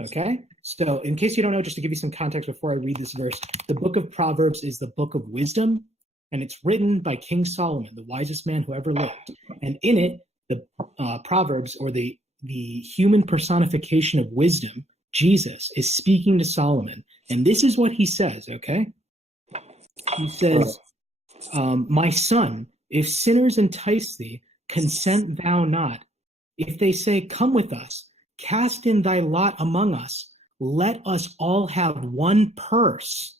Okay, so in case you don't know, just to give you some context before I read this verse, the book of Proverbs is the book of wisdom, and it's written by King Solomon, the wisest man who ever lived. And in it, the Proverbs, or the human personification of wisdom, Jesus, is speaking to Solomon. And this is what he says, okay? He says, my son, if sinners entice thee, consent thou not. If they say, come with us, cast in thy lot among us, let us all have one purse.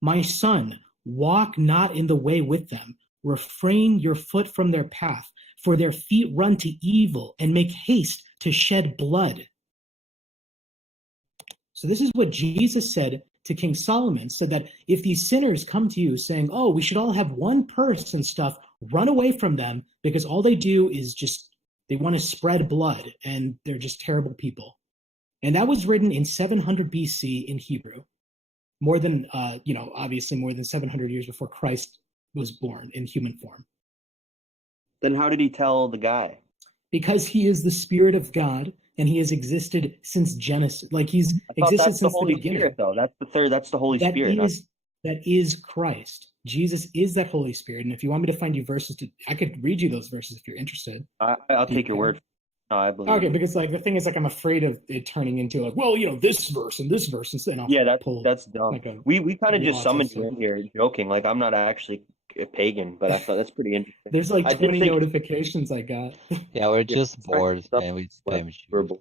My son, walk not in the way with them. Refrain your foot from their path, for their feet run to evil and make haste to shed blood. So this is what Jesus said to King Solomon, said that if these sinners come to you saying, oh, we should all have one purse and stuff, run away from them, because all they do is just, they want to spread blood, and they're just terrible people. And that was written in 700 BC in Hebrew, more than, obviously more than 700 years before Christ was born in human form. Then how did he tell the guy? Because he is the Spirit of God, and he has existed since Genesis. Like he's existed since the beginning. Spirit, though. That's the Holy Spirit. That is Christ. Jesus is that Holy Spirit. And if you want me to find you verses, I could read you those verses if you're interested. I'll take your word. No, I believe. Okay, because like the thing is, like, I'm afraid of it turning into like, well, this verse and this verse, and then that's dumb. Like we kind of just summoned you in here joking. Like I'm not actually a pagan, but I thought that's pretty interesting. There's like 20 notifications I got. Yeah, we're just bored and we spam you.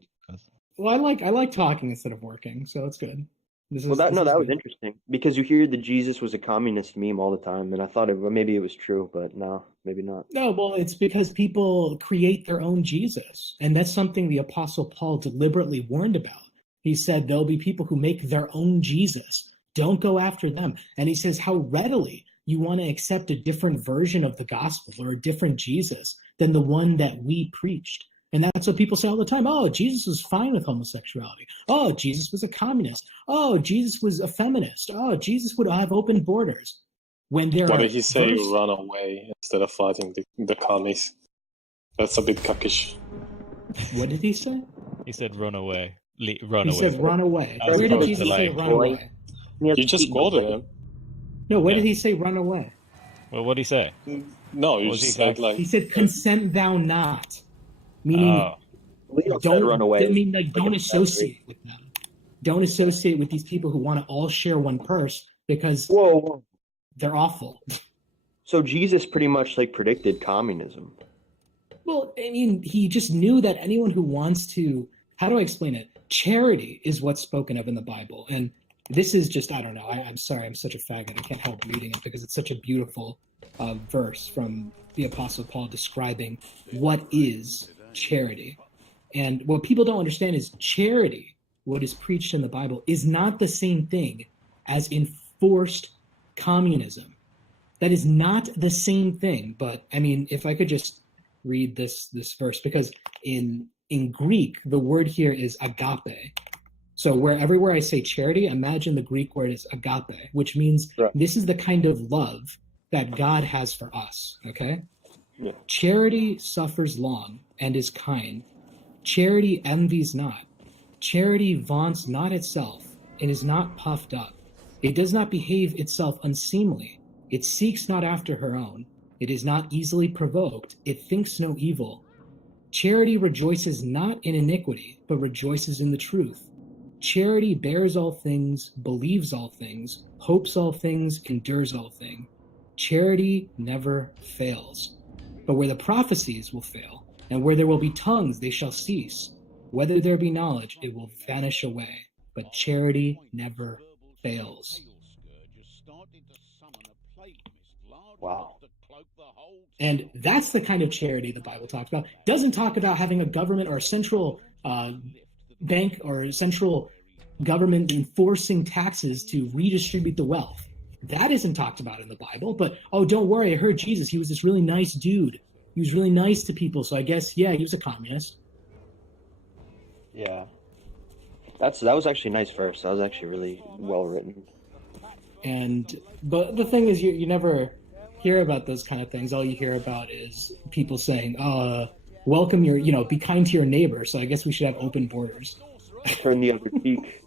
Well, I like talking instead of working, so it's good. That was interesting, because you hear that Jesus was a communist meme all the time, and I thought maybe it was true, but no, maybe not. No, well, it's because people create their own Jesus, and that's something the Apostle Paul deliberately warned about. He said there'll be people who make their own Jesus. Don't go after them. And he says how readily you want to accept a different version of the gospel or a different Jesus than the one that we preached. And that's what people say all the time. Oh, Jesus was fine with homosexuality. Oh, Jesus was a communist. Oh, Jesus was a feminist. Oh, Jesus would have open borders. Why did he say run away instead of fighting the commies? That's a bit cuckish. What did he say? He said run away. He said run away. Where did Jesus say run away? You just quoted him. No, where did he say run away? Well, what did he say? No, you just said like... He said consent thou not. Meaning, don't run away. Don't associate with them. Don't associate with these people who want to all share one purse because they're awful. So Jesus pretty much predicted communism. Well, I mean, he just knew that anyone who wants to, how do I explain it? Charity is what's spoken of in the Bible. And this is just, I don't know. I'm sorry, I'm such a faggot. I can't help reading it because it's such a beautiful verse from the Apostle Paul describing what is charity. And what people don't understand is charity, what is preached in the Bible, is not the same thing as enforced communism. That is not the same thing. But I mean, if I could just read this verse, because in Greek, the word here is agape. So everywhere I say charity, imagine the Greek word is agape, which means this is the kind of love that God has for us, okay? Yeah. Charity suffers long and is kind. Charity envies not. Charity vaunts not itself and is not puffed up. It does not behave itself unseemly. It seeks not after her own. It is not easily provoked. It thinks no evil. Charity rejoices not in iniquity, but rejoices in the truth. Charity bears all things, believes all things, hopes all things, endures all things. Charity never fails. But where the prophecies will fail, and where there will be tongues, they shall cease. Whether there be knowledge, it will vanish away. But charity never fails. Wow. And that's the kind of charity the Bible talks about. It doesn't talk about having a government or a central bank or central government enforcing taxes to redistribute the wealth. That isn't talked about in the Bible, but, oh, don't worry, I heard Jesus, he was this really nice dude. He was really nice to people, so I guess, yeah, he was a communist. Yeah. That was actually a nice verse. That was actually really well written. But the thing is, you never hear about those kind of things. All you hear about is people saying, welcome be kind to your neighbor, so I guess we should have open borders. Turn the other cheek.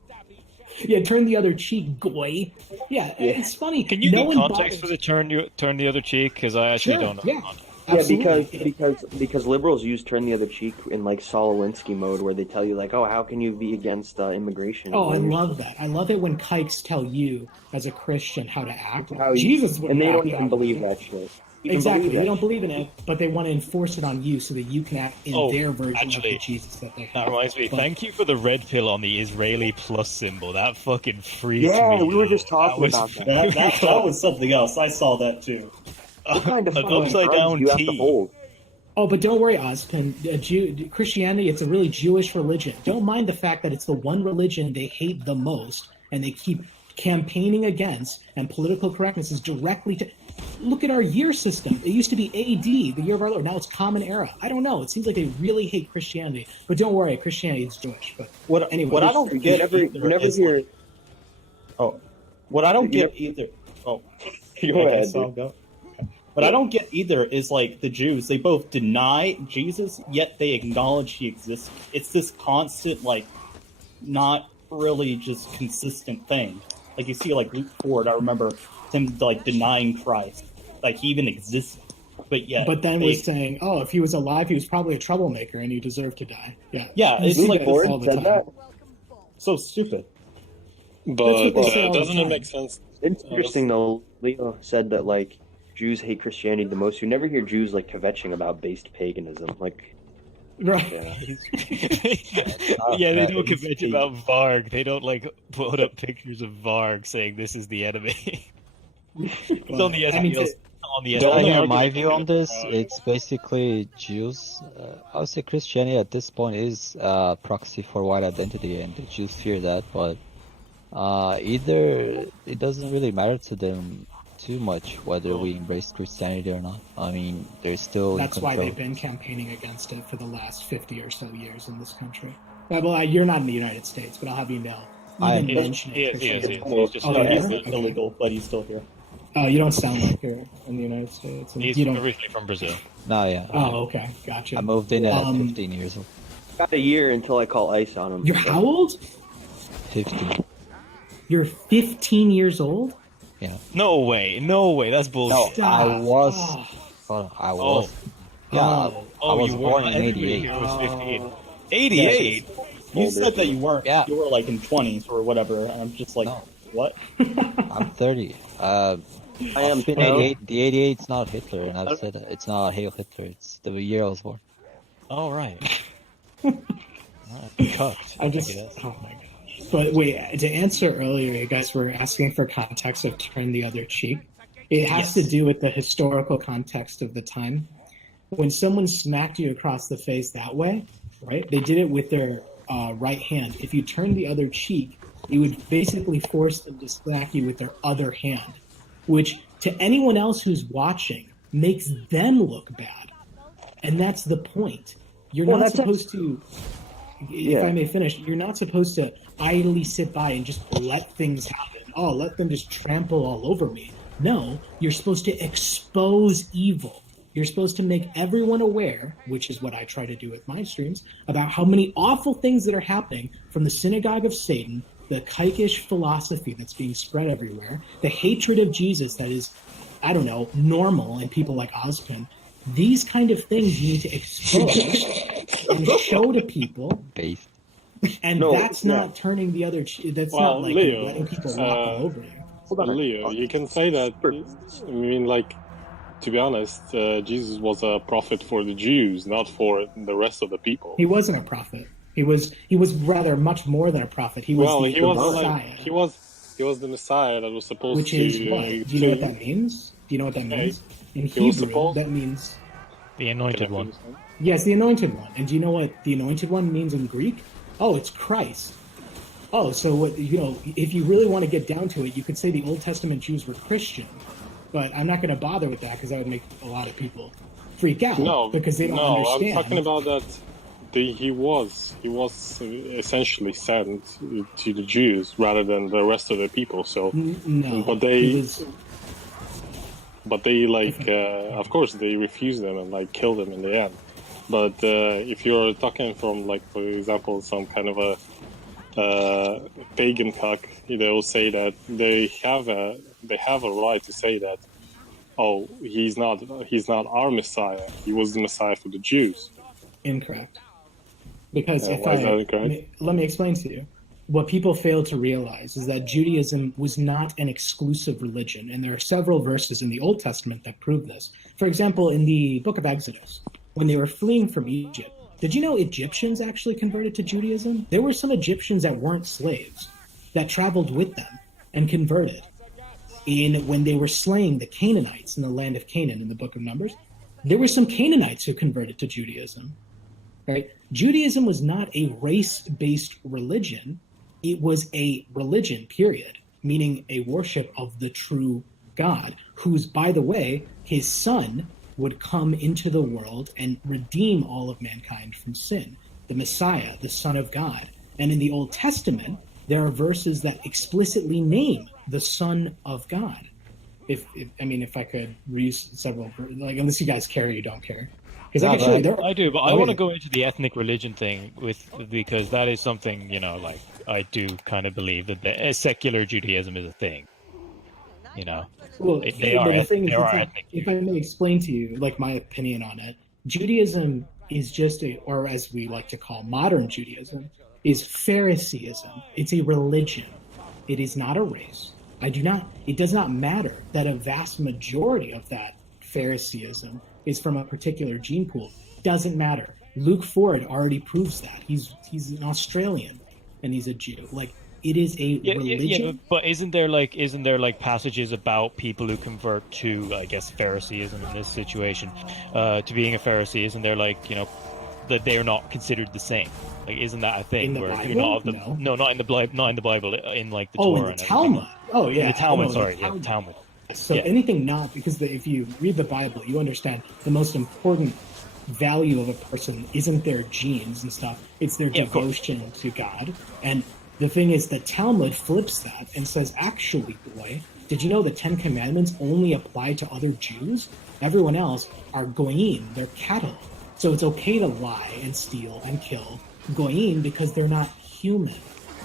Yeah, turn the other cheek, goy. Yeah, it's funny. Can you no give one context bothers- for the turn the other cheek? Because I actually don't know. Yeah, Yeah, absolutely. because liberals use turn the other cheek in like Saul Alinsky mode, where they tell you like, oh, how can you be against immigration? Oh, I when you're love that. I love it when kikes tell you as a Christian how to act. how you- Jesus wouldn't and they act don't even that believe way. that shit. Exactly. They don't shit. believe in it, but they want to enforce it on you so that you can act in Oh, their version of actually, the Jesus that they have. That reminds me. But- Thank you for the red pill on the Israeli plus symbol. That fucking freaked me. Yeah, we were out. just talking was- about that. That was something else. I saw that too. What kind of An fucking upside drugs down do you have to T. hold? Oh, but don't worry, Ozpin. Christianity, it's a really Jewish religion. Don't mind the fact that it's the one religion they hate the most, and they keep campaigning against, and political correctness is directly to... Look at our year system. It used to be AD, the year of our Lord. Now it's Common Era. I don't know. It seems like they really hate Christianity. But don't worry, Christianity is Jewish. But anyway, what I don't You get never either is hear. what I don't You get either. Oh, Go I ahead, guess I'll dude. go. What I don't get either is like the Jews. They both deny Jesus, yet they acknowledge he exists. It's this constant, like, not really just consistent thing. Like you see, like Luke Ford. I remember him like denying Christ, like he even existed, but yet. But then they- was saying, oh, if he was alive, he was probably a troublemaker and he deserved to die. Yeah. Yeah, You it's see like that Ford all the said time. that. so stupid. But what they say all the doesn't it time. make sense? It's interesting though. Leo said that like Jews hate Christianity the most. You never hear Jews like kvetching about based paganism. Like, Right. Yeah, they that don't is convention deep. about Varg. They don't like put up pictures of Varg saying this is the enemy. It's on the I mean, SPL. On the Don't Don't hear argue my with view me. on this. It's basically Jews. I would say Christianity at this point is proxy for white identity, and the Jews fear that. But either it doesn't really matter to them too much whether we embrace Christianity or not. I mean, they're still That's in why control. they've been campaigning against it for the last 50 or so years in this country. Well, you're not in the United States, but I'll have you know. I Even am. mentioning He is. Christianity. Well, just Oh, no, yeah? he's Okay. illegal, but he's still here. Oh, you don't sound like you're in the United States. And He's you don't... originally from Brazil. No, yeah. Oh, okay. Gotcha. I moved in at like Um, 15 years old. got a year until I call ice on him. You're how old? 15. You're 15 years old? Yeah. No way. No way. That's No, bullshit. I was. Oh. Hold on, I was. Yeah, Oh. I was you born were. in Everybody 88. here was 15. Oh. 88? You said that you weren't. Yeah. You were like in 20s or whatever. And I'm just like, No. what? I'm 30. I am Been 88. The 88 is not Hitler, and I've said that. It's not Hail Hitler. It's the year I was born. All right. Cucked. I just, guess. oh my gosh. But wait, to answer earlier, you guys were asking for context of turn the other cheek. It has to do with the historical context of the time. When someone smacked you across the face that way, right? They did it with their right hand. If you turned the other cheek, you would basically force them to smack you with their other hand, which to anyone else who's watching makes them look bad. And that's the point. You're Well, not that's supposed to, if Yeah. I may finish, you're not supposed to idly sit by and just let things happen. Oh, let them just trample all over me. No, you're supposed to expose evil. You're supposed to make everyone aware, which is what I try to do with my streams, about how many awful things that are happening from the synagogue of Satan, the kaikish philosophy that's being spread everywhere, the hatred of Jesus that is, I don't know, normal in people like Ozpin. These kind of things you need to expose and show to people, Based. and No, that's yeah. not turning the other. That's Well, not like Leo, letting people walk all over you. Hold on. Leo, you can say that. I mean, like, to be honest, Jesus was a prophet for the Jews, not for the rest of the people. He wasn't a prophet. He was rather much more than a prophet. He was the He was Messiah, like, he was the Messiah that was supposed which to. is what? Do you know what that means? Do you know what that Yeah, means? In he was Hebrew, supposed- that means The anointed one. yes, the anointed one. And do you know what the anointed one means in Greek? Oh, it's Christ. Oh, so what, you know, if you really want to get down to it, you could say the Old Testament Jews were Christian, but I'm not going to bother with that because that would make a lot of people freak out No, because they don't no, understand. I'm talking about that. He was essentially sent to the Jews rather than the rest of the people. So, No, but they- he was, but they like, of course, they refused them and like killed them in the end. But if you're talking from like, for example, some kind of a pagan cock, they will say that they have a right to say that, oh, he's not our Messiah. He was the Messiah for the Jews. Incorrect. Because why is that incorrect? let me explain to you. What people fail to realize is that Judaism was not an exclusive religion, and there are several verses in the Old Testament that prove this. For example, in the book of Exodus, when they were fleeing from Egypt, did you know Egyptians actually converted to Judaism? There were some Egyptians that weren't slaves that traveled with them and converted. When they were slaying the Canaanites in the land of Canaan in the book of Numbers, there were some Canaanites who converted to Judaism. Right? Judaism was not a race-based religion. It was a religion, period, meaning a worship of the true God, whose, by the way, his son would come into the world and redeem all of mankind from sin, the Messiah, the Son of God. And in the Old Testament, there are verses that explicitly name the Son of God. If I could read several, like, unless you guys care or you don't care. I do, but I want to go into the ethnic religion thing because that is something, like I do kind of believe that secular Judaism is a thing. Well, they are ethnic. If I may explain to you, like, my opinion on it, Judaism is just or as we like to call modern Judaism, is Phariseeism. It's a religion. It is not a race. It does not matter that a vast majority of that Phariseeism is from a particular gene pool. Doesn't matter. Luke Ford already proves that. He's an Australian and he's a Jew. Like, it is a religion. Yeah, but isn't there passages about people who convert to, I guess, Phariseeism in this situation, to being a Pharisee? Isn't there that they are not considered the same? Like, isn't that a thing? In the where Bible? you're not No, not in the Bible, in like the Torah. In the Talmud. Oh yeah, in the Talmud. The Talmud. So anything not, because if you read the Bible, you understand the most important value of a person isn't their genes and stuff. It's their devotion to God. And the thing is, the Talmud flips that and says, actually, boy, did you know the 10 Commandments only apply to other Jews? Everyone else are goyim, they're cattle. So it's okay to lie and steal and kill goyim because they're not human.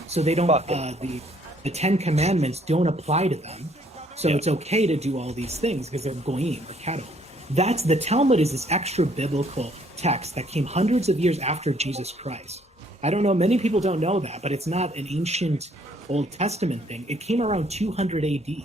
So they don't, the 10 Commandments don't apply to them. So it's okay to do all these things because they're goyim, or cattle. The Talmud is this extra biblical text that came hundreds of years after Jesus Christ. I don't know, many people don't know that, but it's not an ancient Old Testament thing. It came around 200 AD.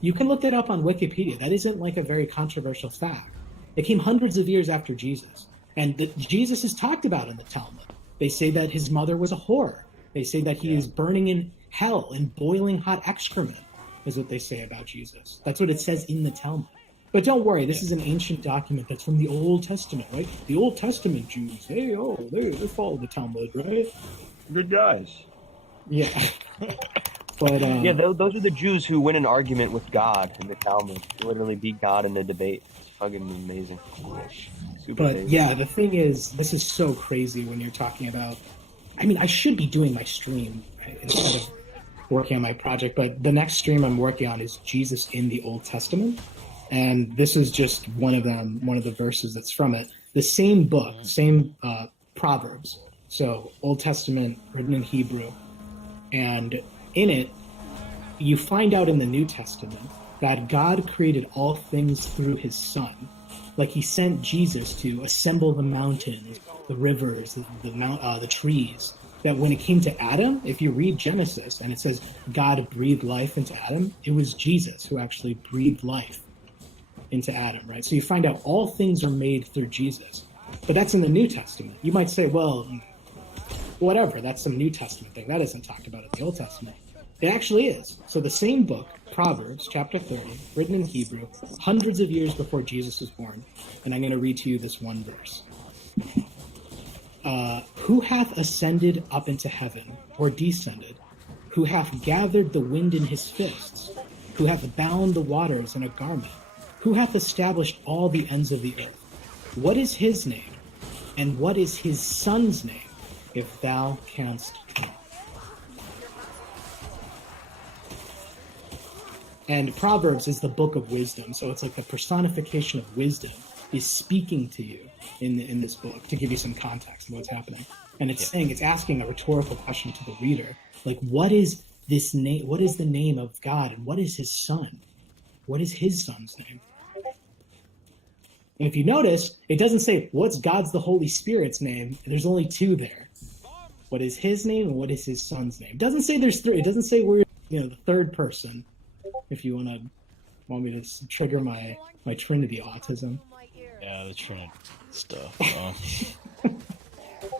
You can look that up on Wikipedia. That isn't like a very controversial fact. It came hundreds of years after Jesus. And Jesus is talked about in the Talmud. They say that his mother was a whore. They say that he is burning in hell in boiling hot excrement, is what they say about Jesus. That's what it says in the Talmud. But don't worry, this is an ancient document that's from the Old Testament, right? The Old Testament Jews, they follow the Talmud, right? Good guys. Yeah. But those are the Jews who win an argument with God in the Talmud. They literally beat God in a debate. It's fucking amazing. Super amazing. Yeah, the thing is, this is so crazy when you're talking about. I mean, I should be doing my stream instead of working on my project, but the next stream I'm working on is Jesus in the Old Testament. And this is just one of the verses that's from it. The same book, same Proverbs. So Old Testament written in Hebrew. And in it, you find out in the New Testament that God created all things through his Son. Like, he sent Jesus to assemble the mountains, the rivers, the trees. That when it came to Adam, if you read Genesis and it says God breathed life into Adam, it was Jesus who actually breathed life into Adam, right? So you find out all things are made through Jesus. But that's in the New Testament. You might say, well, whatever, that's some New Testament thing. That isn't talked about in the Old Testament. It actually is. So the same book, Proverbs, chapter 30, written in Hebrew, hundreds of years before Jesus was born. And I'm going to read to you this one verse. Who hath ascended up into heaven, or descended? Who hath gathered the wind in his fists? Who hath bound the waters in a garment? Who hath established all the ends of the earth? What is his name? And what is his son's name, if thou canst tell? And Proverbs is the book of wisdom, so it's like the personification of wisdom. is speaking to you in this book to give you some context of what's happening. And it's saying, it's asking a rhetorical question to the reader, like, what is this name? What is the name of God, and what is his son? What is his son's name? And if you notice, it doesn't say what's God's the Holy Spirit's name. There's only two there. What is his name and what is his son's name? It doesn't say there's three. It doesn't say we're the third person. If you want me to trigger my Trinity autism. Yeah, the Trinity stuff.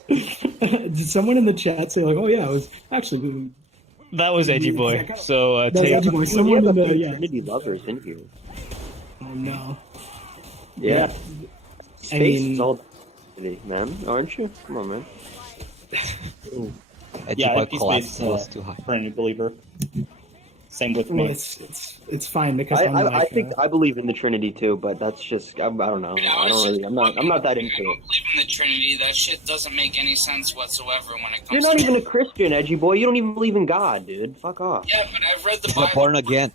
Did someone in the chat say like, "Oh yeah, it was actually"? That was Edgy Boy. So That was Edgy Boy. Someone in the Trinity lovers in here. Oh no. Yeah. Space I mean, is all Trinity, man, aren't you? Come on, man. Edgy Yeah, Boy empty collapsed space was too high. Trinity believer. Same with well, me. it's fine because I think I believe in the Trinity too, but that's just I don't know. I'm not that into I don't it. believe in the Trinity. That shit doesn't make any sense whatsoever when it comes You're not to even a Christian, Edgy Boy. You don't even believe in God, dude. Fuck off. Yeah, but I've read the He's Bible. not born again.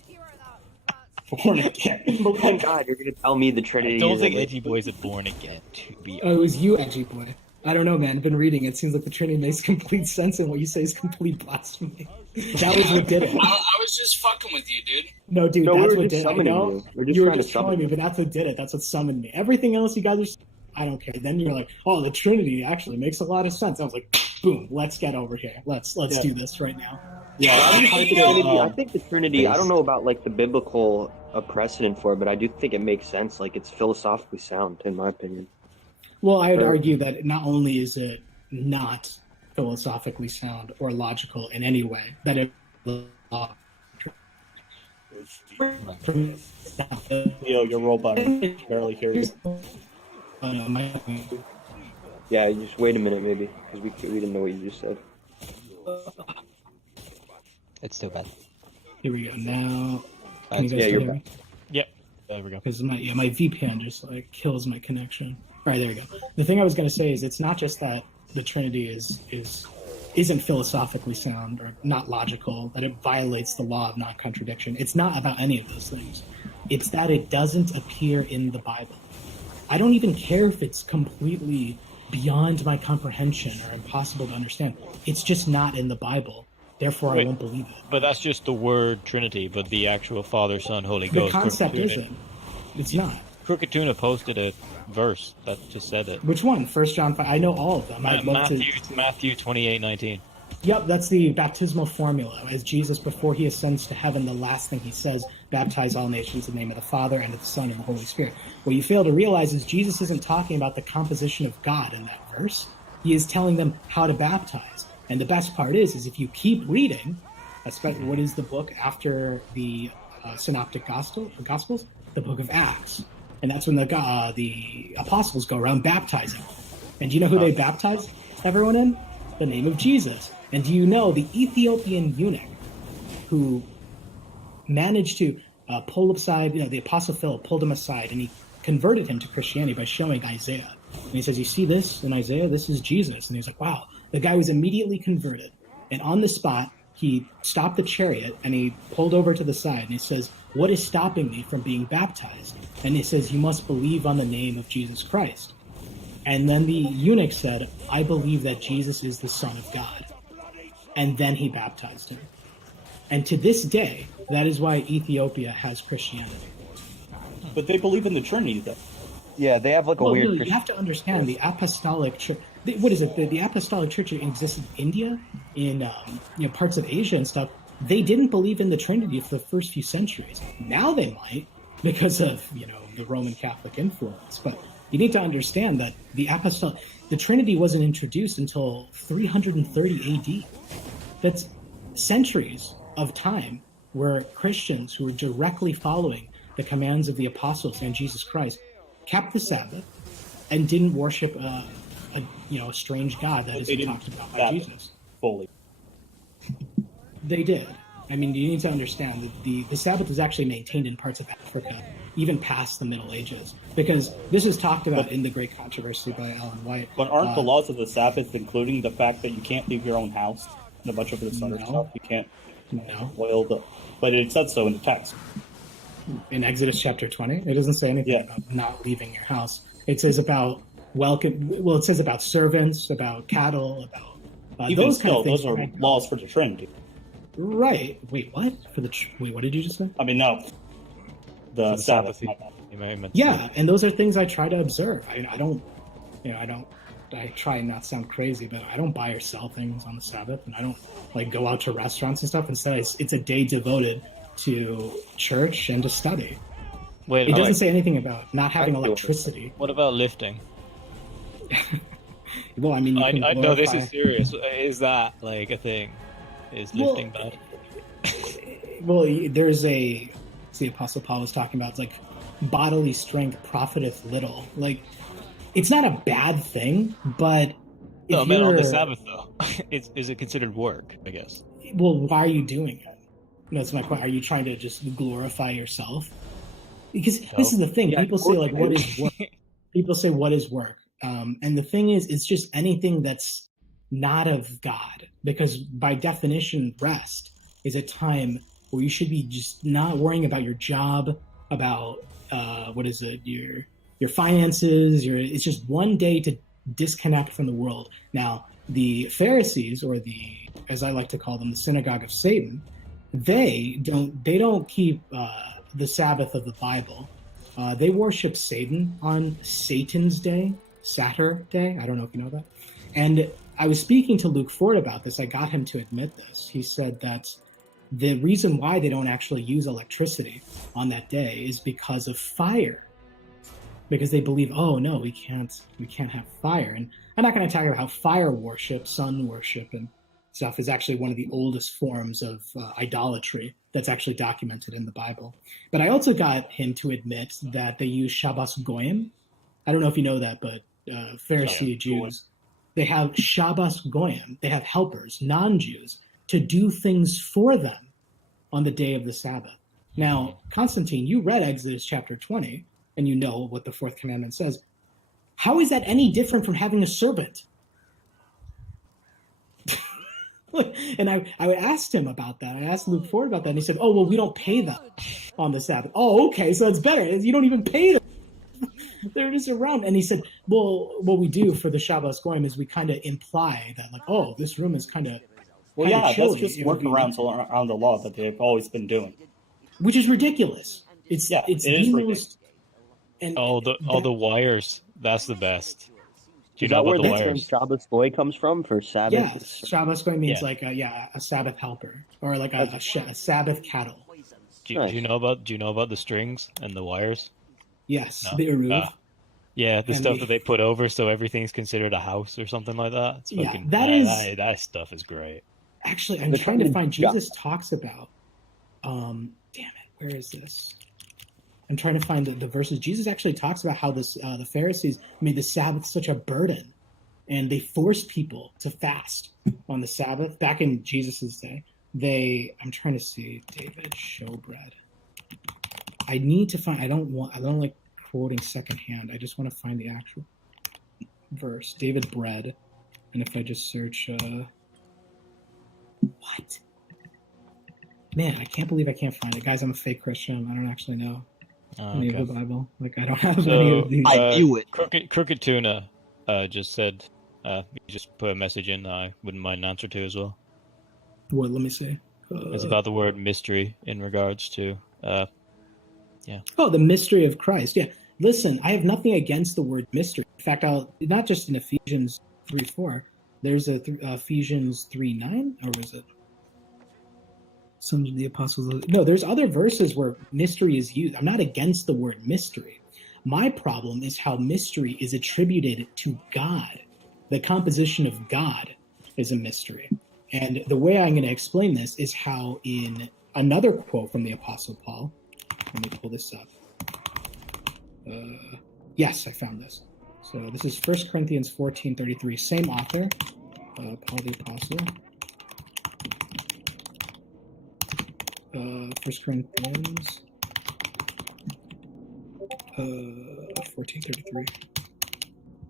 Born again. Believe in God. You're gonna tell me the I Trinity. don't is think a- Edgy Boy's a born again, to be Oh, it was you, Edgy Boy. I don't know, man. I've been reading. It seems like the Trinity makes complete sense, and what you say is complete blasphemy. That was what did it. I was just fucking with you, dude. No, dude, No, we that's were what just did it. I summoning know you. We're just you were trying to just trolling summon me, you. but that's what did it. That's what summoned me. Everything else you guys are, I don't care. Then you're like, oh, the Trinity actually makes a lot of sense. I was like, boom, let's get over here. Let's do this right now. Yeah, I think the Trinity. I don't know about like the biblical precedent for it, but I do think it makes sense. Like it's philosophically sound, in my opinion. Well, I would argue that not only is it not philosophically sound or logical in any way, that it Leo, your roll button. Barely hear you. Yeah, you just wait a minute, maybe, because we didn't know what you just said. It's too bad. Here we go. Now, can you guys Yeah, still you're hear me? back. Yep. There we go. Because my VPN just like kills my connection. All right, there we go. The thing I was going to say is it's not just that the Trinity isn't philosophically sound or not logical, that it violates the law of non-contradiction. It's not about any of those things. It's that it doesn't appear in the Bible. I don't even care if it's completely beyond my comprehension or impossible to understand. It's just not in the Bible. Therefore, I Wait. won't believe it. But that's just the word Trinity, but the actual Father, Son, Holy The Ghost. concept Crooked Tuna- isn't. It's not. Crooked Tuna posted a verse that just said it. Which one? 1 John 5. I know all of them. I'd love Matthew 28:19. Yep, that's the baptismal formula. As Jesus, before he ascends to heaven, the last thing he says, baptize all nations in the name of the Father and of the Son and the Holy Spirit. What you fail to realize is Jesus isn't talking about the composition of God in that verse. He is telling them how to baptize. And the best part is if you keep reading, especially what is the book after the synoptic gospels? The book of Acts. And that's when the apostles go around baptizing. And do you know who they baptize everyone in? The name of Jesus. And do you know the Ethiopian eunuch who managed to pull aside, the Apostle Philip pulled him aside and he converted him to Christianity by showing Isaiah. And he says, you see this in Isaiah? This is Jesus. And he's like, wow. The guy was immediately converted. And on the spot, he stopped the chariot and he pulled over to the side and he says, what is stopping me from being baptized? And he says, you must believe on the name of Jesus Christ. And then the eunuch said, I believe that Jesus is the Son of God. And then he baptized him. And to this day, that is why Ethiopia has Christianity. But they believe in the Trinity, though. Yeah, they have like a Well, weird. no, you have to understand the apostolic church. What is it? The apostolic church exists in India, in parts of Asia and stuff. They didn't believe in the Trinity for the first few centuries. Now they might because of the Roman Catholic influence. But you need to understand that the Trinity wasn't introduced until 330 AD. That's centuries of time where Christians who were directly following the commands of the apostles and Jesus Christ kept the Sabbath and didn't worship a strange god that isn't talked about by Jesus. Fully. They did. I mean, you need to understand that the Sabbath was actually maintained in parts of Africa, even past the Middle Ages, because this is talked about in the Great Controversy by Ellen White. But aren't the laws of the Sabbath including the fact that you can't leave your own house and a bunch of this other No. stuff? You can't No. boil the... But it said so in the text. In Exodus chapter 20, it doesn't say anything about not leaving your house. It says about it says about servants, about cattle, about Even those still, kind of things. those are laws for the Trinity. Right. Wait, what? Wait, what did you just say? I mean, no. The Sabbath. Yeah, and those are things I try to observe. I don't, I try and not sound crazy, but I don't buy or sell things on the Sabbath, and I don't like go out to restaurants and stuff. Instead, it's a day devoted to church and to study. Wait, It doesn't say anything about not having electricity. What about lifting? Well, I mean, you can I know this glorify- is serious. Is that like a thing? Is lifting bad? Well, there's the Apostle Paul was talking about, it's like bodily strength profiteth little. Like, it's not a bad thing, but No, if man, on the you're- Sabbath though, is it considered work? I guess. Well, why are you doing it? No, that's my point. Are you trying to just glorify yourself? Because this is the thing. Yeah, People say, like, what is work? People say, what is work? And the thing is, it's just anything that's not of God. Because by definition, rest is a time where you should be just not worrying about your job, about your finances. It's just one day to disconnect from the world. Now, the Pharisees, or as I like to call them, the synagogue of Satan, they don't keep the Sabbath of the Bible. They worship Satan on Satan's day, Saturday. I don't know if you know that. And I was speaking to Luke Ford about this. I got him to admit this. He said that the reason why they don't actually use electricity on that day is because of fire. Because they believe, oh no, we can't have fire. And I'm not going to talk about how fire worship, sun worship, and stuff is actually one of the oldest forms of idolatry that's actually documented in the Bible. But I also got him to admit that they use Shabbos Goyim. I don't know if you know that, but Pharisee Jews, they have Shabbos Goyim. They have helpers, non-Jews, to do things for them on the day of the Sabbath. Now, Constantine, you read Exodus chapter 20, and you know what the fourth commandment says. How is that any different from having a servant? And I asked him about that. I asked Luke Ford about that, and he said, oh, well, we don't pay them on the Sabbath. Oh, okay, so it's better. You don't even pay them. They're just around. And he said, well, what we do for the Shabbos Goyim is we kind of imply that, like, oh, this room is kind of Well, yeah, chilly. that's just working around the law that they've always been doing. Which is ridiculous. It is ridiculous. And all the wires. That's the best. Do you Is know that about where the the term wires? Shabbos Goy comes from for Sabbath? yeah, Shabbos Goyim means Yeah. like a Sabbath helper, or like a Sabbath cattle. Do you know about the strings and the wires? Yes, No. the Eruv. Yeah, the And stuff the- that they put over so everytheverything's considered a house or something like that. It's Yeah, fucking, that stuff is great. Actually, I'm The trying to term find. God. Jesus talks about. Damn it, where is this? I'm trying to find the verses. Jesus actually talks about how the Pharisees made the Sabbath such a burden, and they forced people to fast on the Sabbath. Back in Jesus's day, I'm trying to see David Showbread. I need to find. I don't like quoting secondhand. I just want to find the actual verse. David Bread, and if I just search. What? Man, I can't believe I can't find it. Guys, I'm a fake Christian. I don't actually know any of the Bible. Like, I don't have any of these. I knew it. Crooked Tuna just said, you just put a message in that I wouldn't mind an answer to as well. What? Let me see. It's about the word mystery in regards to, Oh, the mystery of Christ. Yeah. Listen, I have nothing against the word mystery. In fact, not just in Ephesians 3:4. There's Ephesians 3:9, or was it? Some of the apostles. No, there's other verses where mystery is used. I'm not against the word mystery. My problem is how mystery is attributed to God. The composition of God is a mystery. And the way I'm going to explain this is how in another quote from the Apostle Paul, let me pull this up. Yes, I found this. So this is 1 Corinthians 14:33, same author, Paul the Apostle. 1 Corinthians 14:33.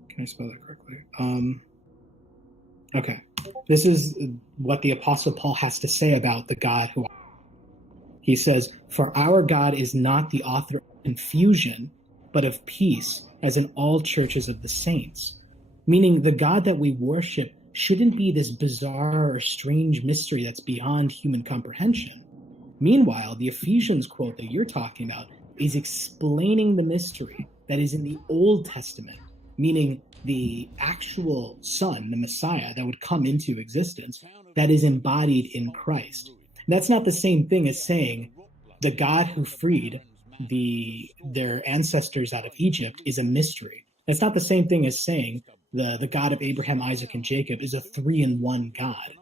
Can I spell that correctly? Okay. This is what the Apostle Paul has to say about the God who. He says, "For our God is not the author of confusion, but of peace, as in all churches of the saints." Meaning the God that we worship shouldn't be this bizarre or strange mystery that's beyond human comprehension. Meanwhile, the Ephesians quote that you're talking about is explaining the mystery that is in the Old Testament, meaning the actual Son, the Messiah, that would come into existence, that is embodied in Christ. And that's not the same thing as saying the God who freed their ancestors out of Egypt is a mystery. That's not the same thing as saying the God of Abraham, Isaac, and Jacob is a 3-in-1 God.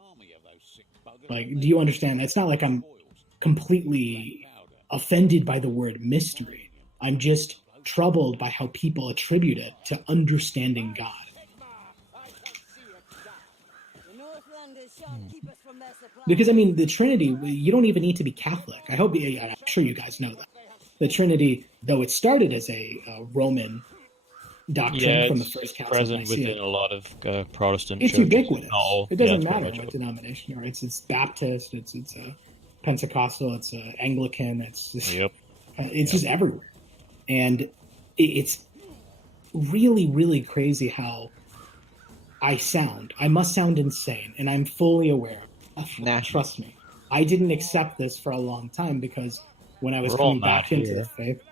Like, do you understand? It's not like I'm completely offended by the word mystery. I'm just troubled by how people attribute it to understanding God. Because, I mean, the Trinity, you don't even need to be Catholic. I'm sure you guys know that. The Trinity, though it started as a Roman doctrine from the first council of present Nicaea, within a lot of Protestant it's churches. ubiquitous. It doesn't it's matter pretty what much denomination, right? It's Baptist, it's a Pentecostal, it's a Anglican, it's just everywhere. And it's really, really crazy how I must sound insane, and I'm fully aware of it. Nah. Trust me. I didn't accept this for a long time because when I was We're all coming back mad into here. the faith,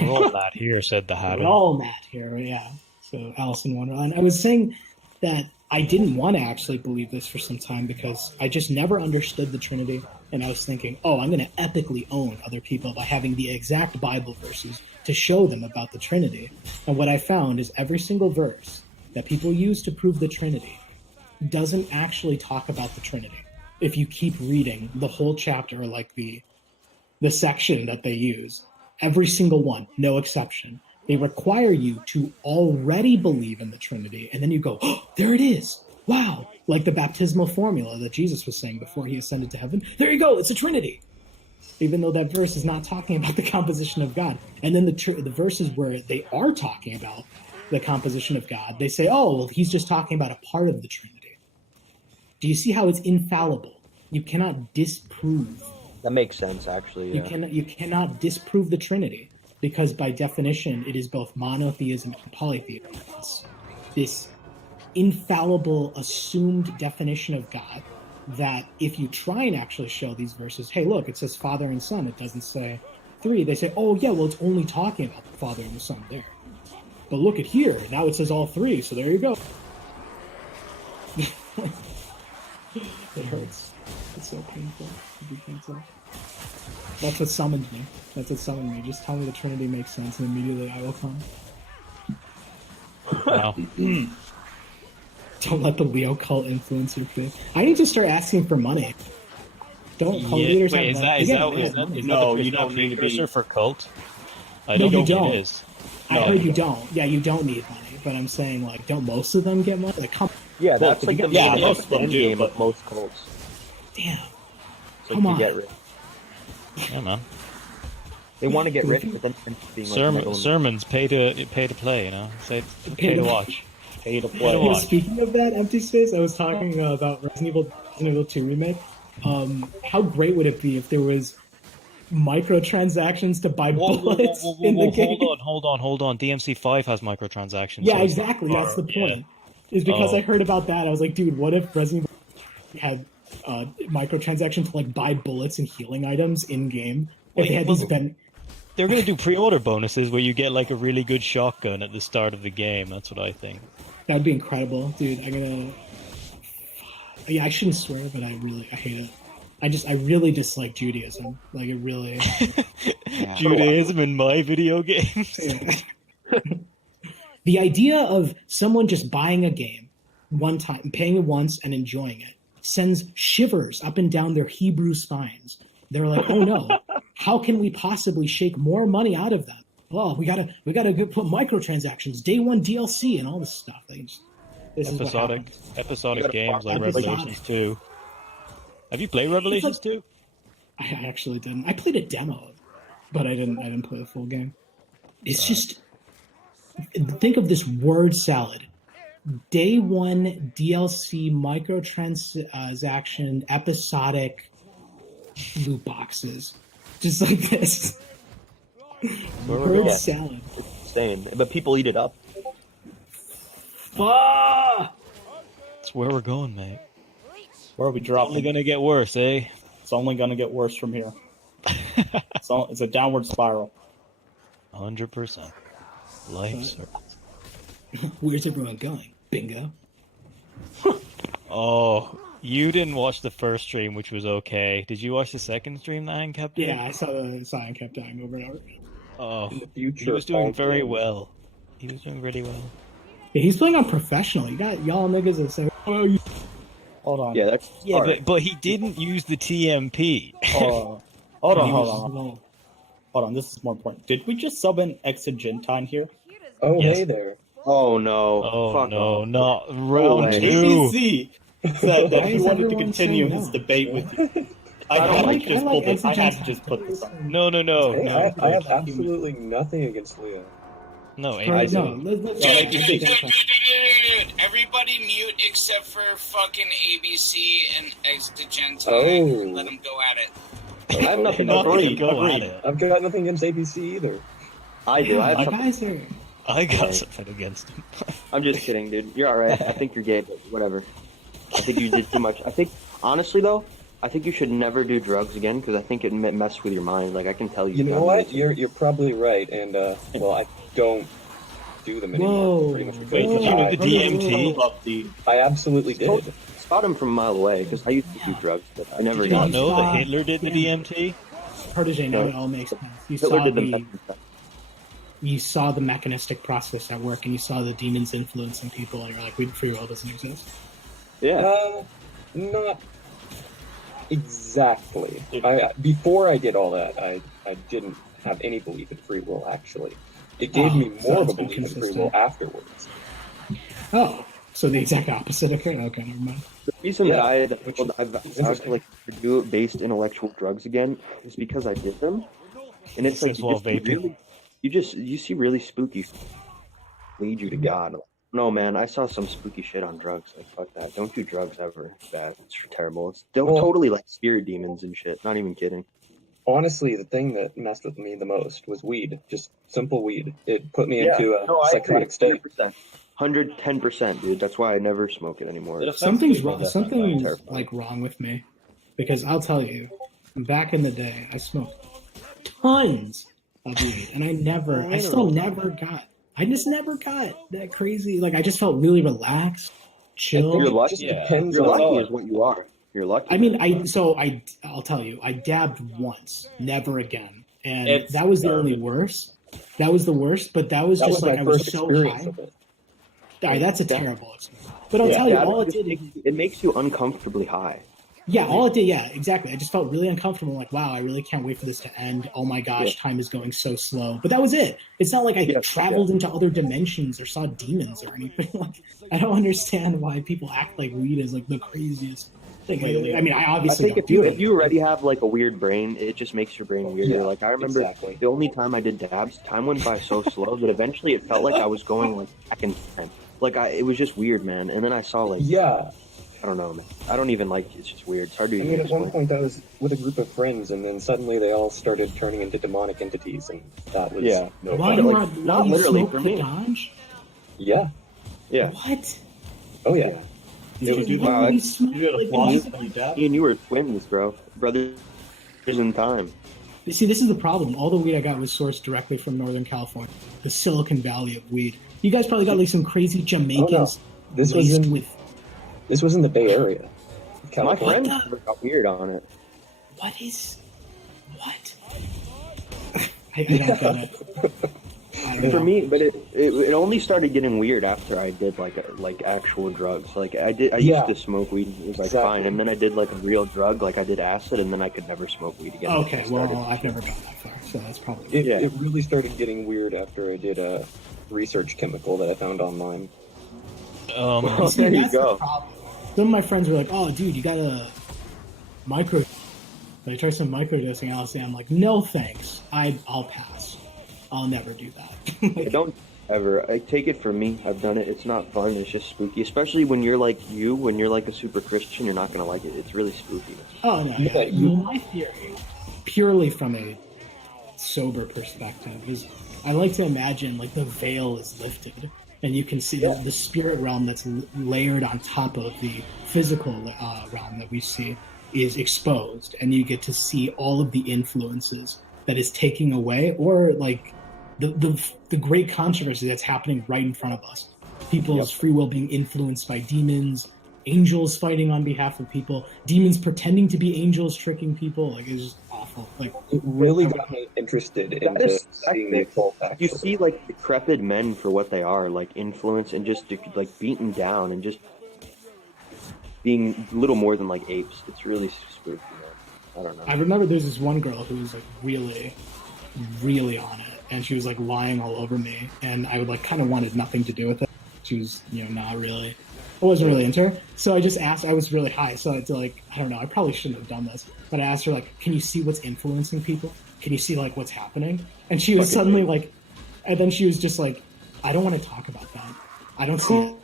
We're all mad here, said the we're Hatter. all mad here, yeah. So Alice in Wonderland. I was saying that I didn't want to actually believe this for some time because I just never understood the Trinity, and I was thinking, oh, I'm going to epically own other people by having the exact Bible verses to show them about the Trinity. And what I found is every single verse that people use to prove the Trinity doesn't actually talk about the Trinity. If you keep reading the whole chapter, or like the section that they use, every single one, no exception, they require you to already believe in the Trinity, and then you go, oh, there it is. Wow. Like the baptismal formula that Jesus was saying before he ascended to heaven. There you go. It's a Trinity. Even though that verse is not talking about the composition of God. And then the verses where they are talking about the composition of God, they say, oh, well, he's just talking about a part of the Trinity. Do you see how it's infallible? You cannot disprove. That makes sense, actually. Yeah. You cannot disprove the Trinity, because by definition, it is both monotheism and polytheism. It's this infallible, assumed definition of God that if you try and actually show these verses, hey, look, it says Father and Son, it doesn't say three. They say, oh, yeah, well, it's only talking about the Father and the Son there. But look at here, now it says all three, so there you go. It hurts. It's so painful to be painful. That's what summoned me. Just tell me the Trinity makes sense, and immediately I will come. Wow. Don't let the Leocult influence your faith. I need to start asking for money. Don't cult leaders wait, have is money? that No, the you don't need to be- precursor for cult? I No, don't you think don't. it is. I heard you don't. Yeah, you don't need money. But I'm saying, like, don't most of them get money? Like, come Yeah, that's like the Yeah, main most of them end do, game but- of most cults. damn. So Come to on. get rich. Yeah, man. They want to get rich, but then end up being like meddling. Sermons pay to play, you know. Say pay to watch. Pay to Pay to play. Well, watch. speaking of that, Empty Space, I was talking about Resident Evil 2 Remake. How great would it be if there was microtransactions to buy bullets in the game? Hold on. DMC5 has microtransactions. Yeah, so it's not exactly. That's the far. point. Is because Oh. I heard about that. I was like, dude, what if Resident Evil had microtransactions to like buy bullets and healing items in game? If they had these They're gonna do pre-order bonuses where you get like a really good shotgun at the start of the game. That's what I think. that would be incredible, dude. Yeah, I shouldn't swear, but I hate it. I really dislike Judaism. Like, it really. Judaism in my video games. The idea of someone just buying a game one time, paying it once, and enjoying it sends shivers up and down their Hebrew spines. They're like, oh no, how can we possibly shake more money out of them? Oh, we gotta put microtransactions, day one DLC, and all this stuff. This is what happens. Episodic games like Episodic. Revelations 2. Have you played Revelations 2? I actually didn't. I played a demo, but I didn't play the full game. It's just, think of this word salad. Day one DLC microtransaction episodic loot boxes, just like this. Where we're Bird going. salad. Insane. But people eat it up. Ah! That's where we're going, mate. Where are we Only dropping? gonna get worse, eh? It's only going to get worse from here. It's a downward spiral. 100%. Life, sir. Where's everyone going? Bingo. Oh, you didn't watch the first stream, which was okay. Did you watch the second stream that Ian kept doing? Yeah, I saw the sign kept dying over and over. Oh, In the he future, was doing all very games- well. He was doing really well. Yeah, he's playing on professional. You got y'all niggas that say, "Oh, you Hold on. Yeah, that's Yeah, smart. but he didn't use the TMP. Hold on. This is more important. Did we just sub in Exigentine here? Oh, Yes. hey there. Oh no. Oh Fuck no, off. not round way. two. ABC said that Why he is wanted to everyone continue saying his no? debate with you. I I had like- to just I pull like this. I had to Exigentine. just put this on. No, Hey, no. I have absolutely nothing against Leo. No, Or, ABC. no, let's Yeah, Dude, ABC. dude, everybody mute except for fucking ABC and Exigentine. Oh. Let them go at it. I have nothing Not to to go at it. I've got nothing against ABC either. I do. I have you something. guys are. I got something against him. I'm just kidding, dude. You're alright. I think you're gay, but whatever. I think you did too much. I think, honestly though, I think you should never do drugs again because I think it messed with your mind. Like I can tell You know what? You're probably right, and well, I don't do them anymore. Whoa. Pretty much because Wait, did you know the DMT? Love the I absolutely did. Spot him from a mile away because I used to do drugs, but I never Did you not got. know that saw- Hitler did the Yeah. DMT? Protege, now No. it all makes sense. You Hitler saw did the the meth and stuff. you saw the mechanistic process at work, and you saw the demons influencing people, and you're like, free will doesn't exist. Yeah. Not exactly. Before I did all that, I didn't have any belief in free will. Actually, it gave Oh, me so more of a it's been belief in free consistent. will afterwards. Oh, so the exact opposite. Okay, never mind. The reason Yeah, I've interesting. like to do based intellectual drugs again is because I did them, and it's like Since while vaping. you see really spooky lead you to God. No man, I saw some spooky shit on drugs. Like fuck that. Don't do drugs ever. It's bad. It's terrible. It's Well- totally like spirit demons and shit. Not even kidding. Honestly, the thing that messed with me the most was weed. Just simple weed. It put me Yeah. into a No, I agree. psychotic state. 110%, dude. That's why I never smoke it anymore. Something's people wrong. that Something's terrible. like wrong with me, because I'll tell you, back in the day, I smoked tons of weed, and I still never got. I just never got that crazy. Like I just felt really relaxed, chill. You're It lucky. just depends You're on lucky is what you are. You're lucky. I mean, I'll tell you, I dabbed once, never again, and It's that was the garbage. only worst. That was the worst, but that was that just was like my I was first so experience high. of it. Alright, that's a terrible experience. But I'll Yeah, tell you, Yeah, all it just did. makes- it makes you uncomfortably high. Yeah, all it did. Yeah, exactly. I just felt really uncomfortable. Like, wow, I really can't wait for this to end. Oh my gosh, time is going so slow. But that was it. It's not like I Yeah, traveled into other dimensions or saw demons or anything. Like, I don't understand why people act like weed is like the craziest thing. I mean, I I obviously think don't if you do if it. you already have like a weird brain, it just makes your brain weirder. Yeah, Like I remember exactly. the only time I did dabs, time went by so slow that eventually it felt like I was going like back in time. Like it was just weird, man. And then I saw like Yeah, I don't know, man. I don't even like it's just weird. It's hard to I even mean, at one explain. point I was with a group of friends, and then suddenly they all started turning into demonic entities, and that was Yeah. no Why fun. you like, why not you literally smoke for the me. Dodge? Yeah. Yeah. What? Oh yeah. Did was- you wow, literally that's- smoke You had a like floss weed? when you dabbed? Me and you were twins, bro. Brothers in time. See, this is the problem. All the weed I got was sourced directly from Northern California, the Silicon Valley of weed. You guys probably got like some crazy Jamaicans This was laced in with this was in the Bay Area, My California. friends never got weird on it. what? I don't get it. I don't For know. me, but it only started getting weird after I did like actual drugs. Like I Yeah. used to smoke weed, and it was like Exactly. fine, and then I did like a real drug, like I did acid, and then I could never smoke weed again. Okay, It well, started- I've never gone that far, so that's probably. It, Yeah. it really started getting weird after I did a research chemical that I found online. Well, See, there you that's the go. problem. Some of my friends were like, "Oh, dude, you got a micro." I tried some microdosing LSD. I'm like, "No, thanks. I'll pass. I'll never do that." Don't ever. I take it from me. I've done it. It's not fun. It's just spooky, especially when you're like when you're like a super Christian. You're not gonna like it. It's really spooky. Oh no, Yeah, well, my theory, purely from a sober perspective, is I like to imagine like the veil is lifted, and you can see the spirit realm that's layered on top of the physical realm that we see is exposed, and you get to see all of the influences that is taking away, or like the great controversy that's happening right in front of us. People's free will being influenced by demons, angels fighting on behalf of people, demons pretending to be angels tricking people. Like, it's just awful. Like, It really got me interested into seeing the occult. Actually, You see like decrepit men for what they are, like influence and just like beaten down and just being little more than like apes. It's really spooky, man. I don't know. I remember there's this one girl who was like really, really on it, and she was like lying all over me, and I would like kind of wanted nothing to do with it. She was, not really. I wasn't really into her, so I just asked. I was really high, so it's like, I don't know. I probably shouldn't have done this, but I asked her like, "Can you see what's influencing people? Can you see like what's happening?" And she was suddenly like, and then she was just like, "I don't want to talk about that. I don't see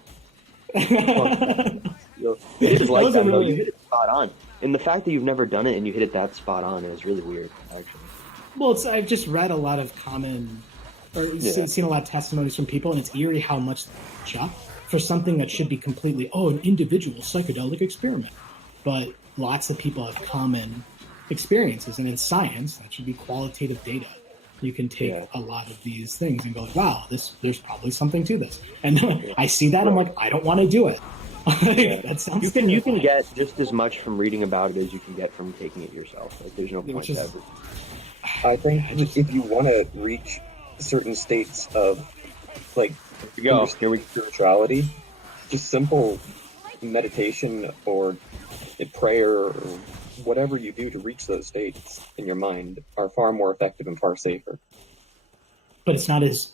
it." It is like that, though. really- You hit it spot on. And the fact that you've never done it and you hit it that spot on is really weird, actually. Well, I've just read a lot of seen a lot of testimonies from people, and it's eerie how much they jump for something that should be completely, an individual psychedelic experiment. But lots of people have common experiences, and in science, that should be qualitative data. You can take a lot of these things and go, like, wow, there's probably something to this. And I see that, I'm like, I don't want to do it. That sounds You can get just as much from reading about it as you can get from taking it yourself. Like, there's no point to ever. I think if you want to reach certain states of like spirituality, just simple meditation or a prayer or whatever you do to reach those states in your mind are far more effective and far safer. But it's not as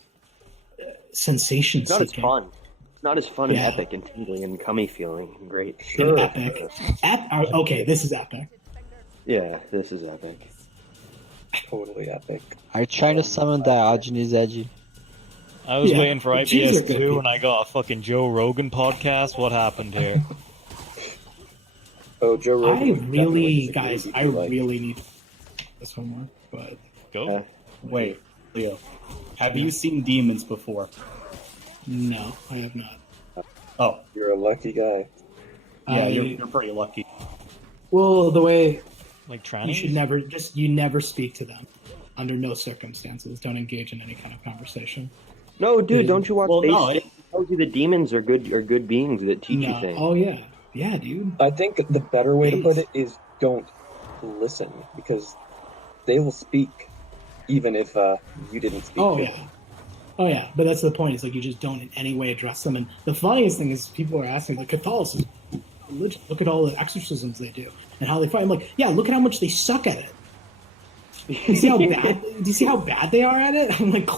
sensation It's not as seeking. fun. It's not as fun and epic and tingling and cummy feeling and great. Sure. Epic. Okay, this is epic. Yeah, this is epic. Totally epic. Are you trying to summon Diogenes Edgy? I was Yeah, waiting for the Jews are good IPS2 people. and I got a fucking Joe Rogan podcast. What happened here? Oh, Joe Rogan. I would definitely really, disagree guys, with I you, like- really need this homework, but Go. Wait, Leo, have you seen demons before? no, I have not. Oh, You're a lucky guy. yeah, I- you're pretty lucky. Well, the way Like you trannies? should never speak to them under no circumstances. Don't engage in any kind of conversation. No, dude, don't you watch Well, Space no, Station? It tells you the demons are good beings that teach you No. things. Oh yeah, dude. I think the better way to put it is don't listen, because they will speak even if you didn't speak Oh to yeah. them. Oh yeah, but that's the point. It's like you just don't in any way address them. And the funniest thing is people are asking, like, Catholicism, religion, look at all the exorcisms they do and how they fight. I'm like, yeah, look at how much they suck at it. Do you see how bad? Do you see how bad they are at it? I'm like,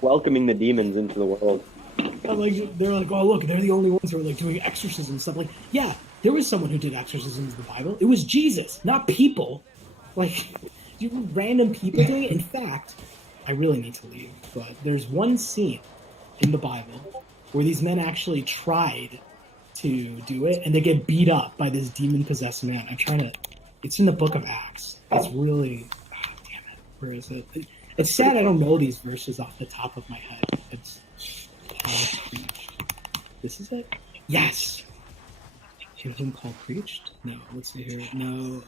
Welcoming the demons into the world. they're like, oh look, they're the only ones who are like doing exorcisms and stuff. Like, yeah, there was someone who did exorcisms in the Bible. It was Jesus, not people. Like, you random people doing it. In fact, I really need to leave, but there's one scene in the Bible where these men actually tried to do it, and they get beat up by this demon-possessed man. It's in the book of Acts. It's really, damn it, where is it? It's sad I don't know these verses off the top of my head. It's Paul preached. This is it? Yes! Didn't Paul preached? No, let's see here. No,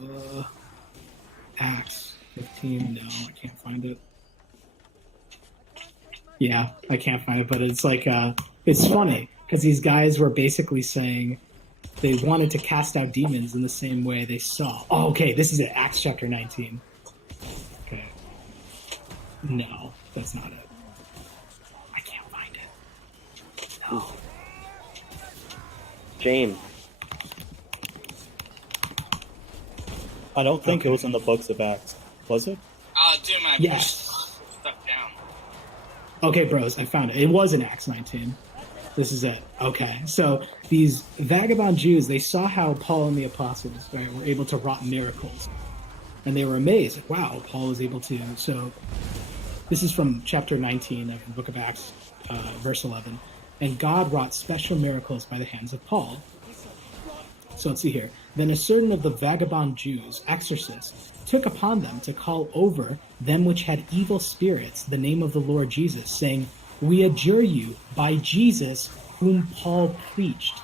Acts 15, no, I can't find it. Yeah, I can't find it, but it's like, it's funny, because these guys were basically saying they wanted to cast out demons in the same way they saw. Oh, okay, this is it, Acts chapter 19. Okay. No, that's not it. I can't find it. No. James. I don't think it was in the books of Acts, was it? Dude, my Yes. stuck down. Okay, bros, I found it. It was in Acts 19. This is it. Okay, so these vagabond Jews, they saw how Paul and the apostles, right, were able to wrought miracles. And they were amazed. Like, wow, Paul was able to. So This is from chapter 19 of the book of Acts, verse 11. And God wrought special miracles by the hands of Paul. So let's see here. Then a certain of the vagabond Jews, exorcists, took upon them to call over them which had evil spirits the name of the Lord Jesus, saying, We adjure you by Jesus whom Paul preached.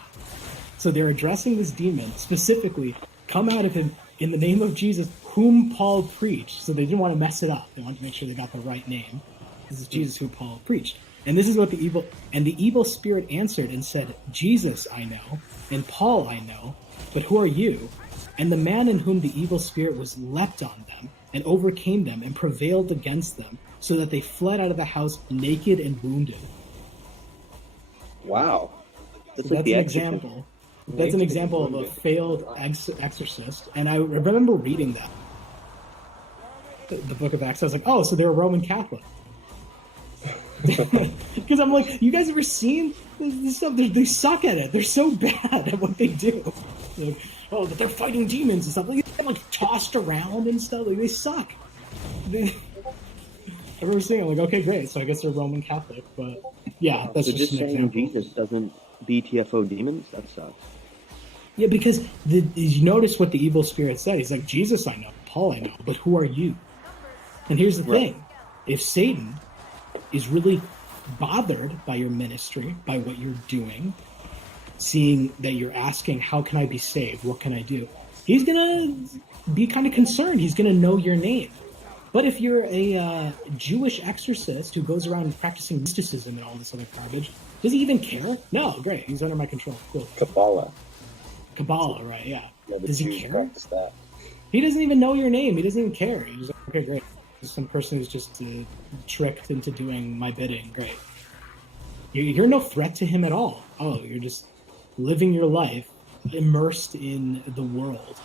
So they're addressing this demon specifically, come out of him in the name of Jesus whom Paul preached. So they didn't want to mess it up. They wanted to make sure they got the right name. This is Jesus who Paul preached. And this is what the evil spirit answered and said, Jesus I know, and Paul I know, but who are you? And the man in whom the evil spirit was leapt on them, and overcame them, and prevailed against them, so that they fled out of the house naked and wounded. Wow. That's an example. That's an example of a failed exorcist. And I remember reading that. The book of Acts. I was like, oh, so they're a Roman Catholic. Because I'm like, you guys ever seen this stuff? They suck at it. They're so bad at what they do. Like, oh, but they're fighting demons and stuff. Like, they're like tossed around and stuff. Like, they suck. I remember seeing it, like, okay, great. So I guess they're Roman Catholic. But yeah, that's So just an saying example. Jesus doesn't BTFO demons? That sucks. Yeah, because you notice what the evil spirit said. He's like, Jesus I know, Paul I know, but who are you? And here's the thing. If Satan is really bothered by your ministry, by what you're doing, seeing that you're asking, how can I be saved? What can I do? He's going to be kind of concerned. He's going to know your name. But if you're a Jewish exorcist who goes around practicing mysticism and all this other garbage, does he even care? No, great. He's under my control. Cool. Kabbalah, right, yeah. Does he care? Practice that. He doesn't even know your name. He doesn't even care. He's like, okay, great. Some person who's just tricked into doing my bidding. Great. You're no threat to him at all. Oh, you're just living your life immersed in the world.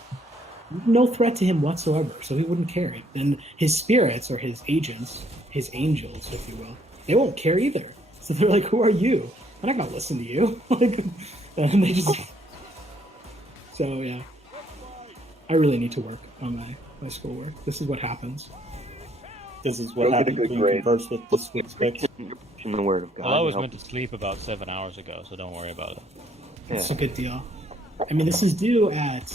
No threat to him whatsoever, so he wouldn't care. And his spirits, or his agents, his angels, if you will, they won't care either. So they're like, who are you? I'm not going to listen to you. Like, and they just... So, yeah. I really need to work on my schoolwork. This is what happens. This is what happens when you converse with this week's picks. In the word of God. Well, I was meant to sleep about 7 hours ago, so don't worry about it. It's a good deal. I mean, this is due at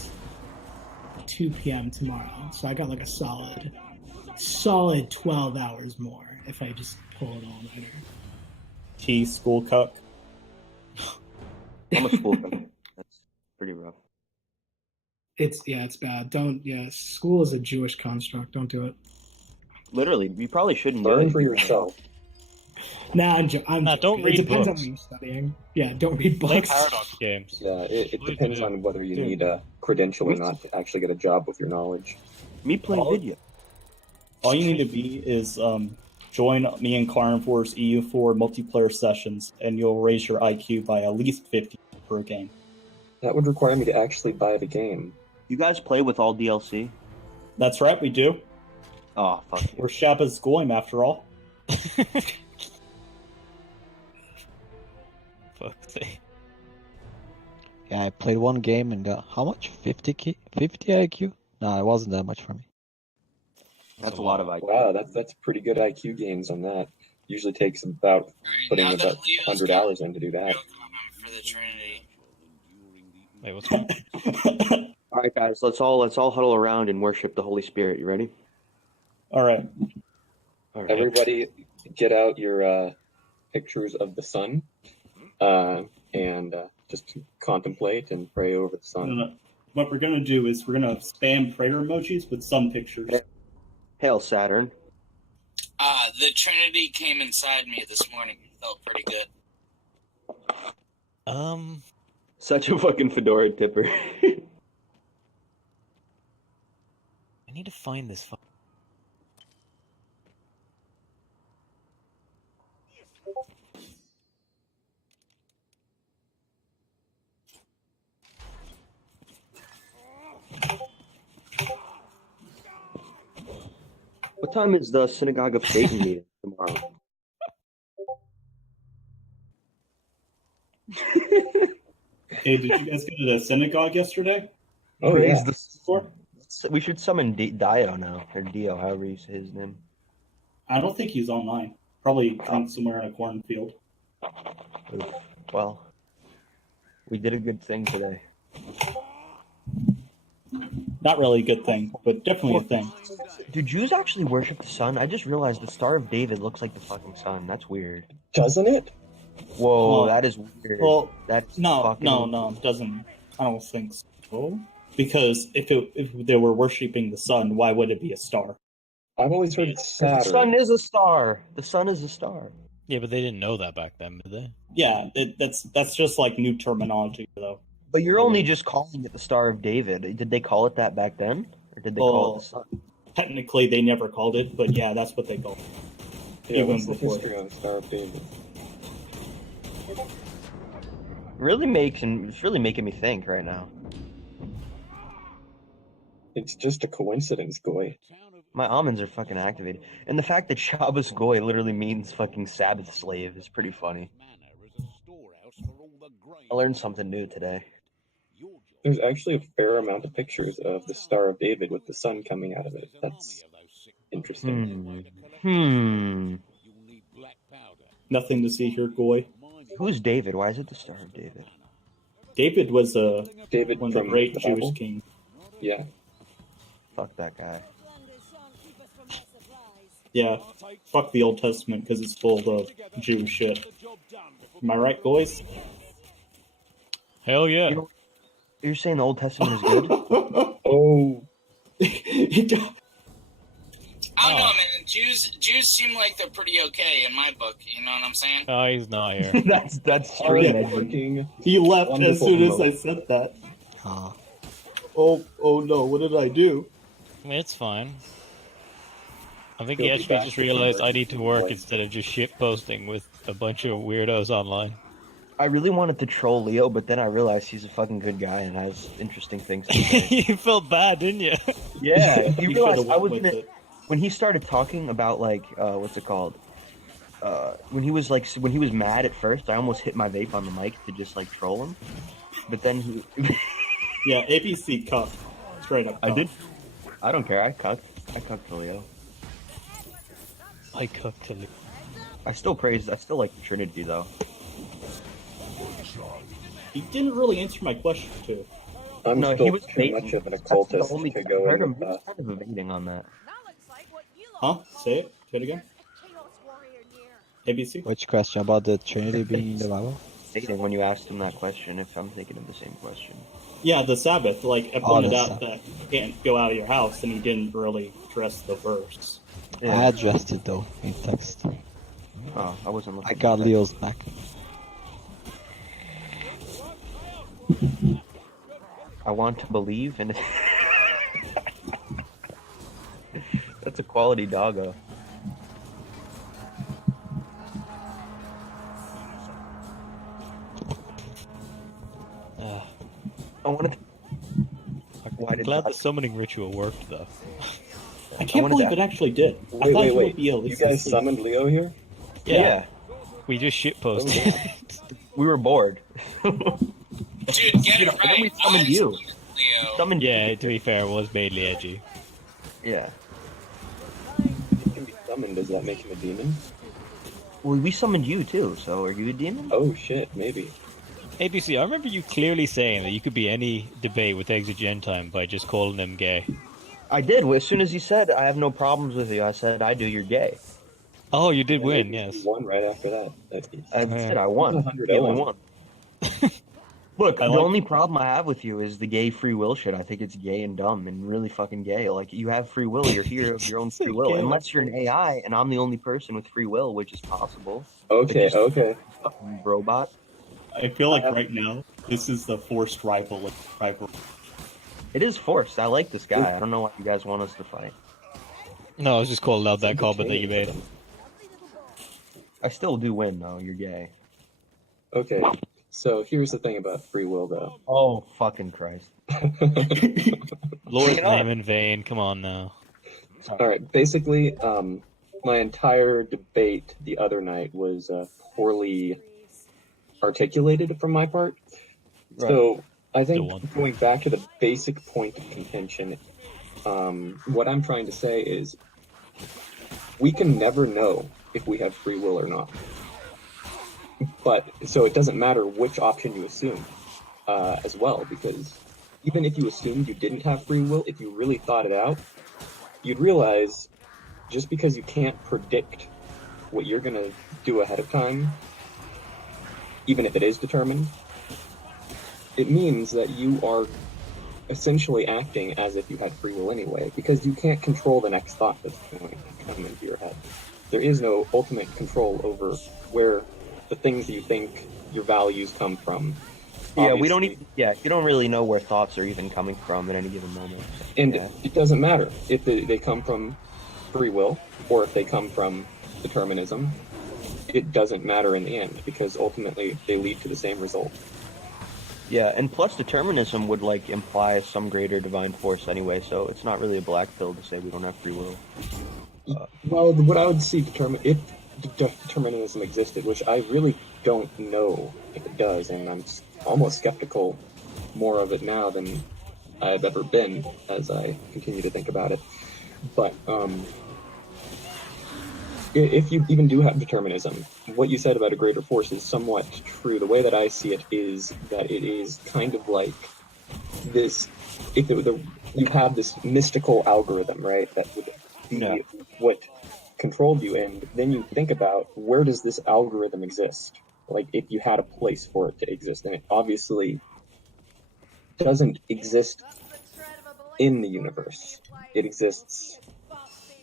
2 p.m. tomorrow, so I got like a solid 12 hours more if I just pull it all nighter. T school cuck. I'm a school guy. That's pretty rough. It's bad. School is a Jewish construct. Don't do it. Literally, you probably shouldn't do Learn it. for yourself. Nah, I'm Nah, don't joking. read It depends books. on what you're studying. Yeah, don't read Play books. Paradox games. Yeah, it Please depends do. on whether you need a credential or not to actually get a job with your knowledge. Me playing video. All you need to be is join me and Carnivore's EU4 multiplayer sessions, and you'll raise your IQ by at least 50 per game. That would require me to actually buy the game. You guys play with all DLC? That's right, we do. Oh, fuck you. We're Shabba's Goyim, after all. Fuck's sake. Yeah, I played one game and got how much? 50 IQ? No, it wasn't that much for me. That's a lot of IQ. Wow, that's pretty good IQ gains on that. Usually takes about putting Now that about Leo's 100 got hours in to do that. real comment for the Trinity. Wait, what's going All right, guys, let's all huddle around and worship the Holy Spirit. You ready? All right. All right. Everybody, get out your pictures of the sun, and just contemplate and pray over the sun. What we're going to do is we're going to spam prayer emojis with sun pictures. Hail Saturn. The Trinity came inside me this morning. Felt pretty good. Such a fucking fedora tipper. I need to find this. What time is the Synagogue of Satan meeting tomorrow? Hey, did you guys go to the synagogue yesterday? Oh, yeah. We should summon Dio now, or Dio, however you say his name. I don't think he's online. Probably drunk somewhere in a cornfield. Well, we did a good thing today. Not really a good thing, but definitely a thing. Do Jews actually worship the sun? I just realized the Star of David looks like the fucking sun. That's weird. Doesn't it? Whoa, Well, that is weird. Well, That's no, fucking... it doesn't. I don't think so. Because if they were worshiping the sun, why would it be a star? I've always heard it's The Saturn. sun is a star. The sun is a star. Yeah, but they didn't know that back then, did they? Yeah, that's just like new terminology, though. But you're only just calling it the Star of David. Did they call it that back then? Or did they call it the sun? Technically, they never called it, but yeah, that's what they called it. Yeah, Even what's the before. history on Star of David? It's really making me think right now. It's just a coincidence, Goy. My almonds are fucking activated. And the fact that Shabbos Goy literally means fucking Sabbath slave is pretty funny. I learned something new today. There's actually a fair amount of pictures of the Star of David with the sun coming out of it. That's interesting. Nothing to see here, Goy. Who's David? Why is it the Star of David? David was David one of the from great the Jewish Bible? kings. Yeah. Fuck that guy. Yeah, fuck the Old Testament because it's full of Jew shit. Am I right, boys? Hell yeah. You're saying the Old Testament is good? Oh. I don't know, man. Jews seem like they're pretty okay in my book. You know what I'm saying? Oh, he's not here. that's Hard-working, He left as wonderful soon as book. I said that. Ah. Oh no, what did I do? It's fine. I think he Filthy actually just bastard realized from I need to Virgin work Voice. instead of just shit posting with a bunch of weirdos online. I really wanted to troll Leo, but then I realized he's a fucking good guy and has interesting things to say. You felt bad, didn't you? Yeah, You you realized should've I went was with gonna... it. When he started talking about, like, what's it called? When he was mad at first, I almost hit my vape on the mic to just, like, troll him. But then he... Yeah, ABC cuck. Straight up. I cuck. did. I don't care. I cucked to Leo. I cooked him. I still like the Trinity, though. He didn't really answer my question, too. I'm No, he still was too evading. much of an That's the occultist only to I go heard in him. with He was that. kind of evading on that. Huh? Say it. Say it again. ABC? Which question about the Trinity being in the Bible? Evading when you asked him that question, if I'm thinking of the same question. Yeah, the Sabbath. Like, I Oh, pointed the out Sabbath. that you can't go out of your house, and he didn't really address the verse. I addressed it though in text. Oh, I wasn't looking. I got at that. Leo's back. I want to believe in it. That's a quality doggo. I wanted to... Why did Glad that... the summoning ritual worked, though. I can't wanted believe to- it actually did. I Wait, thought wait, he wait. would be at You least guys asleep. summoned Leo here? Yeah. We just shit posted. We were bored. Dude, get it Then right. we summoned I you. Leo. Summoned Yeah, to be fair, it was mainly edgy. Yeah. He can be summoned. Does that make him a demon? Well, we summoned you too, so are you a demon? Oh shit, maybe. ABC, I remember you clearly saying that you could be any debate with Exit by just calling them gay. I did. As soon as you said, I have no problems with you, I said, I do, you're gay. Oh, you did And win, maybe yes. he won right after that. I said I won. 100 He only Ellen. won. Look, I the like- only problem I have with you is the gay free will shit. I think it's gay and dumb and really fucking gay. Like, you have free will. You're here of your own free will. Gay. Unless you're an AI and I'm the only person with free will, which is possible. Okay, Just- okay. Fucking robot. I feel like right now, this is the forced rivalry. It is forced. I like this guy. I don't know why you guys want us to fight. No, I was just calling out that comment that you made. I still do win, though. You're gay. Okay. So here's the thing about free will, though. Oh, fucking Christ. Lord's Bring it on. name in vain, come on now. All right. Basically, my entire debate the other night was poorly articulated from my part. So I The think one. going back to the basic point of contention, what I'm trying to say is we can never know if we have free will or not. But so it doesn't matter which option you assume as well, because even if you assumed you didn't have free will, if you really thought it out, you'd realize just because you can't predict what you're going to do ahead of time, even if it is determined, it means that you are essentially acting as if you had free will anyway, because you can't control the next thought that's going to come into your head. There is no ultimate control over where the things you think your values come from. Yeah, we don't even, you don't really know where thoughts are even coming from at any given moment. And it doesn't matter if they come from free will or if they come from determinism. It doesn't matter in the end, because ultimately they lead to the same result. Yeah, and plus determinism would like imply some greater divine force anyway, so it's not really a black pill to say we don't have free will. Well, what I would see if determinism existed, which I really don't know if it does, and I'm almost skeptical more of it now than I've ever been as I continue to think about it. But if you even do have determinism, what you said about a greater force is somewhat true. The way that I see it is that it is kind of like this, you have this mystical algorithm, right, that would be what controlled you, and then you think about, where does this algorithm exist? Like, if you had a place for it to exist, and it obviously doesn't exist in the universe. It exists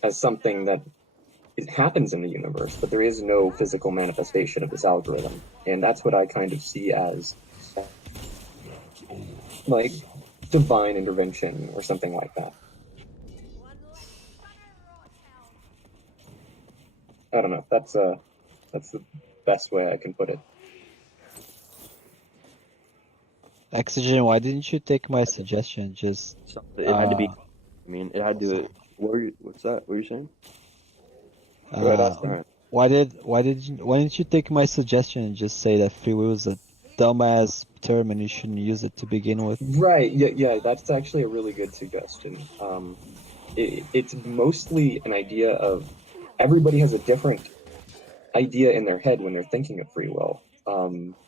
as something that it happens in the universe, but there is no physical manifestation of this algorithm. And that's what I kind of see as like divine intervention or something like that. I don't know. That's the best way I can put it. Oxygen, why didn't you take my suggestion? Just it had to be. I mean, it had to. What's that? What were you saying? Why didn't you take my suggestion and just say that free will is a dumbass term and you shouldn't use it to begin with? Right. Yeah. That's actually a really good suggestion. It's mostly an idea of everybody has a different idea in their head when they're thinking of free will.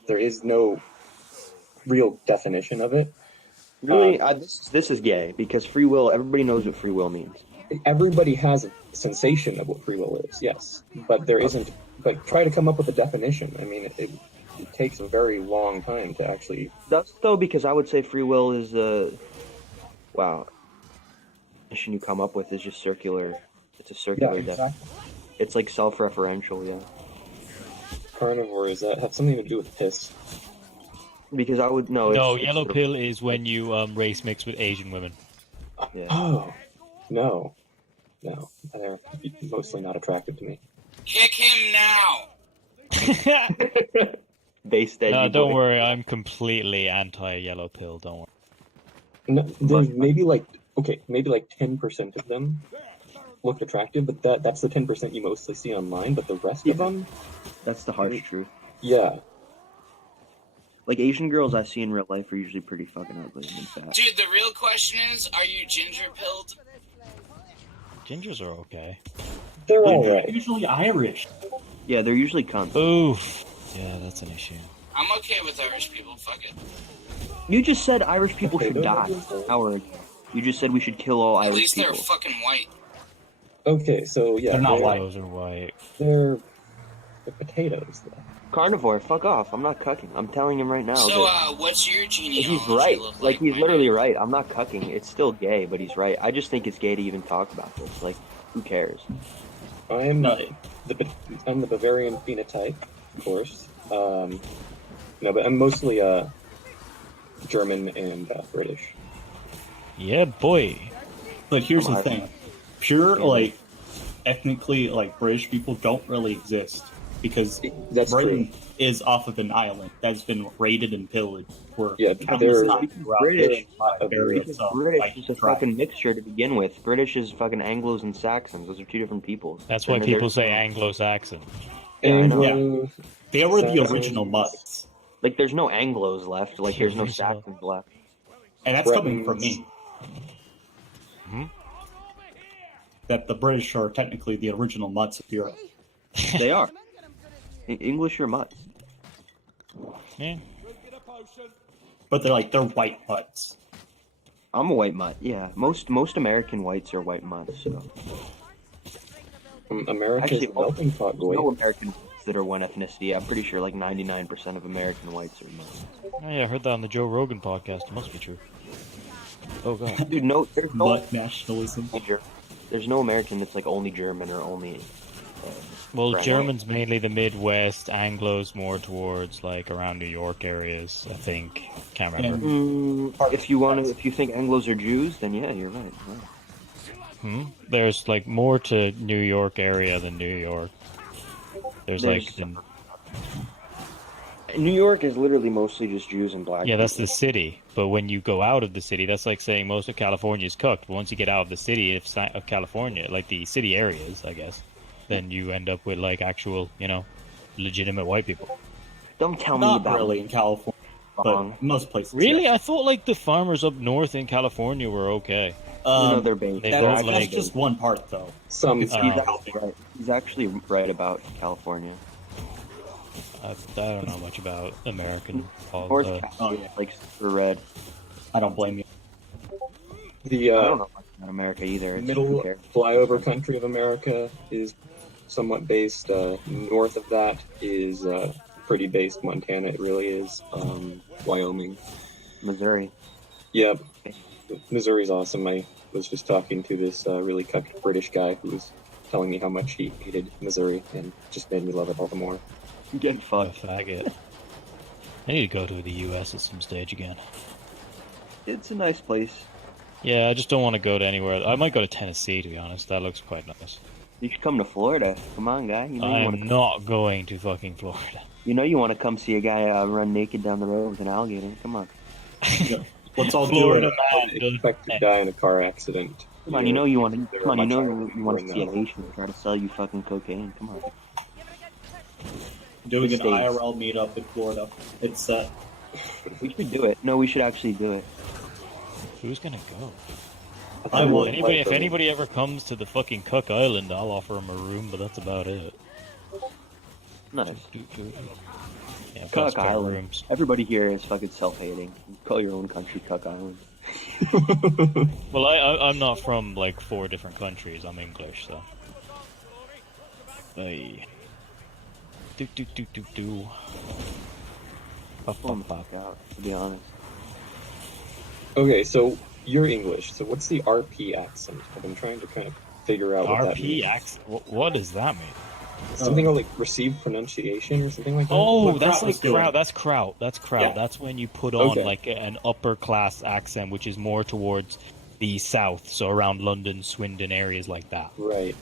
There is no real definition of it. Really, this is gay, because free will, everybody knows what free will means. Everybody has a sensation of what free will is, yes, but there isn't. But try to come up with a definition. I mean, it takes a very long time to actually. That's though, because I would say free will is wow. The definition you come up with is just circular. It's a circular definition. It's like self-referential, yeah. Carnivore, does that have something to do with piss? Because I would know. No, yellow pill is when you race mix with Asian women. Yeah. Oh, no, they're mostly not attractive to me. Kick him now. No, don't worry, I'm completely anti-yellow pill. Don't worry. No, there's maybe like 10% of them look attractive, but that's the 10% you mostly see online. But the rest of them, that's the harsh truth. Yeah. Like, Asian girls I see in real life are usually pretty fucking ugly and fat. Dude, the real question is, are you ginger pilled? Gingers are okay. They're alright. Usually Irish. Yeah, they're usually cunts. Oof. Yeah, that's an issue. I'm okay with Irish people, fuck it. You just said Irish people should die. Howard, you just said we should kill all Irish people. At least they're fucking white. Okay, so yeah. They're not white. Those are white. They're potatoes, though. Carnivore, fuck off. I'm not cucking. I'm telling him right now. So, what's your genealogy? He's right. Look Like, he's my literally dude? right. I'm not cucking. It's still gay, but he's right. I just think it's gay to even talk about this. Like, who cares? I'm the Bavarian phenotype, of course. No, but I'm mostly German and British. Yeah, boy. But here's the thing. Pure, like, ethnically, like, British people don't really exist. Because Britain is off of an island that's been raided and pillaged. They're British. British is a fucking mixture to begin with. British is fucking Anglos and Saxons. Those are two different peoples. That's why people say Anglo-Saxon. Yeah, I know. Yeah. They were the original mutts. Like, there's no Anglos left. Like, there's no Saxons left. And that's coming from me. that the British are technically the original mutts of Europe. They are. English are mutts. Yeah. But they're white mutts. I'm a white mutt. Yeah, most American whites are white mutts. So. America's Actually, a melting pot, boy. no American whites that are one ethnicity. I'm pretty sure like 99% of American whites are mutts. Oh, yeah, I heard that on the Joe Rogan podcast. It must be true. Oh god. Dude, no, Mutt nationalism. there's no American that's like only German or only. Well, Right. German's mainly the Midwest. Anglo's more towards like around New York areas. I think. Can't remember. If you think Anglos are Jews, then yeah, you're right. Yeah. There's like more to New York area than New York. There's like New York is literally mostly just Jews and black. yeah, that's the people. city. But when you go out of the city, that's like saying most of California is cooked. But once you get out of the city of California, like the city areas, I guess, then you end up with like actual, legitimate white people. Don't tell me Not about really in California, wrong. but most places. Really, yes. I thought like the farmers up north in California were okay. They're based. They That's, don't that's like- just one part, though. Some It's Oh. He's actually right about California. I don't know much about American North politics. Cal is like super red. I don't blame you. the I don't know much about America either. It's middle who cares? flyover country of America is somewhat based. North of that is pretty based. Montana, it really is. Wyoming. Missouri. Yeah, Missouri's awesome. I was just talking to this really cucked British guy who was telling me how much he hated Missouri and just made me love it all the more. Get A fucked. faggot. I need to go to the U.S. at some stage again. It's a nice place. Yeah, I just don't want to go to anywhere. I might go to Tennessee, to be honest. That looks quite nice. You should come to Florida. Come on, guy. You know you want I'm to. not going to fucking Florida. You know you want to come see a guy run naked down the road with an alligator. Come on. Let's all do Florida it. I would expect to die in a car accident. Come on. You know you want to. There Come on. are You know much you want higher to see a now. Haitian try to sell you fucking cocaine. Come on. Doing an States. IRL meetup in Florida. It's set. We should do it. No, we should actually do it. Who's gonna go? I would. If anybody ever comes to the fucking Cook Island, I'll offer them a room, but that's about it. Nice. Yeah, I've got Cook spare Island. rooms. Everybody here is fucking self-hating. Call your own country Cook Island. Well, I'm not from like 4 different countries. I'm English, so. Hey. Do. Pull the fuck out, to be honest. Okay, so you're English. So what's the RP accent? I've been trying to kind of figure out what that RP means. accent? What does that mean? Something like received pronunciation or something like that. Oh, What that's Kraut like was doing. kraut. That's kraut. That's kraut. Yeah. That's when you put on Okay. like an upper class accent, which is more towards the south, so around London, Swindon, areas like that, Right.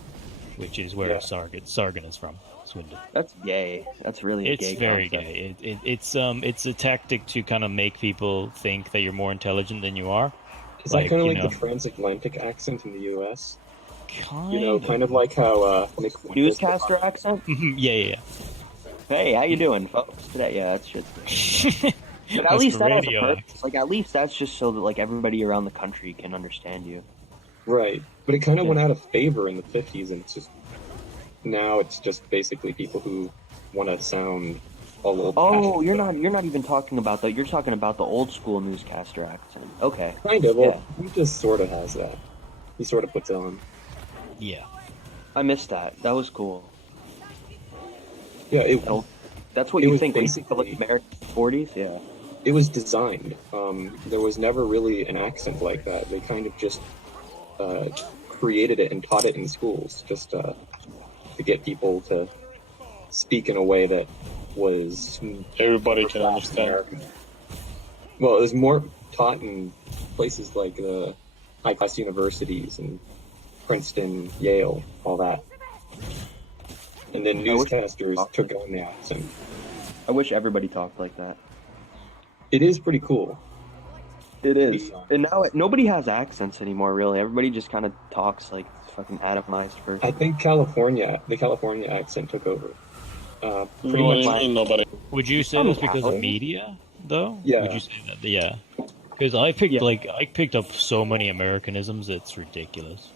which is where Yeah. Sargon is from. Swindon. That's gay. That's really a gay It's very concept. gay. It's a tactic to kind of make people think that you're more intelligent than you are. Is Like, that kind of you like know. the transatlantic accent in the U.S.? Kind You know, kind of like how Nick Newscaster accent? yeah. Hey, how you doing, folks? Today, yeah, that's shit's great. But at That's least the that has a radio purpose. Like, at least that's just so that like everybody around the country can understand you. Right, but it kind of Yeah. went out of favor in the 50s, and it's just now it's just basically people who want to sound all old. Oh, you're not even talking about that. You're talking about the old school newscaster accent. Okay. Kind of. Well, Yeah. he just sort of has that. He sort of puts it on. Yeah. I missed that. That was cool. Yeah, That's what It you was think when you think of like basically- American 40s? Yeah. it was designed. There was never really an accent like that. They kind of just created it and taught it in schools, just to get people to speak in a way that was Everybody can understand. American. Well, it was more taught in places like the high-class universities and Princeton, Yale, all that. And then I wish- newscasters took on the accent. I wish everybody talked like that. It is pretty cool. It is. And now nobody has accents anymore, really. Everybody just kind of talks like fucking atomized for. I think the California accent took over. Pretty No, much. ain't nobody. Would you say I'm that's because of Catholic. media, though? Yeah. Would you say that? Yeah. Because I picked up so many Americanisms, it's ridiculous.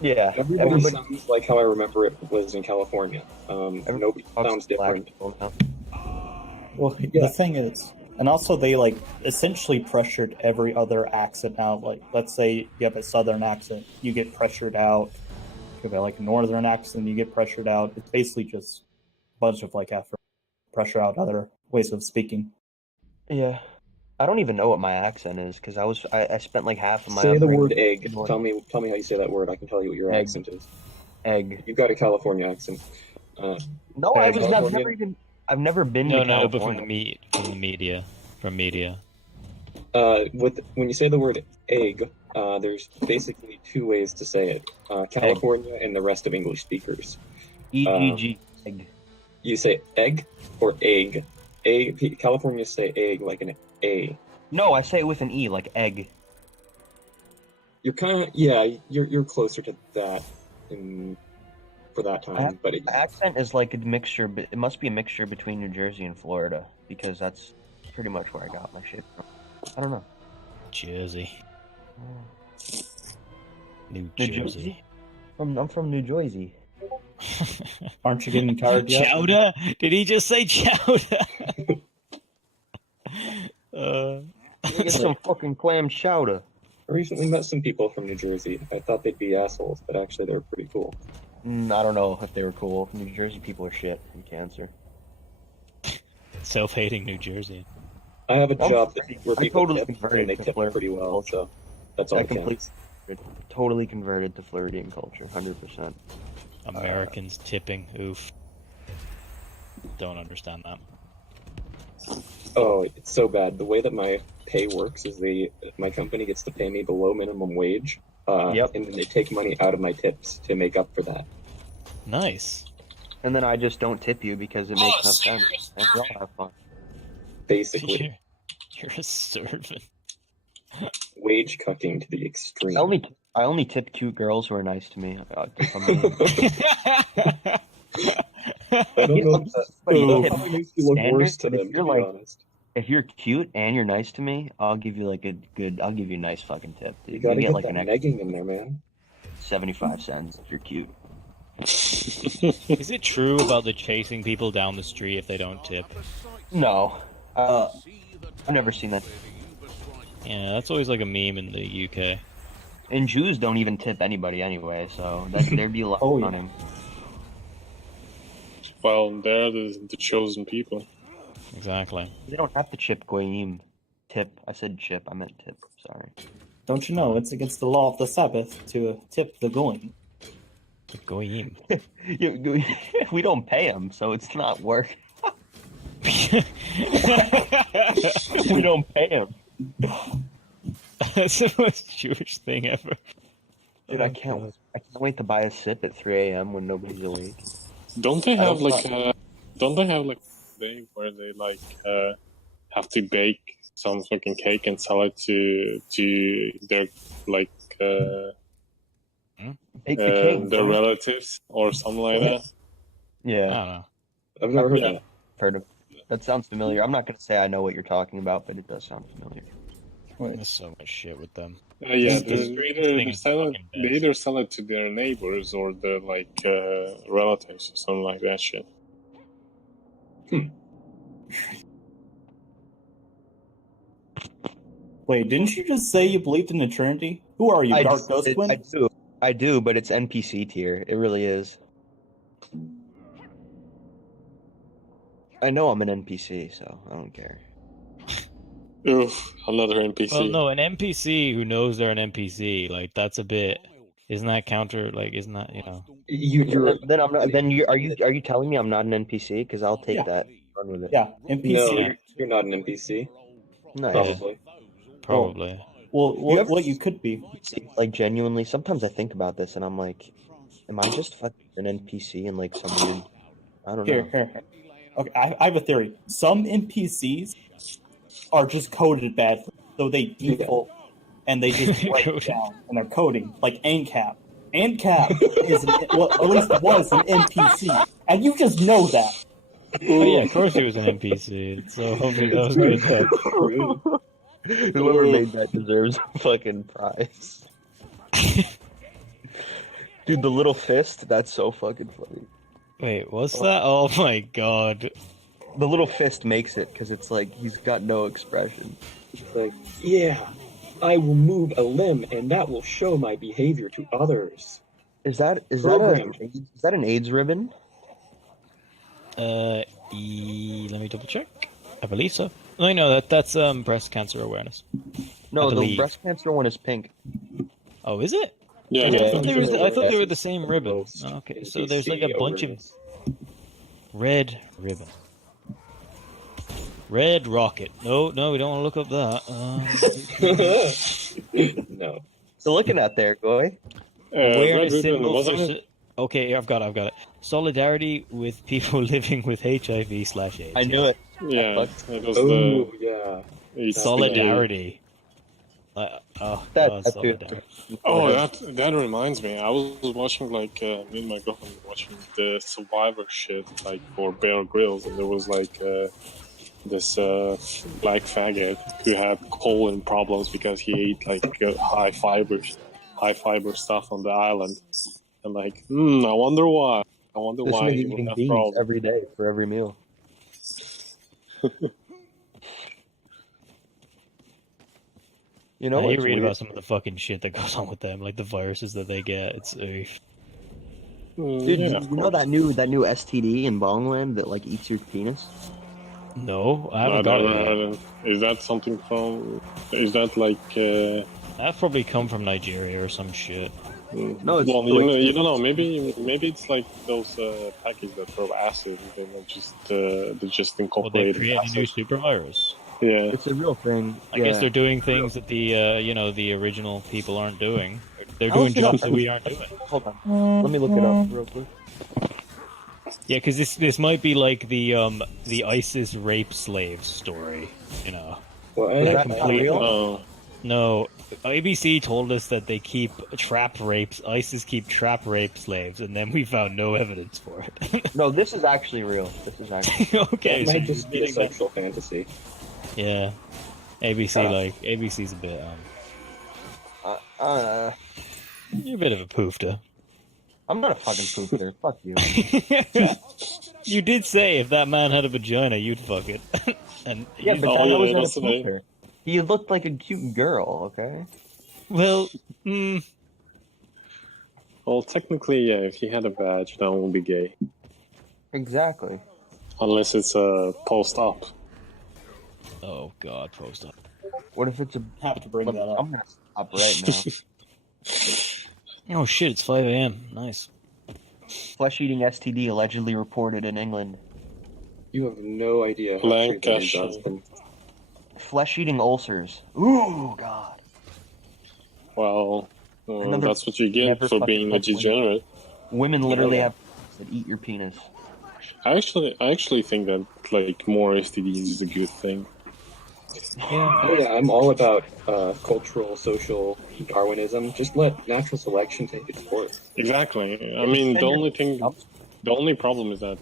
Yeah, Everybody sounds like how I remember it was in California. Nobody sounds different. Well, the thing is, and also they like essentially pressured every other accent out. Like, let's say you have a southern accent, you get pressured out. If you have like a northern accent, you get pressured out. It's basically just a bunch of like effort, pressure out other ways of speaking. Yeah. I don't even know what my accent is because I spent like half of my Say the upbringing- word egg. Tell me how you say that word. I can tell you what your Egg. accent is. egg. You've got a California accent. No, Egg. I've never been to No, California. but from the media. When you say the word egg, there's basically two ways to say it. California and the rest of English speakers. EEG. Egg. You say egg or egg. Californians say egg like an A. No, I say it with an E, like egg. You're kind of you're closer to that for that time, but My accent is like a mixture, but it must be a mixture between New Jersey and Florida because that's pretty much where I got my shit from. I don't know. Jersey. New New Jersey. I'm from New Jersey. Aren't you getting tired yet? Chowder? Did he just say chowder? Get some fucking clam chowder. I recently met some people from New Jersey. I thought they'd be assholes, but actually they were pretty cool. I don't know if they were cool. New Jersey people are shit and cancer. Self-hating New Jersey. I have a job where I people totally tip, converted and they to tip flirt pretty well, so that's all I that counts. totally converted to Floridian culture, 100%. Americans tipping. Oof. Don't understand that. Oh, it's so bad. The way that my pay works is my company gets to pay me below minimum wage, Yep. and then they take money out of my tips to make up for that. Nice. And then I just don't tip you because it makes no sense. And we all have fun. Basically, You're a servant. wage cutting to the extreme. I only tip cute girls who are nice to me. If I'm being- I don't know. But you That tip probably makes you look standard, worse to but if them, to you're be like- honest. If you're cute and you're nice to me, I'll give you like I'll give you a nice fucking tip. You gotta get get like that an extra negging in there, man. 75 cents if you're cute. Is it true about the chasing people down the street if they don't tip? No. I've never seen that. Yeah, that's always like a meme in the UK. And Jews don't even tip anybody anyway, so there'd be a lot on him. Well, they're the chosen people. Exactly. They don't have to chip goyim. Tip. I said chip. I meant tip. Sorry. Don't you know it's against the law of the Sabbath to tip the goyim? The goyim. We don't pay them, so it's not work. We don't pay them. That's the most Jewish thing ever. Dude, I can't wait to buy a sip at 3 a.m. when nobody's awake. Don't they have like a day where they like have to bake some fucking cake and sell it to their like Bake the cake, their relatives or something like that? I Yeah, don't know. I've never heard that. heard of. That sounds familiar. I'm not gonna say I know what you're talking about, but it does sound familiar. There's so much shit with them. Yeah, This thing is fucking they either sell it to their neighbors or their like relatives or something like that shit. Wait, didn't you just say you believed in the Trinity? Who are you, Dark Ghost Twin? I do, but it's NPC tier. It really is. I know I'm an NPC, so I don't care. Oof, another NPC. Well, no, an NPC who knows they're an NPC, like that's a bit. Isn't that counter? Like, isn't that Then I'm not. Then are you telling me I'm not an NPC? Because I'll take that. Run with it. Yeah, NPC. No, you're not an NPC. Nice. Probably. Probably. Well, what you could be. Like genuinely, sometimes I think about this and I'm like, am I just fucking an NPC in like some weird? I don't know. Here. Okay, I have a theory. Some NPCs are just coded badly, so they default and they just break down in their coding, like ANCAP. ANCAP is at least was an NPC, and you just know that. Oh yeah, of course he was an NPC. So hopefully that was good. Whoever made that deserves a fucking prize. Dude, the little fist, that's so fucking funny. Wait, what's that? Oh my god. The little fist makes it, because it's like, he's got no expression. It's like, yeah, I will move a limb, and that will show my behavior to others. Is that Programmed. an AIDS ribbon? Let me double check. I believe so. I know that's breast cancer awareness. No, I the believe. breast cancer one is pink. Oh, is it? Yeah, I thought yeah. they were the same ribbon. Okay, so there's like a bunch of red ribbon. Red rocket. No, we don't want to look up that. No. So looking at there, Goy. Red Awareness ribbon, symbol wasn't for it? Okay, I've got it. Solidarity with people living with HIV/AIDS. I knew it. Yeah, it was Oh, yeah. the Solidarity. Solidarity. Oh, that reminds me. I was watching like me and my girlfriend were watching the Survivor shit like for Bear Grylls, and there was like this black faggot who had colon problems because he ate like high fiber stuff on the island, and like I wonder why. I wonder This why nigga he would eating have beans problems. every day for every meal. You know, You what's read weird? about some of the fucking shit that goes on with them, like the viruses that they get. It's Dude, Yeah, of you know that new STD in Bongland that like eats your penis? no, I I haven't got don't it yet. know. Is that something from? Is that like? That probably come from Nigeria or some shit. No, it's Well, you don't know. Maybe it's like those packages that throw acid. They just Well, they incorporate create a new acid. super virus. Yeah. It's a real thing. I guess they're doing things that the the original people aren't doing. They're doing jobs that we aren't doing. Hold on, let me look it up real quick. Yeah, because this might be like the ISIS rape slave story. You know. What? Is that complete- real? Oh. No, ABC told us that they keep ISIS keep trap rape slaves, and then we found no evidence for it. No, this is actually real. This is actually. Okay, It so might you're just be a admitting that- sexual fantasy. Yeah, ABC's a bit you're a bit of a poofter. I'm not a fucking poofter. Fuck you. You did say if that man had a vagina, you'd fuck it. And Yeah, you- but Oh, that yeah, wasn't a that's the name. poofer. He looked like a cute girl. Okay. well, Well, technically, yeah. If he had a badge, that won't be gay, Exactly. unless it's a post-op. oh god, post up. What if it's a? Have to bring that up. I'm gonna stop right now. Oh shit, it's 5 a.m. Nice. Flesh-eating STD allegedly reported in England. You have no idea how true that is, Lancashire. Johnston. Flesh-eating ulcers. Ooh, God. Well, Another- that's what you get never for fucking being a touch women. degenerate. Women literally Yeah. have that eat your penis. I actually think that like more STDs is a good thing. Oh yeah, I'm all about cultural, social Darwinism. Just let natural selection take its course. Exactly. I mean, the only problem is that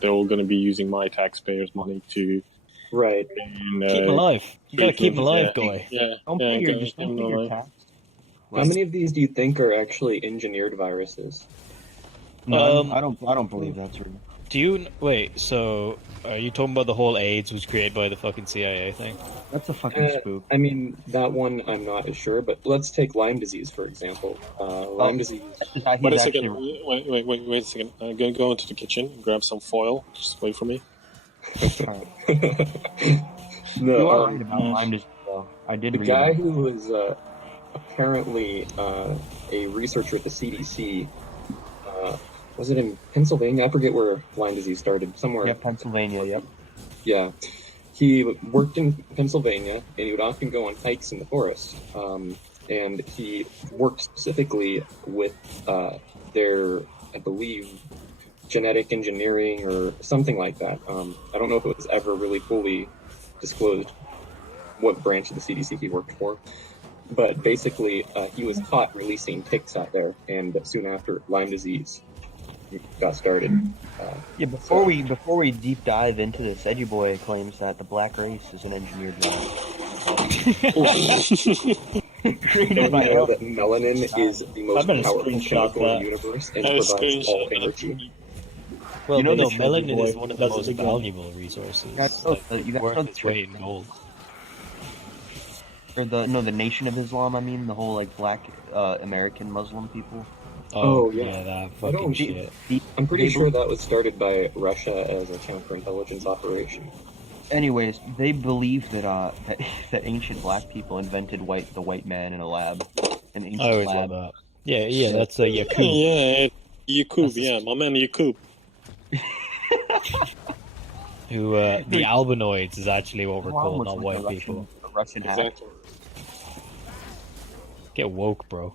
they're all going to be using my taxpayers' money to Right. Keep him alive. You gotta keep him alive, guy. Yeah. Don't yeah, pay your, gotta just keep don't them pay your alive. tax. How many of these do you think are actually engineered viruses? No, I don't believe that's real. Do you wait? So, are you talking about the whole AIDS was created by the fucking CIA thing? That's a fucking spook. I mean, that one I'm not as sure, but let's take Lyme disease, for example. Lyme disease. He's Wait a actually- second. Wait a second. I'm gonna go into the kitchen, grab some foil. Just wait for me. You No, are right about Lyme disease, though. I did the read guy that. who was apparently a researcher at the CDC, was it in Pennsylvania? I forget where Lyme disease started. Somewhere. Yeah, Pennsylvania, yep. Yeah. He worked in Pennsylvania, and he would often go on hikes in the forest. And he worked specifically with their, I believe, genetic engineering or something like that. I don't know if it was ever really fully disclosed what branch of the CDC he worked for. But basically, he was caught releasing ticks out there, and soon after, Lyme disease got started. Yeah, before we deep dive into this, Edgy Boy claims that the black race is an engineered race. Created And by you know that melanin is the most gonna powerful screenshot chemical in that. the universe and I provides all screenshot that. energy. Well, You know you know, the Shelby melanin boy is one of the does it most again. valuable resources. You guys know the- you guys know Worth the its weight in gold. Or the Nation of Islam. I mean, the whole like black American Muslim people. Oh, yeah. that I fucking don't- shit. I'm pretty They sure bel- that was started by Russia as a counterintelligence operation. Anyways, they believe that that ancient black people invented the white man in a lab, an ancient I always lab. love that. Yeah, that's a Yakub. Yeah, Yakub, That's a- yeah, my man Yakub. Who the albinoids is actually what we're Islam called, was not like white people. a Russian hack. Exactly. Get woke, bro.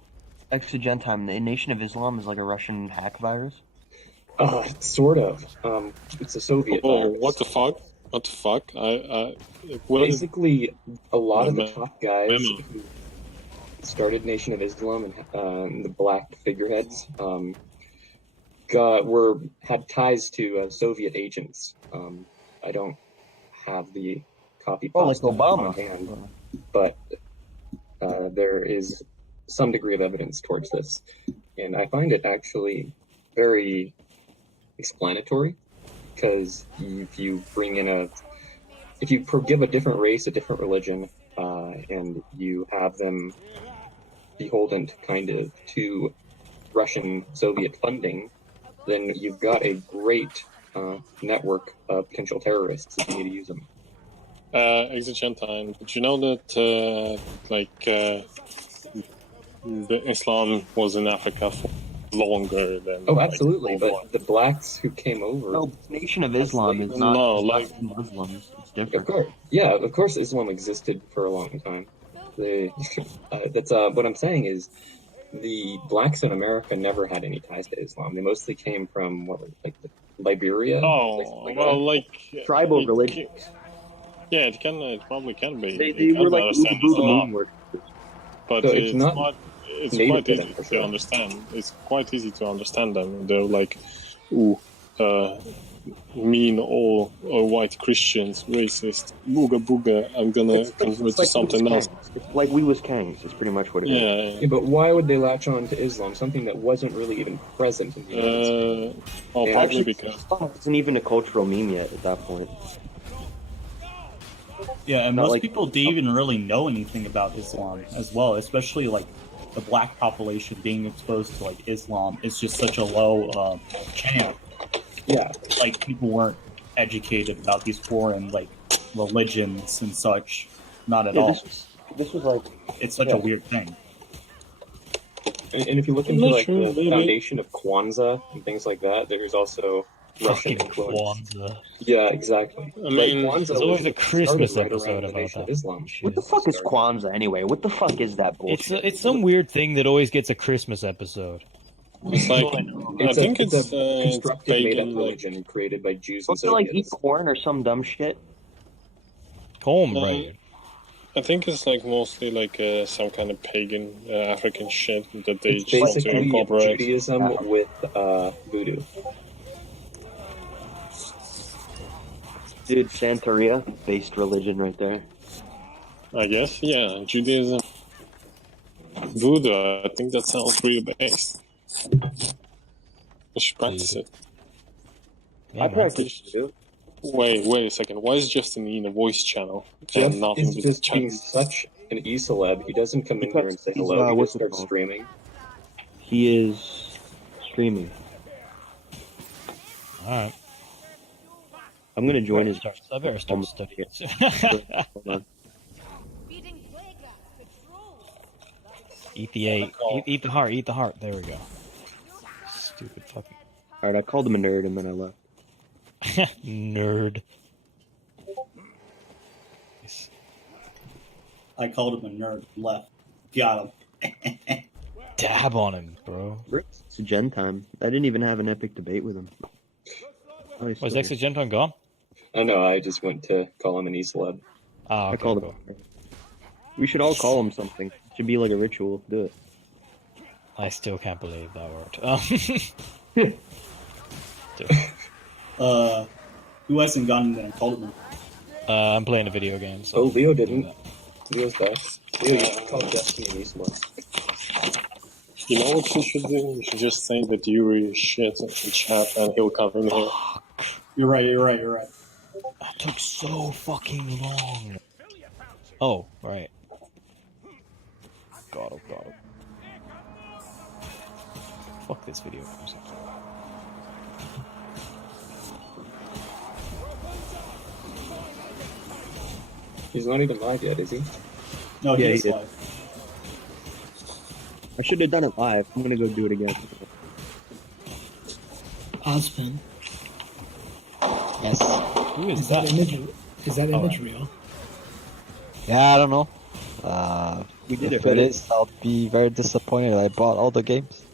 Exogentime, the Nation of Islam is like a Russian hack virus. Sort of. It's a Soviet Oh, virus. what the fuck? What the fuck? What is Basically, a lot of the Memo. top guys Memo. who started Nation of Islam and the black figureheads had ties to Soviet agents. I don't have the copy Oh, like pasta Obama. on hand, but there is some degree of evidence towards this, and I find it actually very explanatory, because if you give a different race a different religion, and you have them beholden to kind of to Russian Soviet funding, then you've got a great network of potential terrorists if you need to use them. Exogentine? Did you know that the Islam was in Africa for longer than? Oh, absolutely. like, But the blacks who came over, No, Nation of Islam is not, No, is not like- Muslims. It's of different. course, yeah, of course, Islam existed for a long time. That's what I'm saying is the blacks in America never had any ties to Islam. They mostly came from Liberia. places Oh, like well, that. like Tribal it- religions. Yeah, it probably can be. They It were can like understand Buddha Islam, moon worshippers. but So it's not it's native quite to them, easy for to sure. understand. It's quite easy to understand them. They're like, ooh, mean all white Christians, racist, booga booga. I'm gonna convert to something else. It's like we was Kangs. It's pretty much what it is. Yeah. Yeah, but why would they latch on to Islam, something that wasn't really even present in the United States? Well, Yeah, probably actually, because Islam isn't even a cultural meme yet at that point. Yeah, and Not most like- people didn't even really know anything about Islam as well, especially like the black population being exposed to like Islam is just such a low chance. Yeah, Like people weren't educated about these foreign like religions and such. Not at Yeah, all. this was like It's such a weird thing. and if you look I'm into not like sure, the maybe. foundation of Kwanzaa and things like that, there's also Russian Fucking influence. Kwanzaa. Yeah, exactly. I mean, Kwanzaa There's always was a Christmas started right episode around the about Nation of that. Islam. what the fuck is Started. Kwanzaa anyway? What the fuck is that bullshit? It's some weird thing that always gets a Christmas episode. it's like I think it's it's a constructed, made-up pagan, like, religion created by Jews and Don't they like eat Soviets. corn or some dumb shit? Cornbread. I think it's like mostly like some kind of pagan African shit that they It's just want to basically incorporate. Judaism with voodoo. Dude, Santeria-based religion right there. I guess, yeah, Judaism, voodoo. I think that sounds really based. I should practice it. Yeah, I man. practice voodoo. Wait a second. Why is Justin in a voice channel Jeff and nothing is with just chat? being such an e-celeb. He doesn't come in Because here and say he's, hello. He what's just it starts called? streaming. He is streaming. Alright. I'm gonna join his. I better start studying. Hold on. Eat the 8. Eat the heart. Eat the heart. There we go. Stupid fucking All right, I called him a nerd and then I left. nerd. I called him a nerd. Left. Got him. Dab on him, bro. It's gen time. I didn't even have an epic debate with him. Nice. Was Exogenton gone? Oh no, I just went to call him an e-celeb. Oh, okay, I called cool. him. We should all call him something. It should be like a ritual. Do it. I still can't believe that word. Who hasn't gone in there and called him? I'm playing a video game. So Oh, Leo didn't. Leo's best. Leo, you should call Destiny Eastmore. You know what you should do? You should just say that Yuri is shit in chat and he'll come in here. You're right. That took so fucking long. Oh, right. God, oh god. Fuck this video. He's not even live yet, is he? No, Yeah, he's he is. live. I should have done it live. I'm gonna go do it again. Osman, Yes. Who is is that that? image real? Yeah, I don't know. We did If it, it right? is, I'll be very disappointed. I bought all the games.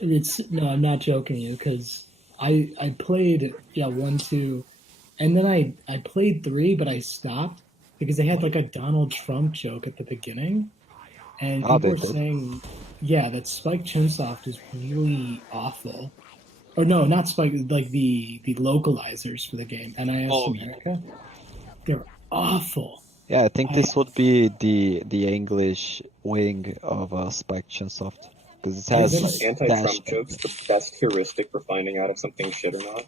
No, I'm not joking you, because I played 1, 2, and then I played 3, but I stopped because they had like a Donald Trump joke at the beginning, and Oh, people they were did? saying, that Spike Chunsoft is really awful. Or no, not Spike, like the localizers for the game, NIS America. They're awful. Yeah, I think this would be the English wing of Spike Chunsoft because it has Isn't Anti-Trump dash. jokes the best heuristic for finding out if something's shit or not?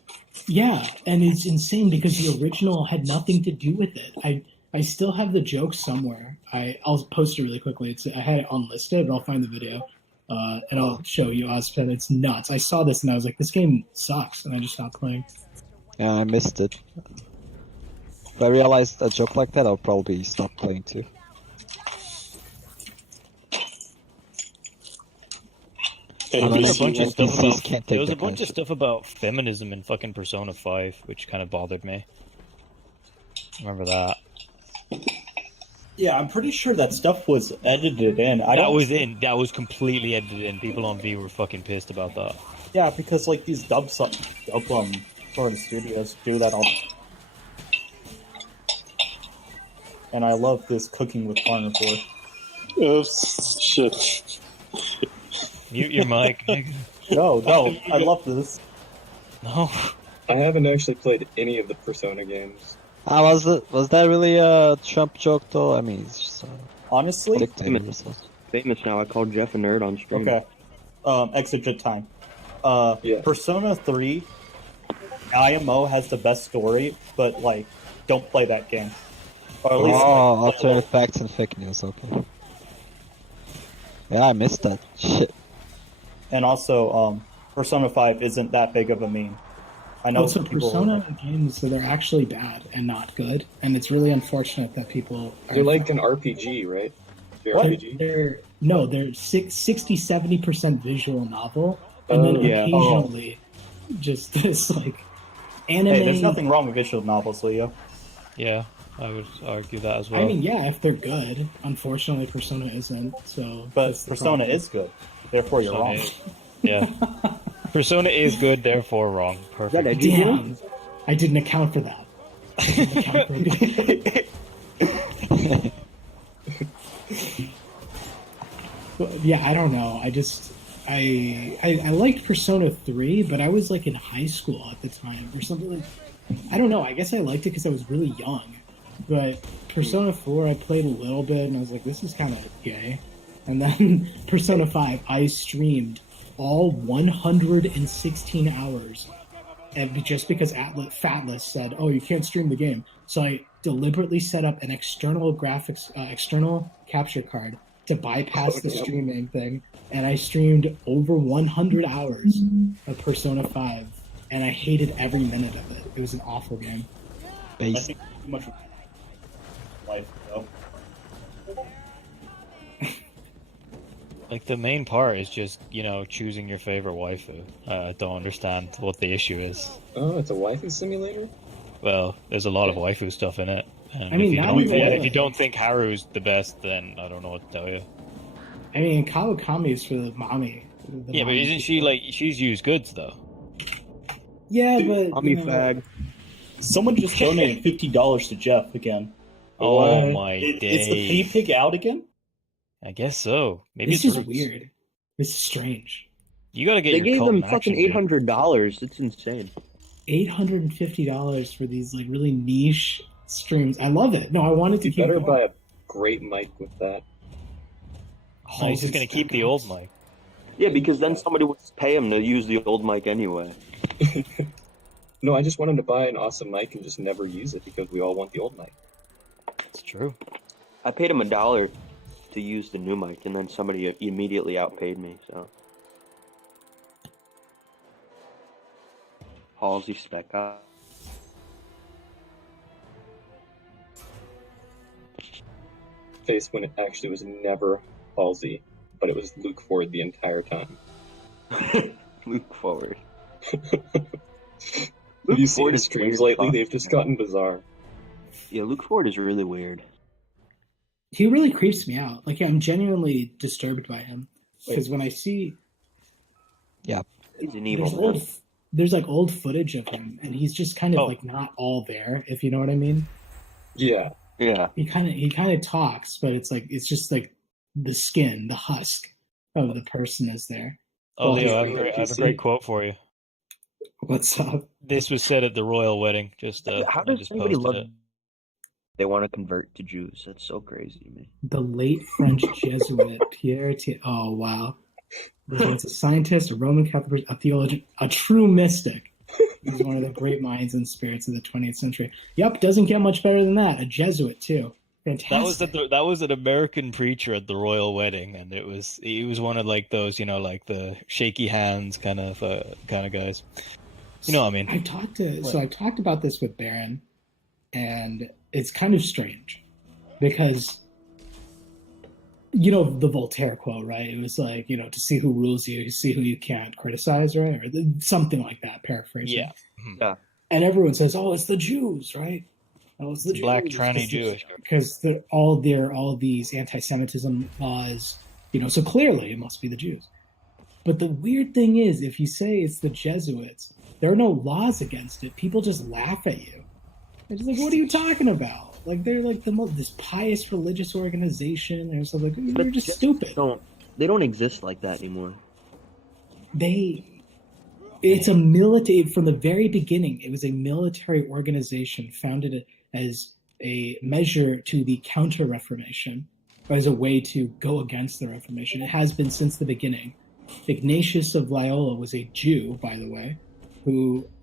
Yeah, and it's insane because the original had nothing to do with it. I still have the joke somewhere. I'll post it really quickly. I had it unlisted, but I'll find the video and I'll show you, Ozpen. It's nuts. I saw this and I was like, this game sucks, and I just stopped playing. Yeah, I missed it. If I realized a joke like that, I'll probably stop playing too. Hey, I There mean, was a bunch of stuff NPCs about can't take there was a that kind bunch of of stuff about feminism in fucking Persona 5, which kind of bothered me. Remember that? Yeah, I'm pretty sure that stuff was edited in. That was completely edited in. People on V were fucking pissed about that. Yeah, because like these dub sort of studios do that all. And I love this cooking with carnivore. Oops, shit. Mute your mic. nigga. No, I love this. No. I haven't actually played any of the Persona games. Was that really a Trump joke though? I mean, it's just Honestly, dictator or something. Famous now. I called Jeff a nerd on stream. okay. Exegete time. Yeah. Persona 3 IMO has the best story, but like, don't play that game. Or at least Oh, like, alternate facts and fake news. Okay. Yeah, I missed that. Shit. and also, Persona 5 isn't that big of a meme. I know Also, some people. Persona games, so they're actually bad and not good, and it's really unfortunate that people They're like an RPG, right? JRPG? They're 60-70% visual novel, and then yeah. occasionally just this like anime. Hey, there's nothing wrong with visual novels, Leo. Yeah, I would argue that as well. I mean, yeah, if they're good. Unfortunately, Persona isn't. So, But that's the Persona problem. is good. Therefore, you're Persona wrong. is- Yeah. Persona is good, therefore wrong. Perfect. Edgy? Damn, I didn't account for that. I didn't account for But, yeah, I don't know. I liked Persona 3, but I was like in high school at the time or something like. I don't know. I guess I liked it because I was really young. But Persona 4, I played a little bit, and I was like, this is kind of gay. And then Persona 5, I streamed all 116 hours, and just because Fatless said, "Oh, you can't stream the game," so I deliberately set up an external capture card to bypass the streaming thing, and I streamed over 100 hours of Persona 5, and I hated every minute of it. It was an awful game. I Based. think too much life, though. Like, the main part is just, choosing your favorite waifu. I don't understand what the issue is. Oh, it's a waifu simulator? Well, there's a lot of waifu stuff in it. And I mean, not even if really. you don't think Haru's the best, then I don't know what to tell you. I mean, Kawakami is for the mommy. Yeah, but isn't she, she's used goods, though? Yeah, but... I'm fag. Someone just donated $50 to Jeff again. Oh What? my Is the days. pay pig out again? I guess so. Maybe This it's is roots. weird. This is strange. You gotta get They your gave cult them in action, fucking dude. $800. It's insane. $850 for these like really niche streams. I love it. No, I wanted to You keep better going. buy a great mic with that. Oh, he's just gonna keep the old mic. Yeah, because then somebody would pay him to use the old mic anyway. No, I just want him to buy an awesome mic and just never use it because we all want the old mic. It's true. I paid him $1 to use the new mic, and then somebody immediately outpaid me. So, Halsey spec up. Face when it actually was never Halsey, but it was Luke Ford the entire time. Luke Forward. Have you seen his streams lately? They've just gotten bizarre. Yeah, Luke Ford is really weird. He really creeps me out. Like, I'm genuinely disturbed by him because when I see, He's an evil man. there's like old footage of him, and he's just kind of like not all there, if you know what I mean. Yeah. Yeah. He kind of talks, but it's just like the skin, the husk of the person is there. Oh, Well, Leo, I have a great quote for you. What's up? This was said at the royal wedding. How I does just anybody posted love? it. They want to convert to Jews. That's so crazy to me. The late French Jesuit Pierre. Oh wow! He's a scientist, a Roman Catholic, a theologian, a true mystic. He's one of the great minds and spirits of the 20th century. Yep, doesn't get much better than that. A Jesuit too. Fantastic. That was an American preacher at the royal wedding, and he was one of like those, like the shaky hands kind of guys. You know what I mean? I talked about this with Baron, and it's kind of strange because the Voltaire quote, right? It was like, to see who rules you, see who you can't criticize, right? Or something like that, paraphrasing. Yeah. Yeah. And everyone says, "Oh, it's the Jews, right? Oh, it's the Jews, black tranny Jewish." because they're all these anti-Semitism laws, so clearly it must be the Jews. But the weird thing is, if you say it's the Jesuits, there are no laws against it. People just laugh at you. They're just like, "What are you talking about?" Like, they're like this pious religious organization or something. They're just stupid. They don't exist like that anymore. It's a military, from the very beginning, it was a military organization founded as a measure to the Counter-Reformation, or as a way to go against the Reformation. It has been since the beginning. Ignatius of Loyola was a Jew, by the way,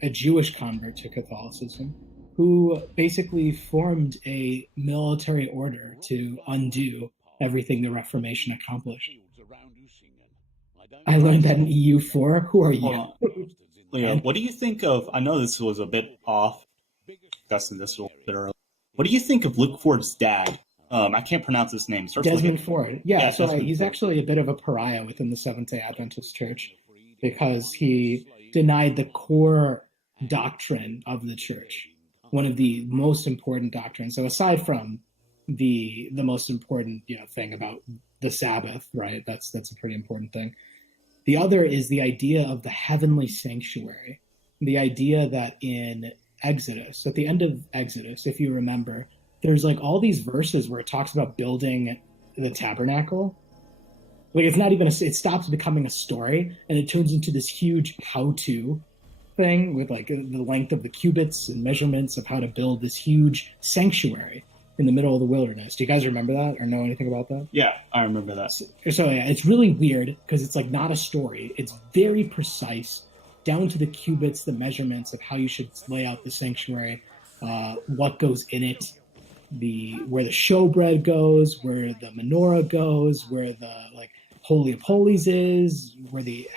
a Jewish convert to Catholicism, who basically formed a military order to undo everything the Reformation accomplished. I learned that in EU4. Who are you? Leo, what do you think of? I know this was a bit off, discussing this a little bit earlier. What do you think of Luke Ford's dad? I can't pronounce his name. Desmond Ford. Yeah, so he's Ford. actually a bit of a pariah within the Seventh-day Adventist Church because he denied the core doctrine of the church, one of the most important doctrines. So aside from the most important thing about the Sabbath, right? That's a pretty important thing. The other is the idea of the heavenly sanctuary. The idea that in Exodus, at the end of Exodus, if you remember, there's like all these verses where it talks about building the tabernacle. Like, it's not even it stops becoming a story and it turns into this huge how-to thing with like the length of the cubits and measurements of how to build this huge sanctuary in the middle of the wilderness. Do you guys remember that or know anything about that? Yeah, I remember that. So yeah, it's really weird because it's like not a story. It's very precise, down to the cubits, the measurements of how you should lay out the sanctuary, what goes in it, where the showbread goes, where the menorah goes, where the Holy of Holies is,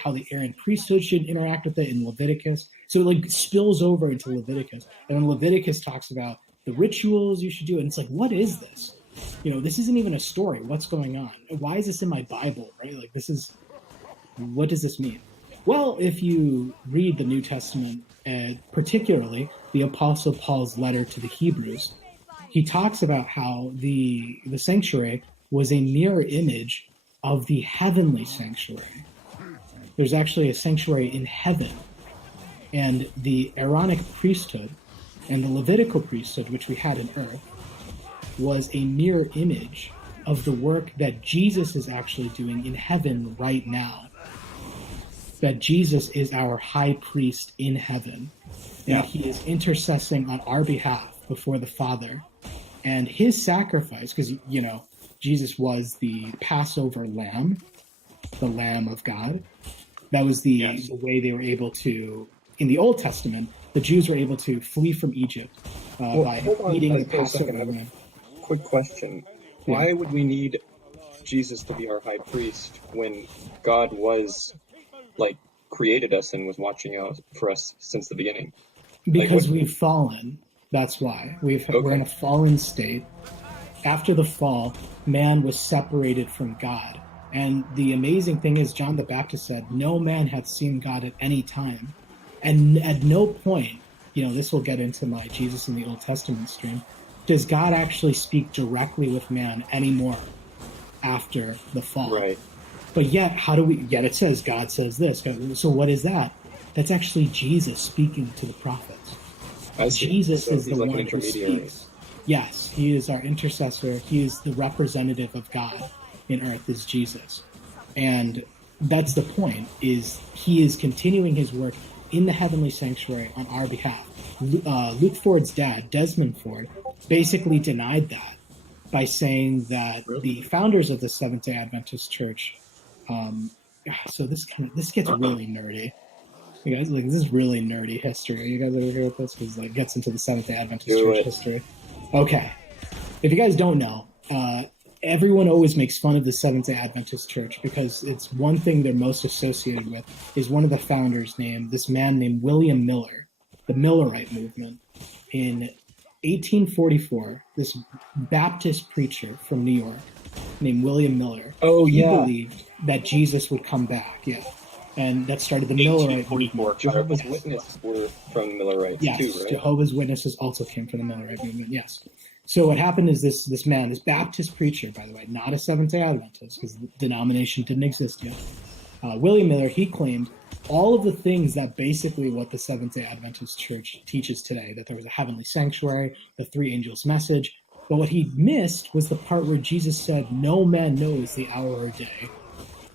how the Aaron priesthood should interact with it in Leviticus. So it spills over into Leviticus. And when Leviticus talks about the rituals you should do, and it's like, what is this? This isn't even a story. What's going on? Why is this in my Bible, right? What does this mean? Well, if you read the New Testament, particularly the Apostle Paul's letter to the Hebrews, he talks about how the sanctuary was a mirror image of the heavenly sanctuary. There's actually a sanctuary in heaven. And the Aaronic priesthood and the Levitical priesthood, which we had in earth, was a mirror image of the work that Jesus is actually doing in heaven right now. That Jesus is our high priest in heaven. And he is intercessing on our behalf before the Father. And his sacrifice, because, Jesus was the Passover lamb, the Lamb of God. That was the way they were able to, in the Old Testament, the Jews were able to flee from Egypt by eating the Passover lamb. Quick question. Why would we need Jesus to be our high priest when God was, created us and was watching out for us since the beginning? Because we've fallen. That's why. We're in a fallen state. After the fall, man was separated from God. And the amazing thing is, John the Baptist said, no man hath seen God at any time. And at no point, this will get into my Jesus in the Old Testament stream, does God actually speak directly with man anymore after the fall. Right. But yet, yet it says, God says this. So what is that? That's actually Jesus speaking to the prophets. Jesus is the one who speaks. Yes, he is our intercessor. He is the representative of God in earth, is Jesus. And that's the point, is he is continuing his work in the heavenly sanctuary on our behalf. Luke Ford's dad, Desmond Ford, basically denied that by saying that the founders of the Seventh-day Adventist Church, so this gets really nerdy. You guys, this is really nerdy history. You guys ever hear of this? Because it gets into the Seventh-day Adventist Church history. Okay. If you guys don't know, everyone always makes fun of the Seventh-day Adventist Church because it's one thing they're most associated with is one of the founders this man named William Miller, the Millerite movement. In 1844, this Baptist preacher from New York named William Miller, he believed that Jesus would come back, and that started the Millerite movement. Jehovah's Witnesses were from Millerites too, right? Jehovah's Witnesses also came from the Millerite movement, yes. So what happened is this man, this Baptist preacher, by the way, not a Seventh-day Adventist, because the denomination didn't exist yet. William Miller, he claimed all of the things that basically what the Seventh-day Adventist Church teaches today, that there was a heavenly sanctuary, the three angels' message. But what he missed was the part where Jesus said, no man knows the hour or day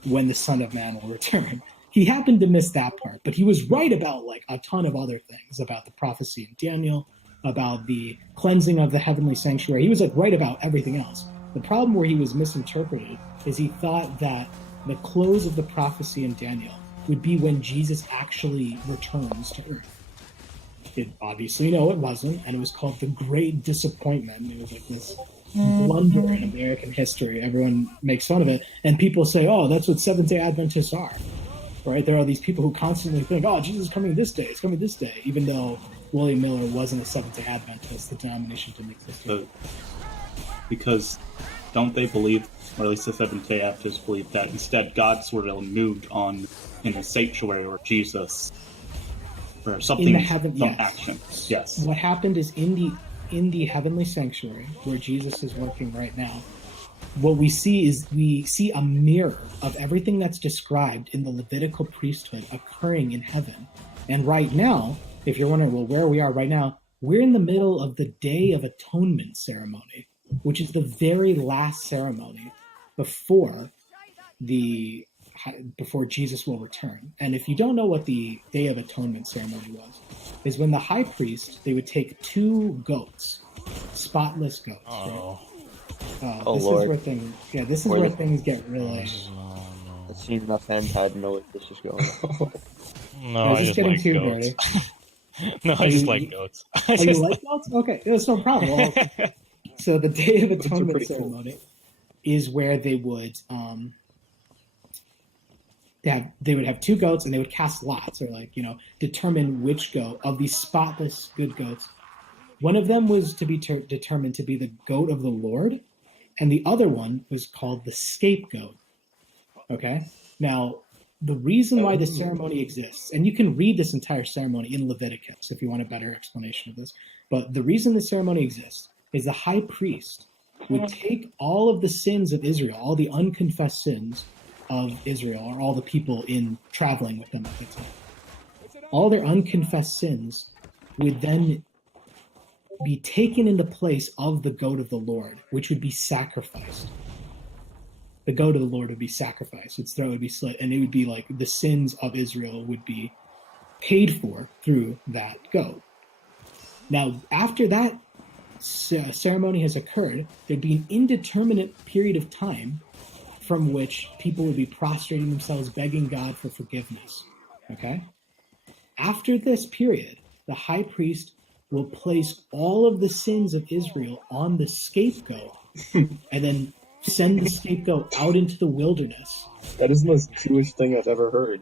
when the Son of Man will return. He happened to miss that part, but he was right about a ton of other things, about the prophecy in Daniel, about the cleansing of the heavenly sanctuary. He was right about everything else. The problem where he was misinterpreted is he thought that the close of the prophecy in Daniel would be when Jesus actually returns to earth. It obviously, it wasn't, and it was called the Great Disappointment. It was this blunder in American history. Everyone makes fun of it, and people say, oh, that's what Seventh-day Adventists are. Right? There are these people who constantly think, oh, Jesus is coming this day, it's coming this day, even though William Miller wasn't a Seventh-day Adventist, the denomination didn't exist. Because don't they believe, or at least the Seventh-day Adventists believe, that instead God sort of moved on in the sanctuary or Jesus, or something, in the heaven, some action. Yes. What happened is in the heavenly sanctuary, where Jesus is working right now, what we see is a mirror of everything that's described in the Levitical priesthood occurring in heaven. And right now, if you're wondering, well, where we are right now, we're in the middle of the Day of Atonement ceremony, which is the very last ceremony before Jesus will return. And if you don't know what the Day of Atonement ceremony was, is when the high priest, they would take 2 goats, spotless goats. Oh. Right? Oh, this Lord. Is where things, this is where things get really... It seems enough hentai to know where this is going. No, I just getting like too goats. dirty. No, I just like goats. You like goats? Okay, there's no problem. So the Day of Atonement ceremony is where they would they would have 2 goats, and they would cast lots, or determine which goat of these spotless good goats. One of them was to be determined to be the goat of the Lord, and the other one was called the scapegoat. Okay? Now, the reason why this ceremony exists, and you can read this entire ceremony in Leviticus if you want a better explanation of this, but the reason the ceremony exists is the high priest would take all of the sins of Israel, all the unconfessed sins of Israel, or all the people in traveling with them at the time. All their unconfessed sins would then be taken in the place of the goat of the Lord, which would be sacrificed. The goat of the Lord would be sacrificed. Its throat would be slit, and it would be like the sins of Israel would be paid for through that goat. Now, after that ceremony has occurred, there'd be an indeterminate period of time from which people would be prostrating themselves, begging God for forgiveness. Okay? After this period, the high priest will place all of the sins of Israel on the scapegoat and then send the scapegoat out into the wilderness. That is the most Jewish thing I've ever heard.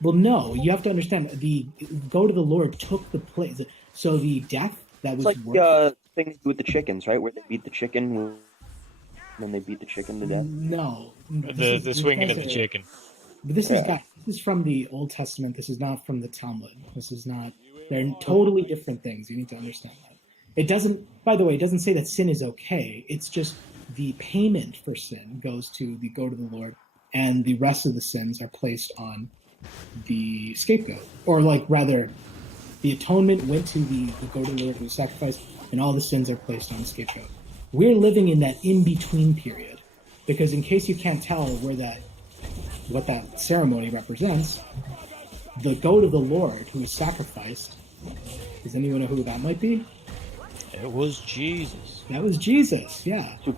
Well, no, you have to understand, the go to the Lord took the place. So the death that was It's like the thing they do with the chickens, right? Where they beat the chicken, and then they beat the chicken to death. No. The swinging of the chicken. But this is from the Old Testament. This is not from the Talmud. This is not. They're totally different things. You need to understand that. It doesn't. By the way, it doesn't say that sin is okay. It's just the payment for sin goes to the go to the Lord, and the rest of the sins are placed on the scapegoat, or like rather, the atonement went to the go to the Lord who was sacrificed, and all the sins are placed on the scapegoat. We're living in that in between period, because in case you can't tell what that ceremony represents, the go to the Lord who was sacrificed. Does anyone know who that might be? It was Jesus. That was Jesus. Yeah. So,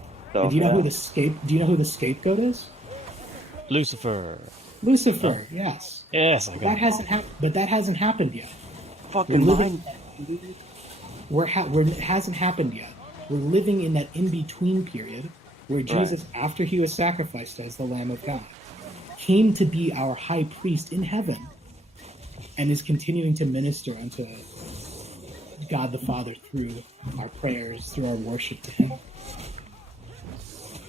Do you know who the scapegoat is? Lucifer. Lucifer. Yes. Yes, I That got it. hasn't happened. But that hasn't happened yet. fucking We're mind. it hasn't happened yet. We're living in that in between period where Jesus, after he was sacrificed as the Lamb of God, came to be our high priest in heaven, and is continuing to minister unto God the Father through our prayers, through our worship to him.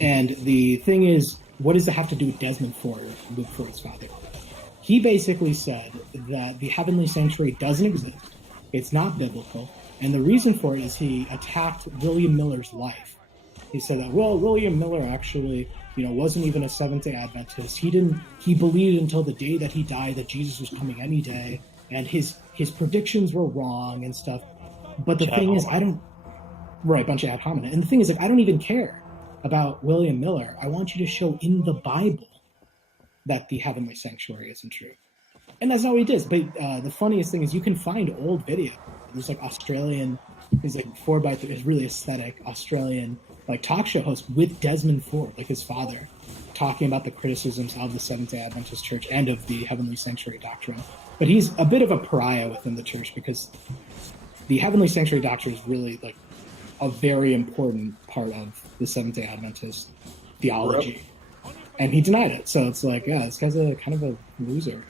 And the thing is, what does that have to do with Desmond Ford, Luke Ford's father? He basically said that the heavenly sanctuary doesn't exist. It's not biblical. And the reason for it is he attacked William Miller's life. He said that, well, William Miller actually, wasn't even a Seventh-day Adventist. He believed until the day that he died that Jesus was coming any day, and his predictions were wrong and stuff. But the thing is, bunch of ad hominem. And the thing is, I don't even care about William Miller. I want you to show in the Bible that the heavenly sanctuary isn't true. And that's not what he does. But the funniest thing is you can find old video. There's like Australian, he's like 4x3, it's really aesthetic Australian like talk show host with Desmond Ford, like his father, talking about the criticisms of the Seventh-day Adventist Church and of the heavenly sanctuary doctrine. But he's a bit of a pariah within the church because the heavenly sanctuary doctrine is really like a very important part of the Seventh-day Adventist theology. And he denied it. So it's like, yeah, this guy's a kind of a loser.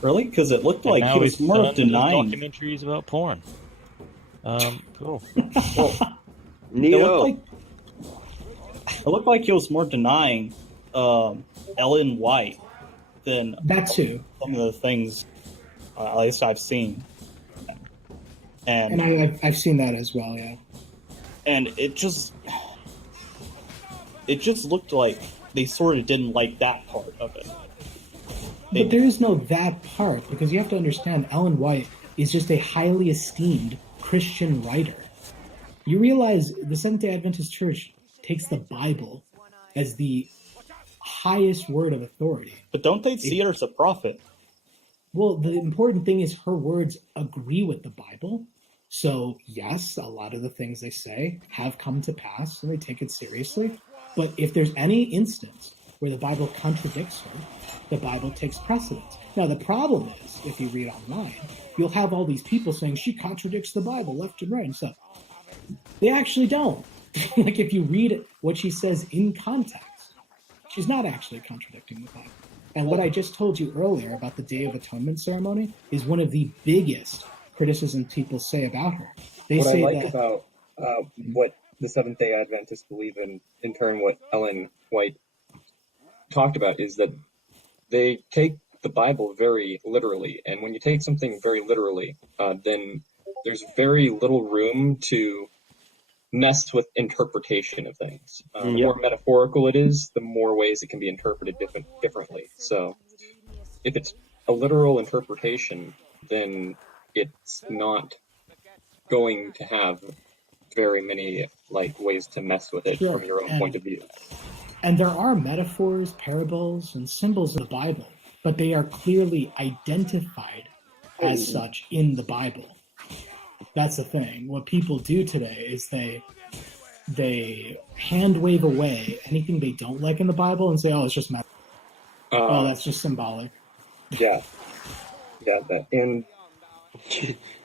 Really? Because it looked like he was he's more done denying. documentaries about porn. Cool. Neo. It looked like he was more denying Ellen White than That too. some of the things, at least I've seen. And I've seen that as well, yeah. And it just looked like they sort of didn't like that part of it. But there is no that part, because you have to understand Ellen White is just a highly esteemed Christian writer. You realize the Seventh-day Adventist Church takes the Bible as the highest word of authority. But don't they see her as a prophet? Well, the important thing is her words agree with the Bible. So, yes, a lot of the things they say have come to pass, and they take it seriously. But if there's any instance where the Bible contradicts her, the Bible takes precedence. Now, the problem is, if you read online, you'll have all these people saying she contradicts the Bible left and right and stuff. They actually don't. Like, if you read what she says in context, she's not actually contradicting the Bible. And what I just told you earlier about the Day of Atonement ceremony is one of the biggest criticisms people say about her. They What say I like that about what the Seventh-day Adventists believe in turn what Ellen White talked about, is that they take the Bible very literally. And when you take something very literally, then there's very little room to mess with interpretation of things. The more metaphorical it is, the more ways it can be interpreted differently. So if it's a literal interpretation, then it's not going to have very many ways to mess with it from your own point of view. And there are metaphors, parables, and symbols of the Bible, but they are clearly identified as such in the Bible. That's the thing. What people do today is they hand wave away anything they don't like in the Bible and say, "Oh, it's just metaphor. Oh, that's just symbolic." Yeah, and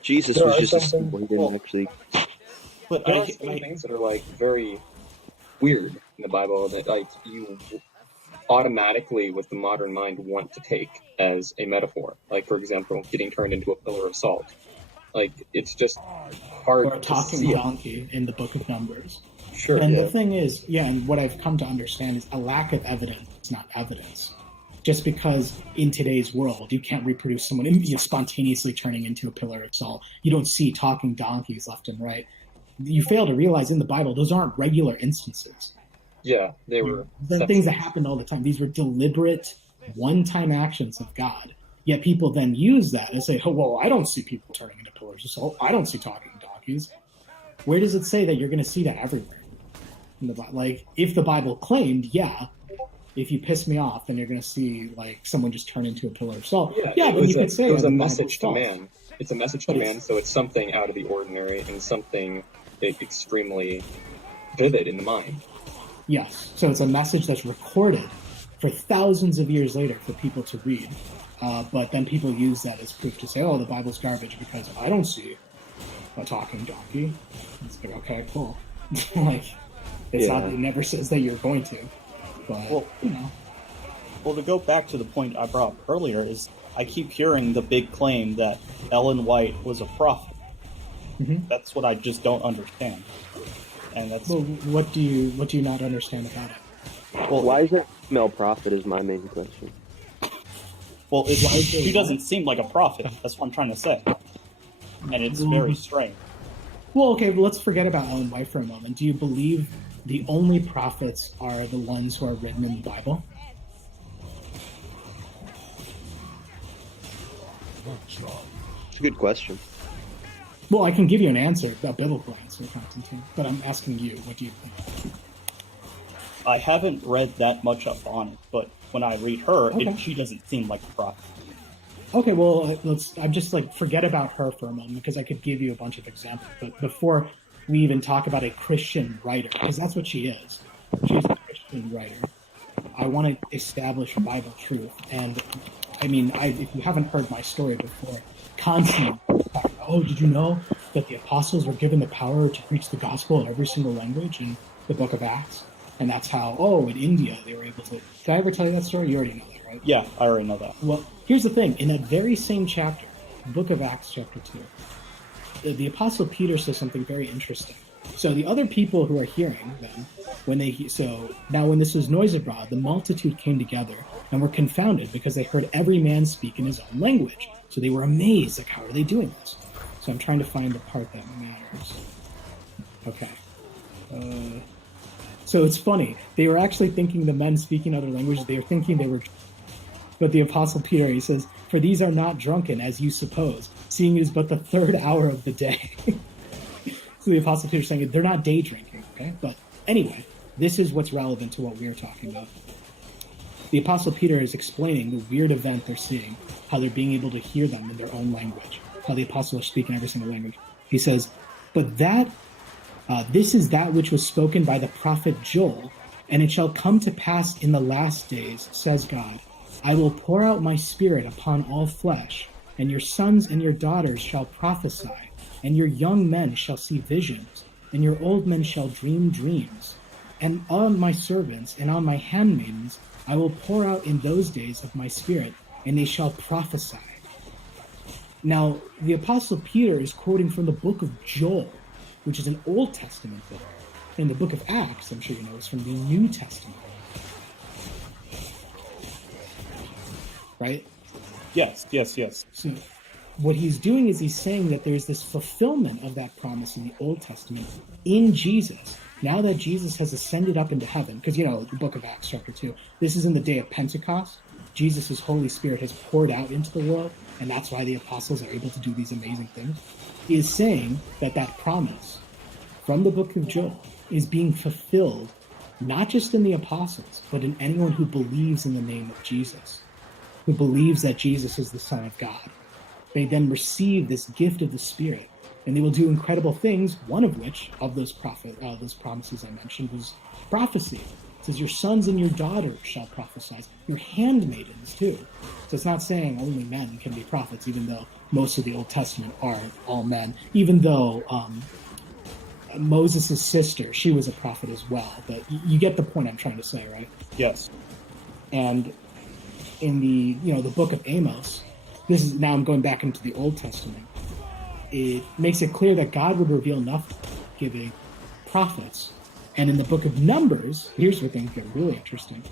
Jesus there was are just a some symbol. He things. didn't actually. But There are some things that are like very weird in the Bible that like you automatically, with the modern mind, want to take as a metaphor. Like, for example, getting turned into a pillar of salt. Like, it's just hard Or a to talking see it. donkey in the Book of Numbers. Sure. And Yeah. the thing is, and what I've come to understand is a lack of evidence is not evidence. Just because in today's world you can't reproduce someone spontaneously turning into a pillar of salt, you don't see talking donkeys left and right. You fail to realize in the Bible those aren't regular instances. Yeah, they were The things that happened all the time. These were deliberate, one-time actions of God. Yet people then use that and say, "Oh, well, I don't see people turning into pillars of salt. I don't see talking donkeys." Where does it say that you're going to see that everywhere? In the Bible? Like, if the Bible claimed, if you piss me off, then you're going to see like someone just turn into a pillar of salt. It then you could say was the a Bible message is to false. man. It's a message But to it's- man, so it's something out of the ordinary and something extremely vivid in the mind. Yes. So it's a message that's recorded for thousands of years later for people to read. But then people use that as proof to say, "Oh, the Bible's garbage because I don't see a talking donkey." It's like, okay, cool. Like, it's not. It never says that you're going to. But Well, Well, to go back to the point I brought up earlier, is I keep hearing the big claim that Ellen White was a prophet. Mhm. That's what I just don't understand. And that's Well, what do you not understand about it? well, Why is there a female prophet? Is my main question. well, she doesn't seem like a prophet. That's what I'm trying to say, and it's very strange. Well, okay, but let's forget about Ellen White for a moment. Do you believe the only prophets are the ones who are written in the Bible? It's a good question. Well, I can give you an answer, a biblical answer, Constantine, but I'm asking you, what do you think? I haven't read that much up on it, but when I read her, Okay. she doesn't seem like a prophet. Okay, well, I'm just like, forget about her for a moment, because I could give you a bunch of examples, but before we even talk about a Christian writer, because that's what she is. She's a Christian writer. I want to establish Bible truth, and I mean, if you haven't heard my story before, constantly talking about, "Oh, did you know that the apostles were given the power to preach the gospel in every single language in the book of Acts?" And that's how, in India, they were able to... Did I ever tell you that story? You already know that, right? Yeah, I already know that. Well, here's the thing. In that very same chapter, book of Acts, chapter 2, the Apostle Peter says something very interesting. So the other people who are hearing them, when this was noise abroad, the multitude came together and were confounded because they heard every man speak in his own language. So they were amazed, like, how are they doing this? So I'm trying to find the part that matters. Okay. So it's funny. They were actually thinking the men speaking other languages, they were thinking they were... But the Apostle Peter, he says, "For these are not drunken, as you suppose, seeing it is but the third hour of the day." So the Apostle Peter is saying they're not day drinking, okay? But anyway, this is what's relevant to what we're talking about. The Apostle Peter is explaining the weird event they're seeing, how they're being able to hear them in their own language, how the apostles are speaking every single language. He says, "But this is that which was spoken by the prophet Joel, and it shall come to pass in the last days, says God, I will pour out my spirit upon all flesh, and your sons and your daughters shall prophesy, and your young men shall see visions, and your old men shall dream dreams. And on my servants and on my handmaidens I will pour out in those days of my spirit, and they shall prophesy." Now, the Apostle Peter is quoting from the book of Joel, which is an Old Testament book. And the book of Acts, I'm sure you know, is from the New Testament. Right? Yes. So what he's doing is he's saying that there's this fulfillment of that promise in the Old Testament in Jesus. Now that Jesus has ascended up into heaven, because, the book of Acts chapter 2, this is in the day of Pentecost. Jesus' Holy Spirit has poured out into the world, and that's why the apostles are able to do these amazing things. He is saying that promise from the book of Joel is being fulfilled not just in the apostles, but in anyone who believes in the name of Jesus, who believes that Jesus is the Son of God. They then receive this gift of the Spirit, and they will do incredible things. One of which, of those promises I mentioned, was prophecy. It says, your sons and your daughters shall prophesy. Your handmaidens, too. So it's not saying only men can be prophets, even though most of the Old Testament are all men. Even though Moses' sister, she was a prophet as well. But you get the point I'm trying to say, right? Yes. And in the book of Amos, this is now I'm going back into the Old Testament. It makes it clear that God would reveal nothing, giving prophets. And in the book of Numbers, here's where things get really interesting.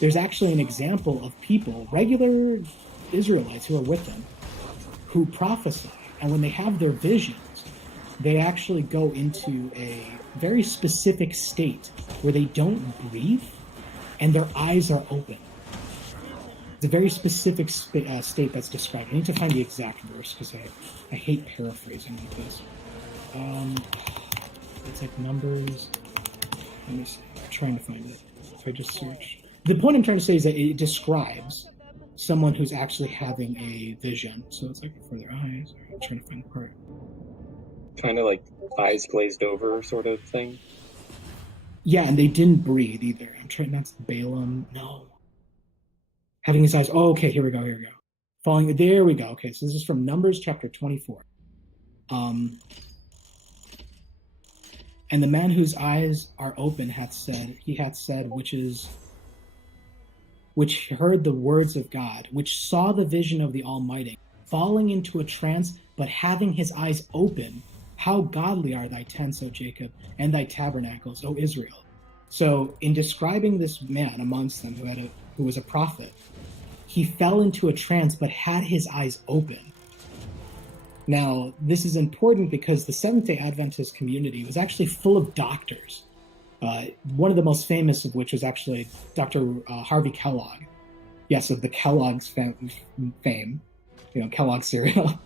There's actually an example of people, regular Israelites who are with them, who prophesy. And when they have their visions, they actually go into a very specific state where they don't breathe and their eyes are open. It's a very specific state that's described. I need to find the exact verse because I hate paraphrasing like this. It's like Numbers. Let me see. I'm trying to find it. If I just search. The point I'm trying to say is that it describes someone who's actually having a vision. So it's like for their eyes. I'm trying to find the part. Kind of like eyes glazed over sort of thing. Yeah, and they didn't breathe either. I'm trying. That's Balaam. No. Having his eyes. Oh, okay. Here we go. Falling. There we go. Okay, so this is from Numbers chapter 24. And the man whose eyes are open hath said, which heard the words of God, which saw the vision of the Almighty, falling into a trance, but having his eyes open. How godly are thy tents, O Jacob, and thy tabernacles, O Israel. So in describing this man amongst them who was a prophet, he fell into a trance, but had his eyes open. Now, this is important because the Seventh-day Adventist community was actually full of doctors. One of the most famous of which was actually Dr. Harvey Kellogg. Yes, of the Kellogg's fame, Kellogg cereal.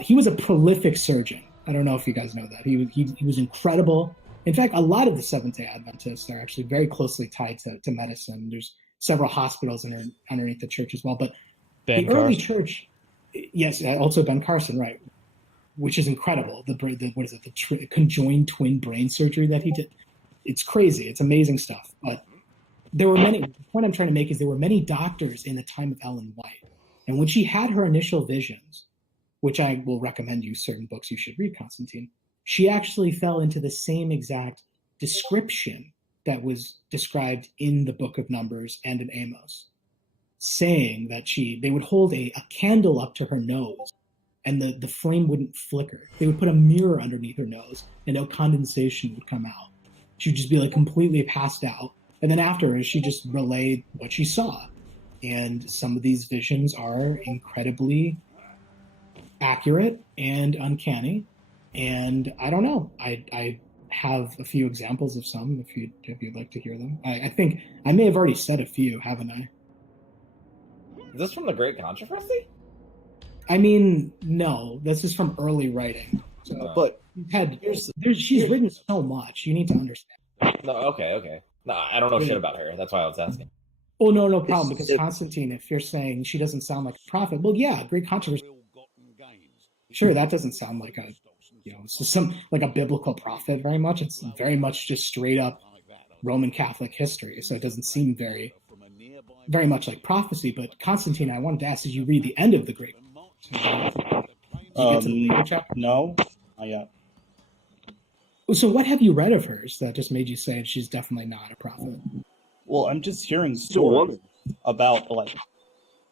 He was a prolific surgeon. I don't know if you guys know that. He was incredible. In fact, a lot of the Seventh-day Adventists are actually very closely tied to medicine. There's several hospitals underneath the church as well. But the early church, yes, also Ben Carson, right, which is incredible. The conjoined twin brain surgery that he did. It's crazy. It's amazing stuff. But there were many. The point I'm trying to make is there were many doctors in the time of Ellen White, and when she had her initial visions, which I will recommend you certain books you should read, Constantine, she actually fell into the same exact description that was described in the book of Numbers and in Amos, saying that they would hold a candle up to her nose and the flame wouldn't flicker. They would put a mirror underneath her nose and no condensation would come out. She'd just be like completely passed out. And then afterwards, she just relayed what she saw. And some of these visions are incredibly accurate and uncanny. And I don't know. I have a few examples of some if you'd like to hear them. I think I may have already said a few, haven't I? Is this from the Great Controversy? I mean, no. This is from early writing. So, But she's written so much. You need to understand. No, okay. No, I don't know shit about her. That's why I was asking. Oh, no problem. Because Constantine, if you're saying she doesn't sound like a prophet, well, yeah, Great Controversy. Sure, that doesn't sound like a biblical prophet very much. It's very much just straight up Roman Catholic history. So it doesn't seem very much like prophecy. But Constantine, I wanted to ask, did you read the end of the Great? No, not yet. So what have you read of hers that just made you say she's definitely not a prophet? Well, I'm just hearing stories about,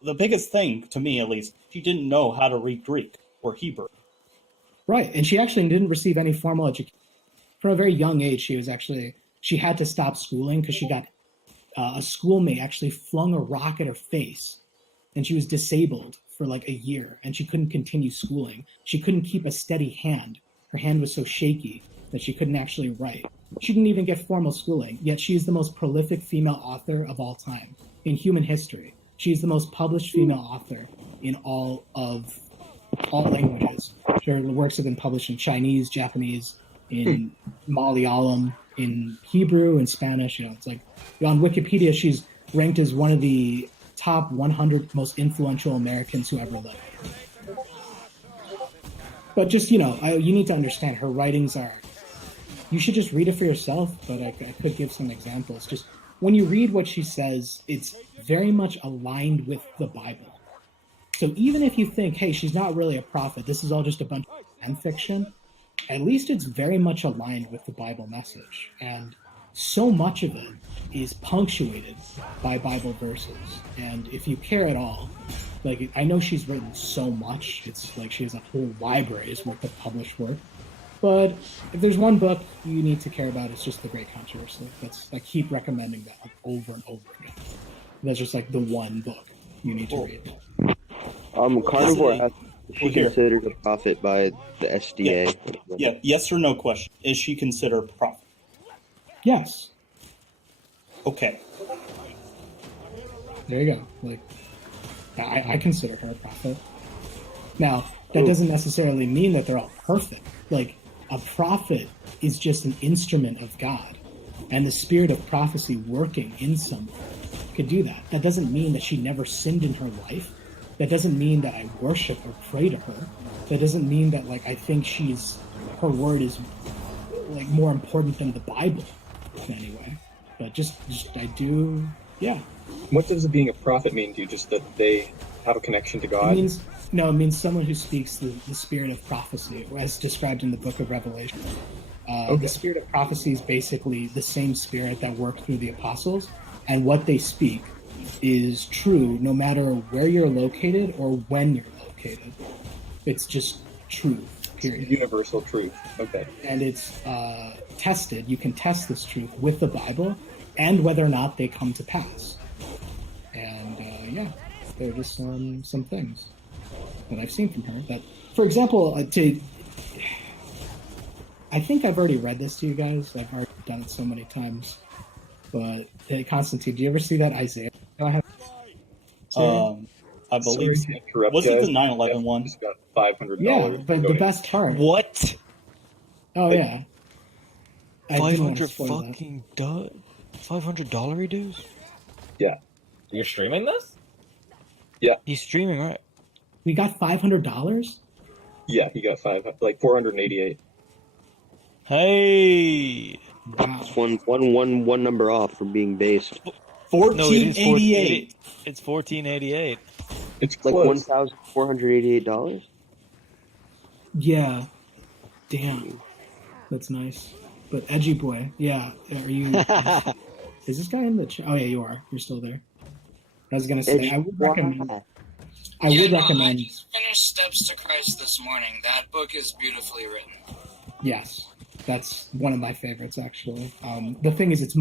the biggest thing, to me at least, she didn't know how to read Greek or Hebrew. Right, and she actually didn't receive any formal education. From a very young age, she had to stop schooling because she got a schoolmate actually flung a rock at her face, and she was disabled for like a year, and she couldn't continue schooling. She couldn't keep a steady hand. Her hand was so shaky that she couldn't actually write. She didn't even get formal schooling, yet she is the most prolific female author of all time in human history. She is the most published female author in all languages. Her works have been published in Chinese, Japanese, in Malayalam, in Hebrew, in Spanish. It's like on Wikipedia, she's ranked as one of the top 100 most influential Americans who ever lived. But just, you need to understand her writings are, you should just read it for yourself, but I could give some examples. Just when you read what she says, it's very much aligned with the Bible. So even if you think, hey, she's not really a prophet, this is all just a bunch of fan fiction, at least it's very much aligned with the Bible message. And so much of it is punctuated by Bible verses. And if you care at all, like, I know she's written so much, it's like she has a whole library's worth of published work. But if there's one book you need to care about, it's just The Great Controversy. I keep recommending that like, over and over again. That's just like the one book you need to read. Carnivore asked if she considered a prophet by the SDA. Yeah, yes or no question. Is she considered a prophet? Yes. Okay. There you go. Like, I consider her a prophet. Now, that doesn't necessarily mean that they're all perfect. Like, a prophet is just an instrument of God, and the spirit of prophecy working in someone could do that. That doesn't mean that she never sinned in her life. That doesn't mean that I worship or pray to her. That doesn't mean that, like, I think her word is, like, more important than the Bible in any way. But just I do, yeah. What does being a prophet mean to you? Just that they have a connection to God? It means someone who speaks the spirit of prophecy, as described in the book of Revelation. The spirit of prophecy is basically the same spirit that worked through the apostles, and what they speak is true no matter where you're located or when you're located. It's just truth, period. Universal truth. Okay. And it's tested. You can test this truth with the Bible and whether or not they come to pass. And yeah, there are just some things that I've seen from her that, for example, I think I've already read this to you guys. I've already done it so many times. But Constantine, do you ever see that Isaiah? I believe so. Was it the 9/11 one? Just got $500. Yeah, but the best part. What? Oh yeah. $500 dues? Yeah. You're streaming this? Yeah. He's streaming, right? We got $500? Yeah, he got 488. Hey. Wow. It's one number off for being based. 1488. It's 1488. It's like close. $1,488. Yeah. Damn. That's nice. But Edgy Boy, yeah. Are you? Is this guy in the chat? Oh yeah, you are. You're still there. I was gonna say I would recommend. I just finished Steps to Christ this morning. That book is beautifully written. Yes, that's one of my favorites actually. The thing is, it's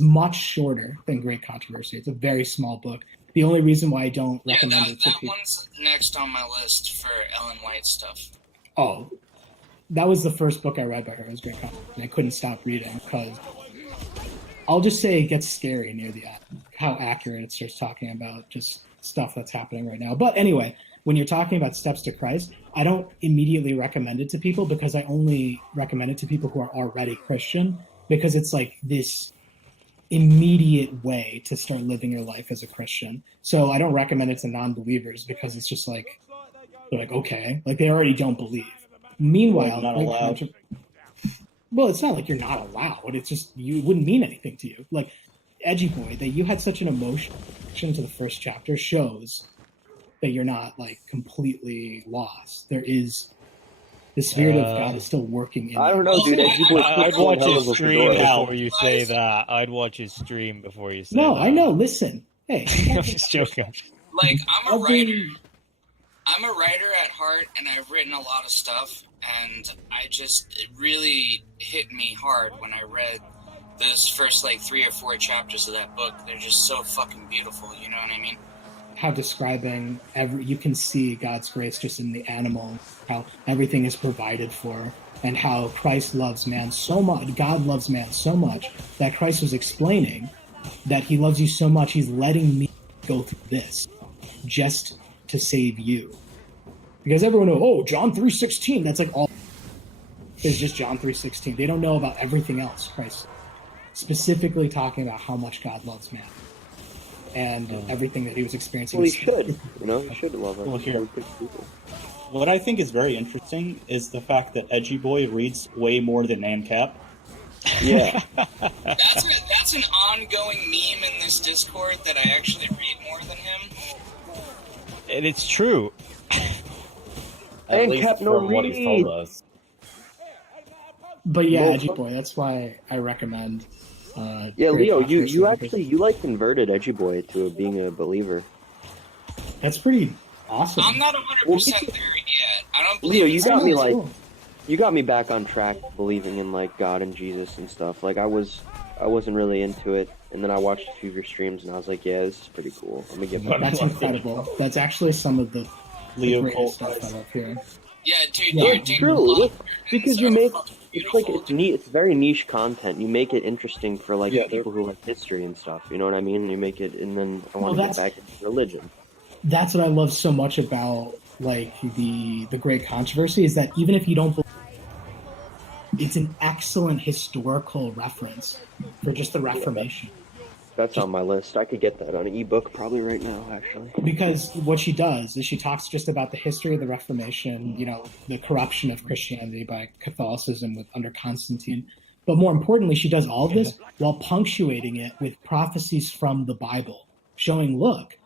much shorter than Great Controversy. It's a very small book. The only reason why I don't recommend it to people. That one's next on my list for Ellen White stuff. Oh, that was the first book I read by her. It was Great Controversy, and I couldn't stop reading because I'll just say it gets scary near the end. How accurate it starts talking about just stuff that's happening right now. But anyway, when you're talking about Steps to Christ, I don't immediately recommend it to people because I only recommend it to people who are already Christian, because it's like this immediate way to start living your life as a Christian. So I don't recommend it to non-believers because it's just like, they're like, okay, like they already don't believe. Meanwhile, not allowed. Well, it's not like you're not allowed. It's just it wouldn't mean anything to you. Like, Edgy Boy, that you had such an emotion to the first chapter shows that you're not like completely lost. There is the spirit of God is still working in I don't you. know, dude. Edgy Boy, I'd watch his stream before you say that. I'd watch his stream before you say that. No, I know. Listen, hey, I'm just joking. Like, I'm a writer. I'm a writer at heart, and I've written a lot of stuff, and it really hit me hard when I read those first, 3 or 4 chapters of that book. They're just so fucking beautiful, you know what I mean? How describing you can see God's grace just in the animal, how everything is provided for, and how Christ loves man so much, God loves man so much, that Christ was explaining that he loves you so much, he's letting me go through this just to save you. Because everyone knows, John 3:16, that's like all is just John 3:16. They don't know about everything else Christ specifically talking about how much God loves man and everything that he was experiencing. Well, he should. He should love us. Well, here. What I think is very interesting is the fact that Edgy Boy reads way more than ANCAP. Yeah. That's an ongoing meme in this Discord that I actually read more than him. And it's true. At And least kept no from what he's read. told us. But yeah, Well, Edgy Boy, that's why I recommend. Yeah, Great Leo, Controversy, you because actually you like converted Edgy Boy to being a believer. That's pretty awesome. I'm not 100% there yet. I don't believe Leo, you it's got me That's like cool. you got me back on track believing in like God and Jesus and stuff. Like I wasn't really into it, and then I watched a few of your streams and I was like, yeah, this is pretty cool. I'm gonna get back. That's incredible. That's actually some of the greatest Leocult stuff I love hearing. Yeah, dude, Yeah, you're It's doing true. a lot. Because you make it's like it's neat. It's very niche content. You make it interesting for like people who like history and stuff. You know what I mean? You make it, and then I want to get back into religion. That's what I love so much about like the Great Controversy is that even if you don't believe, it's an excellent historical reference for just the Reformation. That's on my list. I could get that on an ebook probably right now, actually. Because what she does is she talks just about the history of the Reformation, you know, the corruption of Christianity by Catholicism under Constantine. But more importantly, she does all of this while punctuating it with prophecies from the Bible, showing, look,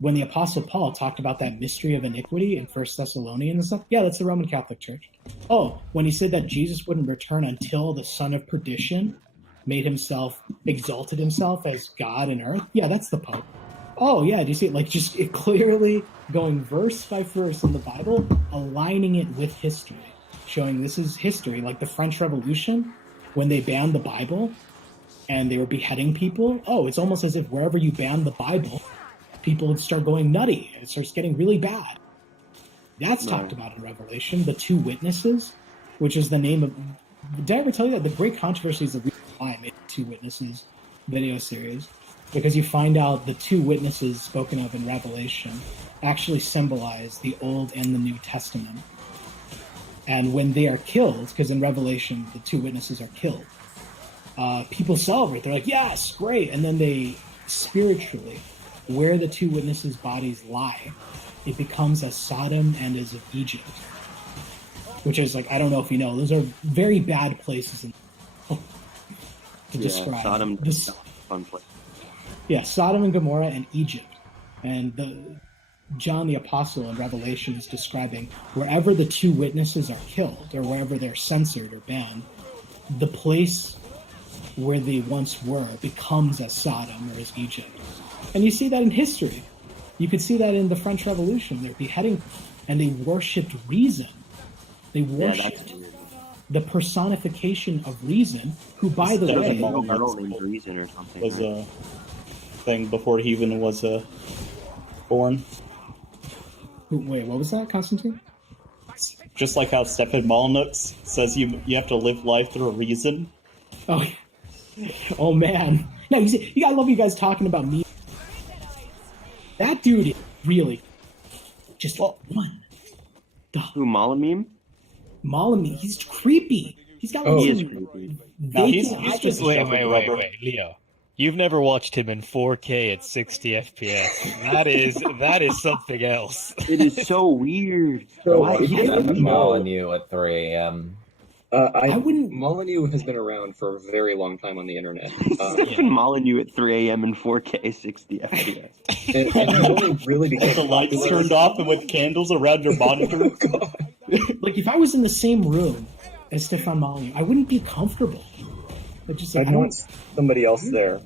when the Apostle Paul talked about that mystery of iniquity in 1 Thessalonians and stuff, yeah, that's the Roman Catholic Church. Oh, when he said that Jesus wouldn't return until the son of perdition exalted himself as God in earth, yeah, that's the Pope. Oh, yeah, do you see it? Like, just it clearly going verse by verse in the Bible, aligning it with history, showing this is history, like the French Revolution, when they banned the Bible and they were beheading people. Oh, it's almost as if wherever you ban the Bible, people would start going nutty. It starts getting really bad. That's talked about in Revelation. The two witnesses, which is the name of... Did I ever tell you that the Great Controversy is the reason why I made the Two Witnesses video series? Because you find out the two witnesses spoken of in Revelation actually symbolize the Old and the New Testament. And when they are killed, because in Revelation the two witnesses are killed, people celebrate. They're like, yes, great. And then they spiritually, where the two witnesses' bodies lie, it becomes as Sodom and as of Egypt. Which is like, I don't know if you know, those are very bad places to describe. Sodom is a fun place. Yeah, Sodom and Gomorrah and Egypt. And John the Apostle in Revelation is describing wherever the two witnesses are killed or wherever they're censored or banned, the place where they once were becomes as Sodom or as Egypt. And you see that in history. You could see that in the French Revolution. They're beheading, and they worshipped reason. They worshipped the personification of reason, who, by the way... Reason or something. Was a thing before he even was born. Wait, what was that, Constantine? Just like how Stefan Molyneux says you have to live life through a reason. Oh, oh man. No, you gotta love you guys talking about me. That dude is really just one. Who, Malameme? Malameme, he's creepy. He's got he is creepy. No, he's just wait, Leo. You've never watched him in 4K at 60 FPS. That is something else. It is so weird. Molyneux at 3 a.m. I wouldn't. Molyneux has been around for a very long time on the internet. Stephen Molyneux at 3 a.m. in 4K 60 FPS. And he only really became With the lights popular- turned off and with candles around your monitor. Oh, God. Like, if I was in the same room as Stefan Molyneux, I wouldn't be comfortable. I'd want somebody else there.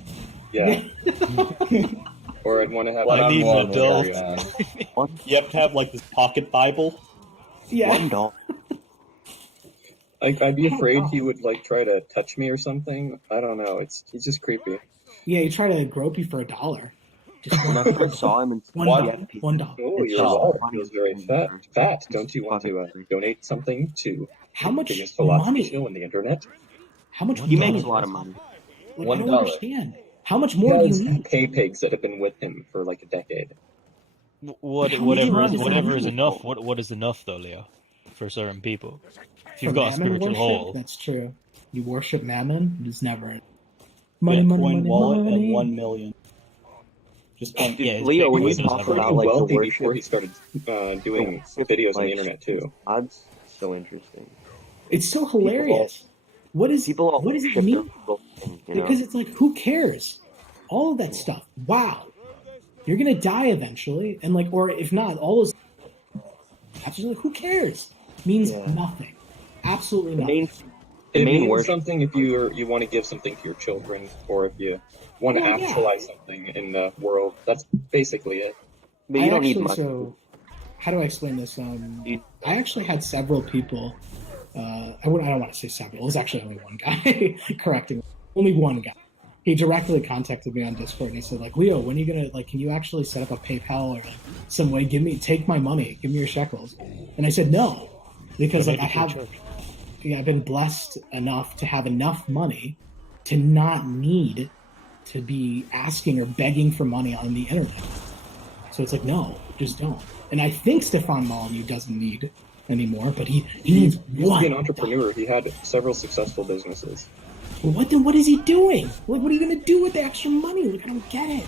Yeah. Or I'd want to have... I need an adult. You have to have, like, this pocket Bible. Yeah. One doll. I'd be afraid he would, like, try to touch me or something. I don't know. He's just creepy. Yeah, he tried to grope you for $1. When I first saw him in $1. Oh, your wallet feels very fat. Don't you want to donate something to How much biggest philosophy money? show on the internet? How much He money? makes a lot of money. Like, I don't $1. understand. How much more do He you has need? pay pigs that have been with him for like a decade. Whatever is enough. What is enough though, Leo, for certain people? If you've For got a mammon spiritual worship, hole, that's true. You worship mammon, it's never Bitcoin wallet at 1 million. Just Yeah, his Leo, big when boy you does talk have Pretty about like the wealthy worship, before he started doing worship, videos on like, the internet too. God's so interesting. It's so hilarious. What does People all it worship their mean? evil thing, you know? Because it's like, who cares? All of that stuff. Wow. You're gonna die eventually, and like, or if not, all those absolutely, who cares? Means Yeah. nothing. Absolutely The nothing. main, the It main means worship. something if you want to give something to your children, or if you want to Well, yeah. actualize something in the world. That's basically it. But you I don't need actually, much. so how do I explain this? You- I actually had several people. I don't want to say several. It was actually only one guy correcting me. Only one guy. He directly contacted me on Discord and he said, like, Leo, when are you gonna like? Can you actually set up a PayPal or like, some way? Take my money, give me your shekels. And I said no, because like I've been blessed enough to have enough money to not need to be asking or begging for money on the internet. So it's like, no, just don't. And I think Stefan Molyneux doesn't need anymore, but he needs He used to be one. an entrepreneur. He had several successful businesses. Well, what is he doing? Like, what are you going to do with the extra money? Like, I don't get it.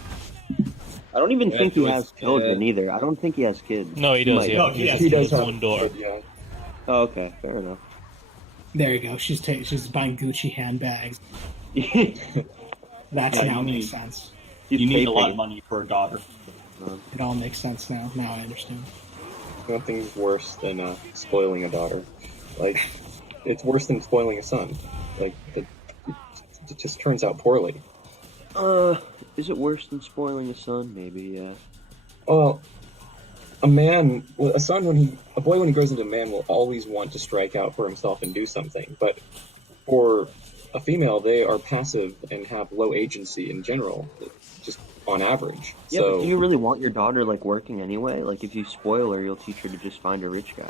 I don't even Yeah, think he he was has children kid. either. I don't think he has kids. No, he does. might. Yeah, No, he has He does kids. have one door. Yeah. Oh, okay, fair enough. There you go. She's buying Gucci handbags. That's Yeah, now you makes need- sense. You need a lot PayPal. of money for a daughter. It all makes sense now. Now I understand. Nothing's worse than spoiling a daughter. Like, it's worse than spoiling a son. Like, it just turns out poorly. Is it worse than spoiling a son? Maybe, yeah. Well, a boy when he grows into a man will always want to strike out for himself and do something. But for a female, they are passive and have low agency in general, just on average. Yeah, but So do you really want your daughter like working anyway? Like, if you spoil her, you'll teach her to just find a rich guy,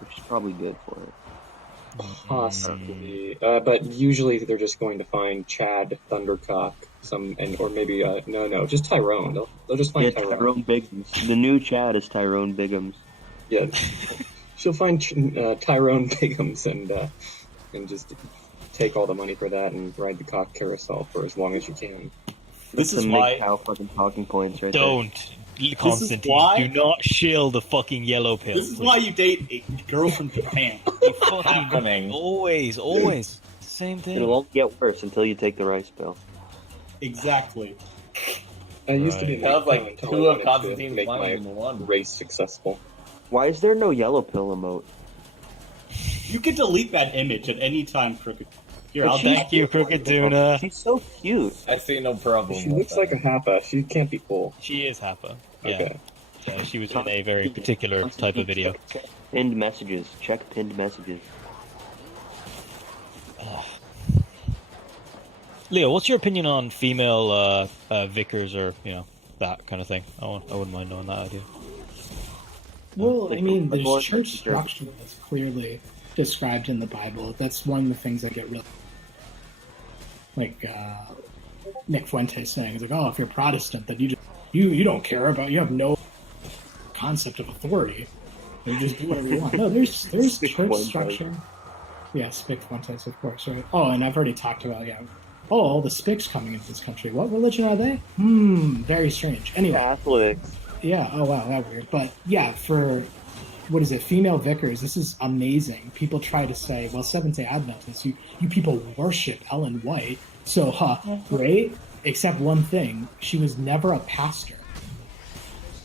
which is probably good for her. possibly, but usually they're just going to find Chad Thundercock, or maybe just Tyrone. They'll just find Yeah, Tyrone. Tyrone Biggums. The new Chad is Tyrone Biggums. Yeah, she'll find Tyrone Biggums and just take all the money for that and ride the cock carousel for as long as you can. This is Some why. big cow fucking talking points right Don't, Constantine. why- Do not shill the fucking yellow pill. This is why you date a girl from Japan. Happening. Always, same there. thing. It'll only get worse until you take the rice pill. Exactly. I used to be That was like until two I of wanted to Constantine's make lines my in one. race successful. Why is there no yellow pill emote? You can delete that image at any time, Crooked. Here, But I'll she's Thank you, Crooked Tuna. She's so cute. I see no problem. She with looks that. like a Happa. She can't be cool. She is Happa. Yeah. Okay. Yeah, she was in a very particular type of video. Check pinned messages. Check pinned messages. Leo, what's your opinion on female vicars or that kind of thing? I wouldn't mind knowing that idea. Well, I mean, Like, there's church structure that's clearly described in the Bible. That's one of the things that get really, like Nick Fuentes saying, is like, oh, if you're Protestant, then you don't care about, you have no concept of authority. You just do whatever you want. No, there's church Fuentes. structure. Yeah, Spic Fuentes, of course. Right? Oh, and I've already talked about all the Spics coming into this country. What religion are they? Very strange. Anyway. Catholics. Yeah, oh wow, that weird. But yeah, for, what is it, female vicars, this is amazing. People try to say, well, Seventh-day Adventists, you people worship Ellen White, so, great, except one thing, she was never a pastor.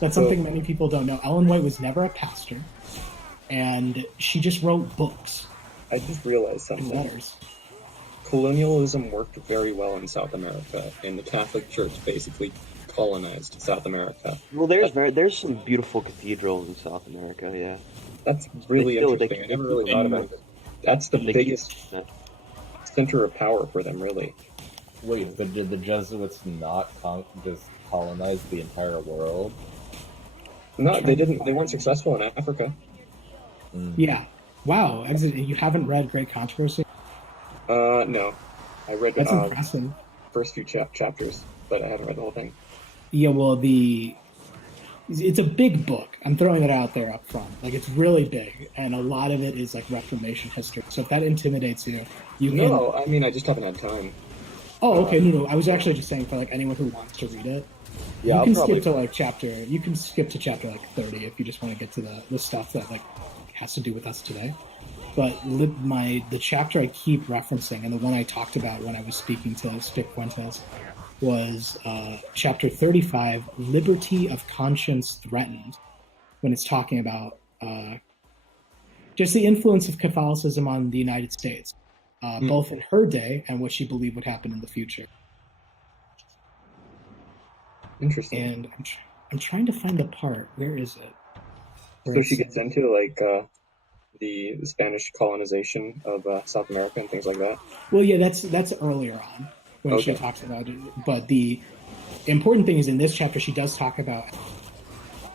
That's something many people don't know. Ellen White was never a pastor, and she just wrote books I just realized and something. letters. Colonialism worked very well in South America, and the Catholic Church basically colonized South America. Well, there's some beautiful cathedrals in South America. Yeah. That's really They feel interesting. I never really thought about it. That's the They biggest keep- center of power for them, really. Wait, but did the Jesuits not just colonize the entire world? No, they didn't. They weren't successful in Africa. Yeah. Wow, you haven't read Great Controversy? No. I read That's impressive. first few chapters, but I haven't read the whole thing. Yeah, well, it's a big book. I'm throwing that out there up front. Like, it's really big, and a lot of it is like Reformation history. So if that intimidates you, you can. No, I mean I just haven't had time. Oh, okay. No. I was actually just saying for like anyone who wants to read it. Yeah, you I'll can probably. skip to like chapter. You can skip to chapter like 30 if you just want to get to the stuff that like has to do with us today. But the chapter I keep referencing and the one I talked about when I was speaking to Spic Fuentes was chapter 35, Liberty of Conscience Threatened, when it's talking about just the influence of Catholicism on the United States, both in her day and what she believed would happen in the future. Interesting. And I'm trying to find the part. Where is it? So she gets into like the Spanish colonization of South America and things like that. Well, yeah, that's earlier on when she talks about it. But the important thing is in this chapter she does talk about.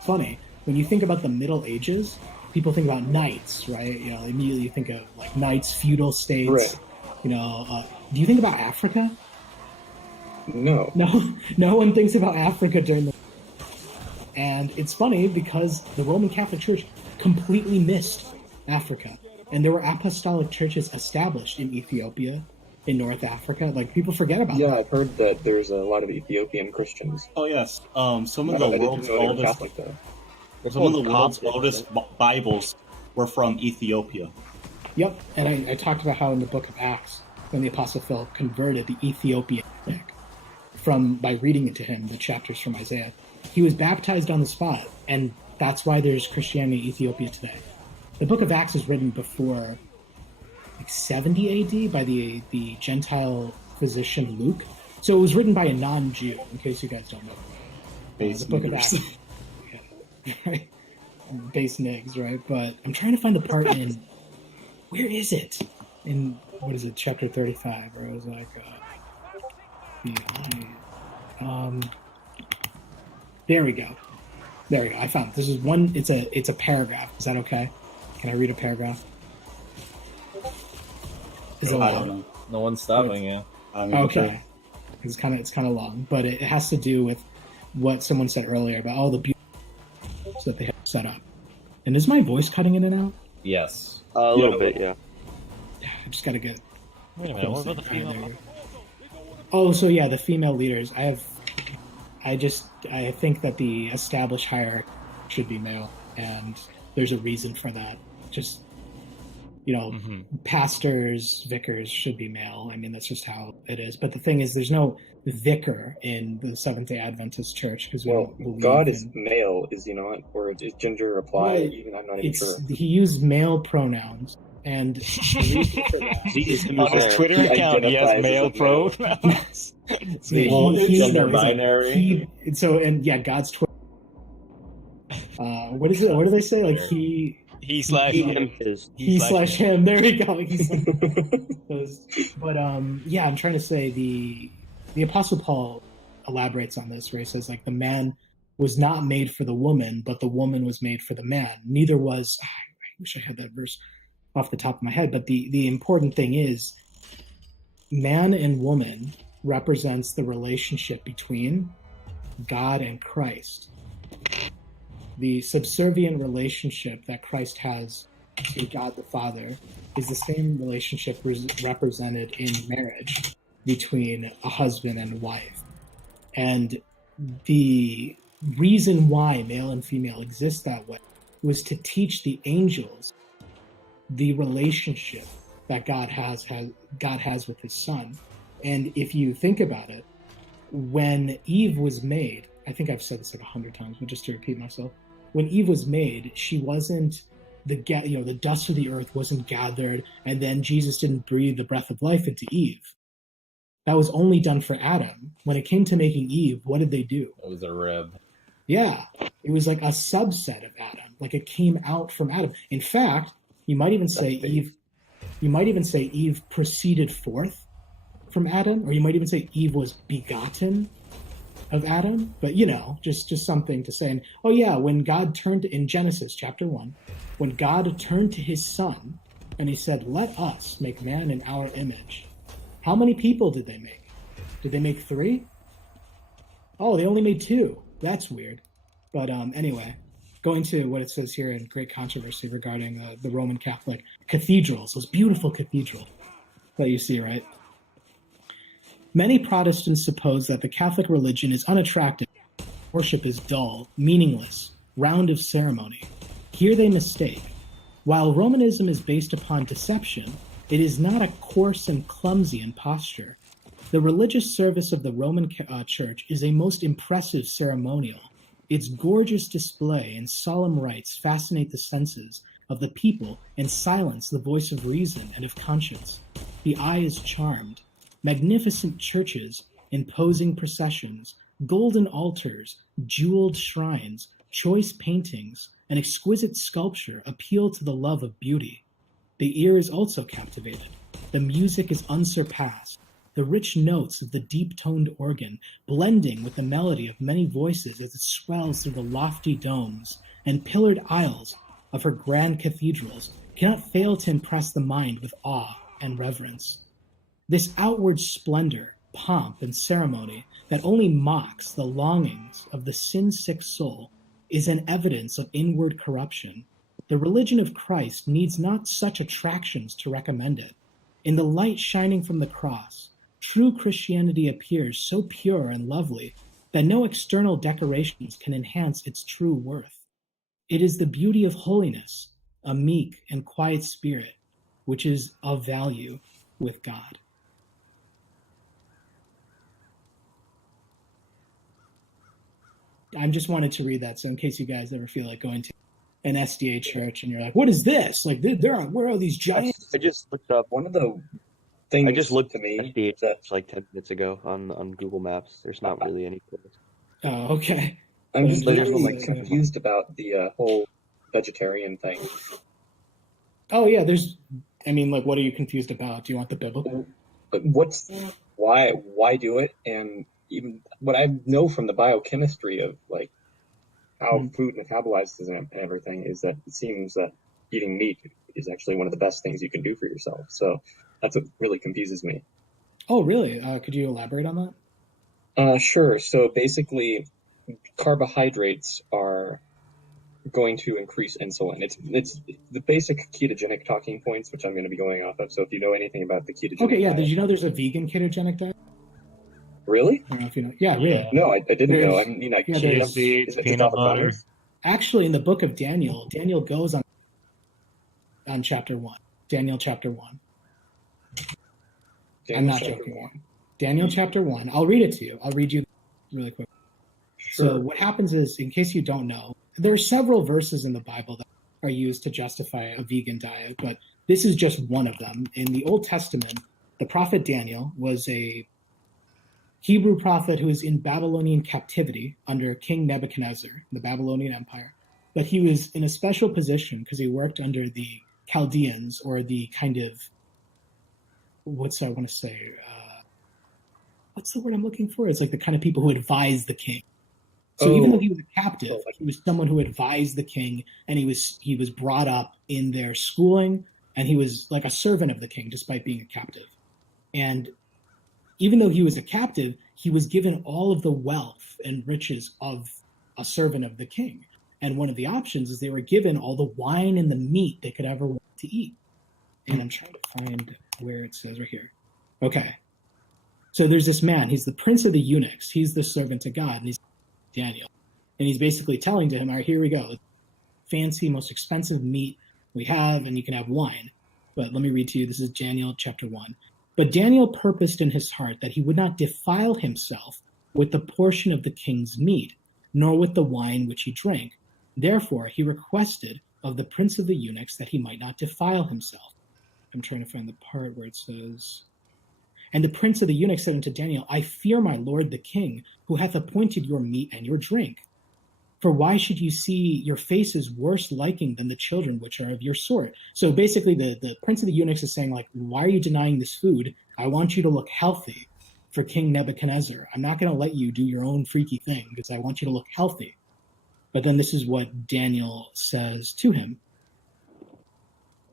Funny when you think about the Middle Ages, people think about knights, right? You know, immediately you think of like knights, feudal states. Right. You know, do you think about Africa? No. No one thinks about Africa during the. And it's funny because the Roman Catholic Church completely missed Africa, and there were apostolic churches established in Ethiopia, in North Africa. Like people forget about. Yeah, that. I've heard that there's a lot of Ethiopian Christians. Oh yes, some of I the didn't world's know they were oldest, Catholic, though. some of the world's oldest Bibles were from Ethiopia. Yep, and I talked about how in the Book of Acts, when the Apostle Philip converted the Ethiopian by reading it to him, the chapters from Isaiah, he was baptized on the spot, and that's why there's Christianity in Ethiopia today. The Book of Acts is written before like 70 AD by the Gentile physician Luke. So it was written by a non-Jew, in case you guys don't know. The Book of Acts. Right? Base nigs, right? But I'm trying to find the part in... Where is it? In, what is it, chapter 35, where it was like... there we go. There we go. I found it. This is one... It's a paragraph. Is that okay? Can I read a paragraph? Is it I don't allowed? know. No one's stopping you. Okay. It's kind of long, but it has to do with what someone said earlier about all the beauty that they have set up. And is my voice cutting in and out? Yes. A little bit, yeah. I just gotta get. Wait a minute, what about the female? Oh, so yeah, the female leaders. I think that the established hierarchy should be male, and there's a reason for that. Just, pastors, vicars should be male. I mean, that's just how it is. But the thing is, there's no vicar in the Seventh-day Adventist Church because God is male, is he not? Or does gender apply? Even I'm not even sure. He used male pronouns, and the reason for that on his Twitter account, he has male pronouns. Gender binary. God's Twitter. What is it? What do they say? Like he slash him. There we go. But I'm trying to say the Apostle Paul elaborates on this, where he says like the man was not made for the woman, but the woman was made for the man. Neither was. I wish I had that verse off the top of my head, but the important thing is, man and woman represents the relationship between God and Christ. The subservient relationship that Christ has to God the Father is the same relationship represented in marriage between a husband and a wife. And the reason why male and female exist that way was to teach the angels the relationship that God has with his son. And if you think about it, when Eve was made, I think I've said this like 100 times, but just to repeat myself, when Eve was made, she wasn't the dust of the earth wasn't gathered, and then Jesus didn't breathe the breath of life into Eve. That was only done for Adam. When it came to making Eve, what did they do? It was a rib. Yeah, it was like a subset of Adam. Like it came out from Adam. In fact, you might even say Eve. You might even say Eve proceeded forth from Adam, or you might even say Eve was begotten of Adam. But just something to say. And when God turned in Genesis chapter 1, when God turned to his son and he said, "Let us make man in our image." How many people did they make? Did they make 3? Oh, they only made 2. That's weird. But anyway, going to what it says here in Great Controversy regarding the Roman Catholic cathedrals, those beautiful cathedrals that you see, right? Many Protestants suppose that the Catholic religion is unattractive worship is dull, meaningless, round of ceremony. Here they mistake. While Romanism is based upon deception, it is not a coarse and clumsy imposture. The religious service of the Roman Church is a most impressive ceremonial. Its gorgeous display and solemn rites fascinate the senses of the people and silence the voice of reason and of conscience. The eye is charmed. Magnificent churches, imposing processions, golden altars, jeweled shrines, choice paintings, and exquisite sculpture appeal to the love of beauty. The ear is also captivated. The music is unsurpassed. The rich notes of the deep-toned organ, blending with the melody of many voices as it swells through the lofty domes and pillared aisles of her grand cathedrals, cannot fail to impress the mind with awe and reverence. This outward splendor, pomp, and ceremony that only mocks the longings of the sin-sick soul is an evidence of inward corruption. The religion of Christ needs not such attractions to recommend it. In the light shining from the cross, true Christianity appears so pure and lovely that no external decorations can enhance its true worth. It is the beauty of holiness, a meek and quiet spirit, which is of value with God. I just wanted to read that, so in case you guys ever feel like going to an SDA church and you're like, "What is this? Like, where are these giants?" I just looked up. One of the things I just looked to me SDH that like 10 minutes ago on Google Maps. There's not really any place. Oh, okay. I'm just There's really like confused about the whole vegetarian thing. Oh yeah, like, what are you confused about? Do you want the biblical? But why do it? And even what I know from the biochemistry of like how food metabolizes and everything is that it seems that eating meat is actually one of the best things you can do for yourself. So that's what really confuses me. Oh, really? Could you elaborate on that? Sure. So basically, carbohydrates are going to increase insulin. It's the basic ketogenic talking points, which I'm going to be going off of. So if you know anything about the ketogenic diet, did you know there's a vegan ketogenic diet? Really? I don't know if you know. Yeah, really. No, I didn't know. I mean, like chia seeds, peanut butter. Actually, in the book of Daniel goes on chapter 1. Daniel chapter 1. I'm not joking. Daniel chapter 1. I'll read it to you. I'll read you really quick. Sure. So what happens is, in case you don't know, there are several verses in the Bible that are used to justify a vegan diet, but this is just one of them. In the Old Testament, the prophet Daniel was a Hebrew prophet who was in Babylonian captivity under King Nebuchadnezzar, the Babylonian Empire. But he was in a special position because he worked under the Chaldeans, or the kind of, what's the word I'm looking for? It's like the kind of people who advise the king. So even though he was a captive, he was someone who advised the king, and he was brought up in their schooling, and he was like a servant of the king despite being a captive. And even though he was a captive, he was given all of the wealth and riches of a servant of the king. And one of the options is they were given all the wine and the meat they could ever want to eat. And I'm trying to find where it says right here. Okay. So there's this man. He's the prince of the eunuchs. He's the servant to God, and he's Daniel. And he's basically telling to him, all right, here we go. Fancy, most expensive meat we have, and you can have wine. But let me read to you. This is Daniel chapter 1. But Daniel purposed in his heart that he would not defile himself with the portion of the king's meat, nor with the wine which he drank. Therefore he requested of the prince of the eunuchs that he might not defile himself. I'm trying to find the part where it says, and the prince of the eunuchs said unto Daniel, I fear my lord the king, who hath appointed your meat and your drink. For why should you see your faces worse liking than the children which are of your sort? So basically the prince of the eunuchs is saying, like, why are you denying this food? I want you to look healthy for King Nebuchadnezzar. I'm not going to let you do your own freaky thing because I want you to look healthy. But then this is what Daniel says to him.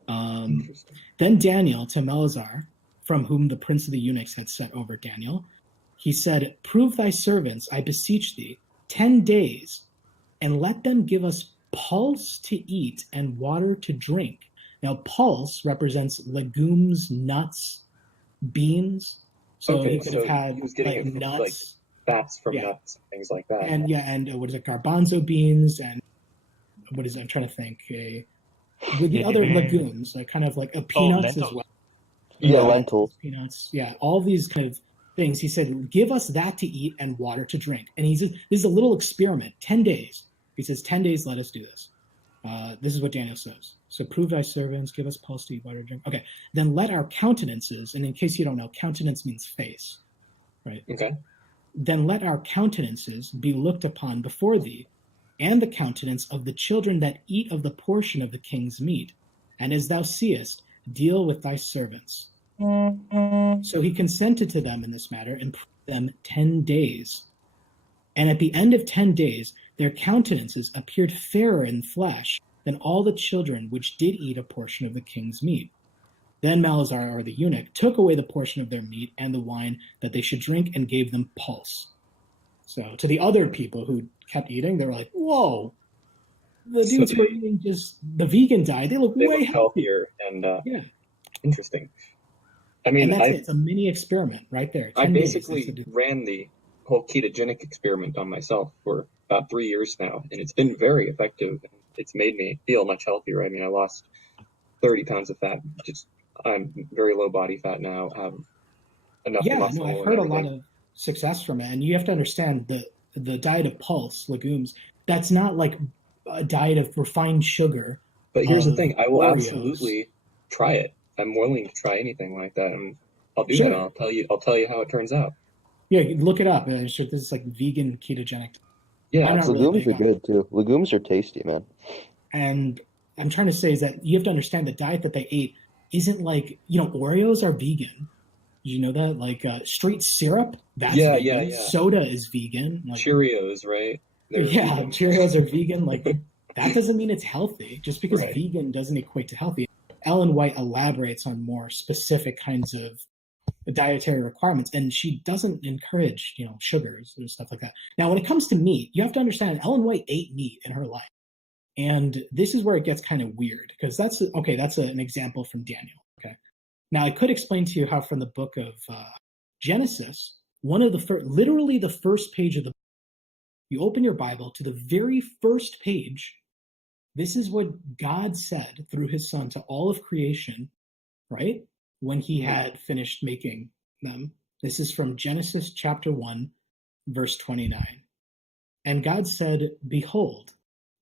Then Daniel to Melazar, from whom the prince of the eunuchs had set over Daniel, he said, prove thy servants, I beseech thee, 10 days, and let them give us pulse to eat and water to drink. Now, pulse represents legumes, nuts, beans. So he could have had he was getting like nuts, fats from Yeah. nuts, things like that. And what is it, garbanzo beans, and what is it? I'm trying to think. With the other legumes, like kind of like peanuts as lentils. well. Yeah, lentils. Peanuts. Yeah, all these kind of things. He said, give us that to eat and water to drink. And he says, this is a little experiment, 10 days. He says, 10 days, let us do this. This is what Daniel says. So prove thy servants, give us pulse to eat, water to drink. Okay, then let our countenances, and in case you don't know, countenance means face, right? Okay. Then let our countenances be looked upon before thee, and the countenance of the children that eat of the portion of the king's meat. And as thou seest, deal with thy servants. So he consented to them in this matter and proved them 10 days. And at the end of 10 days, their countenances appeared fairer in flesh than all the children which did eat a portion of the king's meat. Then Malazar, or the eunuch, took away the portion of their meat and the wine that they should drink and gave them pulse. So to the other people who kept eating, they were like, whoa, the dudes who are eating just the vegan diet, they look way healthier and interesting. I mean, it's a mini experiment right there. I basically ran the whole ketogenic experiment on myself for about 3 years now, and it's been very effective. It's made me feel much healthier. I mean, I lost 30 pounds of fat. I'm very low body fat now. Have enough muscle. I've heard a lot of success from it, and you have to understand the diet of pulse legumes. That's not like a diet of refined sugar. But here's the thing: I will absolutely try it. I'm willing to try anything like that, and I'll do that. I'll tell you how it turns out. Yeah, look it up. This is like vegan ketogenic. Yeah, legumes are good too. Legumes are tasty, man. And I'm trying to say is that you have to understand the diet that they ate isn't like, Oreos are vegan. You know that? Like straight syrup, that's vegan. Yeah. Soda is vegan. Like, Cheerios, right? Vegan. Cheerios are vegan. Like that doesn't mean it's healthy. Just because vegan doesn't equate to healthy. Ellen White elaborates on more specific kinds of dietary requirements, and she doesn't encourage, sugars and stuff like that. Now, when it comes to meat, you have to understand Ellen White ate meat in her life. And this is where it gets kind of weird, because that's an example from Daniel. Okay. Now, I could explain to you how from the book of Genesis, one of literally the first page of the book, you open your Bible to the very first page. This is what God said through his son to all of creation, right? When he had finished making them. This is from Genesis chapter 1, verse 29. And God said, behold,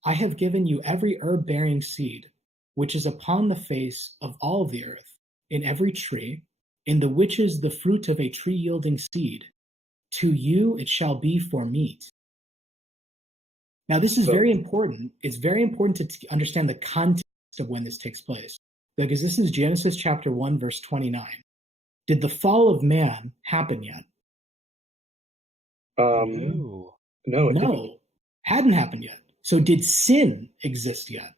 I have given you every herb-bearing seed, which is upon the face of all the earth, in every tree, in the which is the fruit of a tree-yielding seed. To you it shall be for meat. Now, this is very important. It's very important to understand the context of when this takes place, because this is Genesis chapter 1, verse 29. Did the fall of man happen yet? No, hadn't happened yet. So did sin exist yet?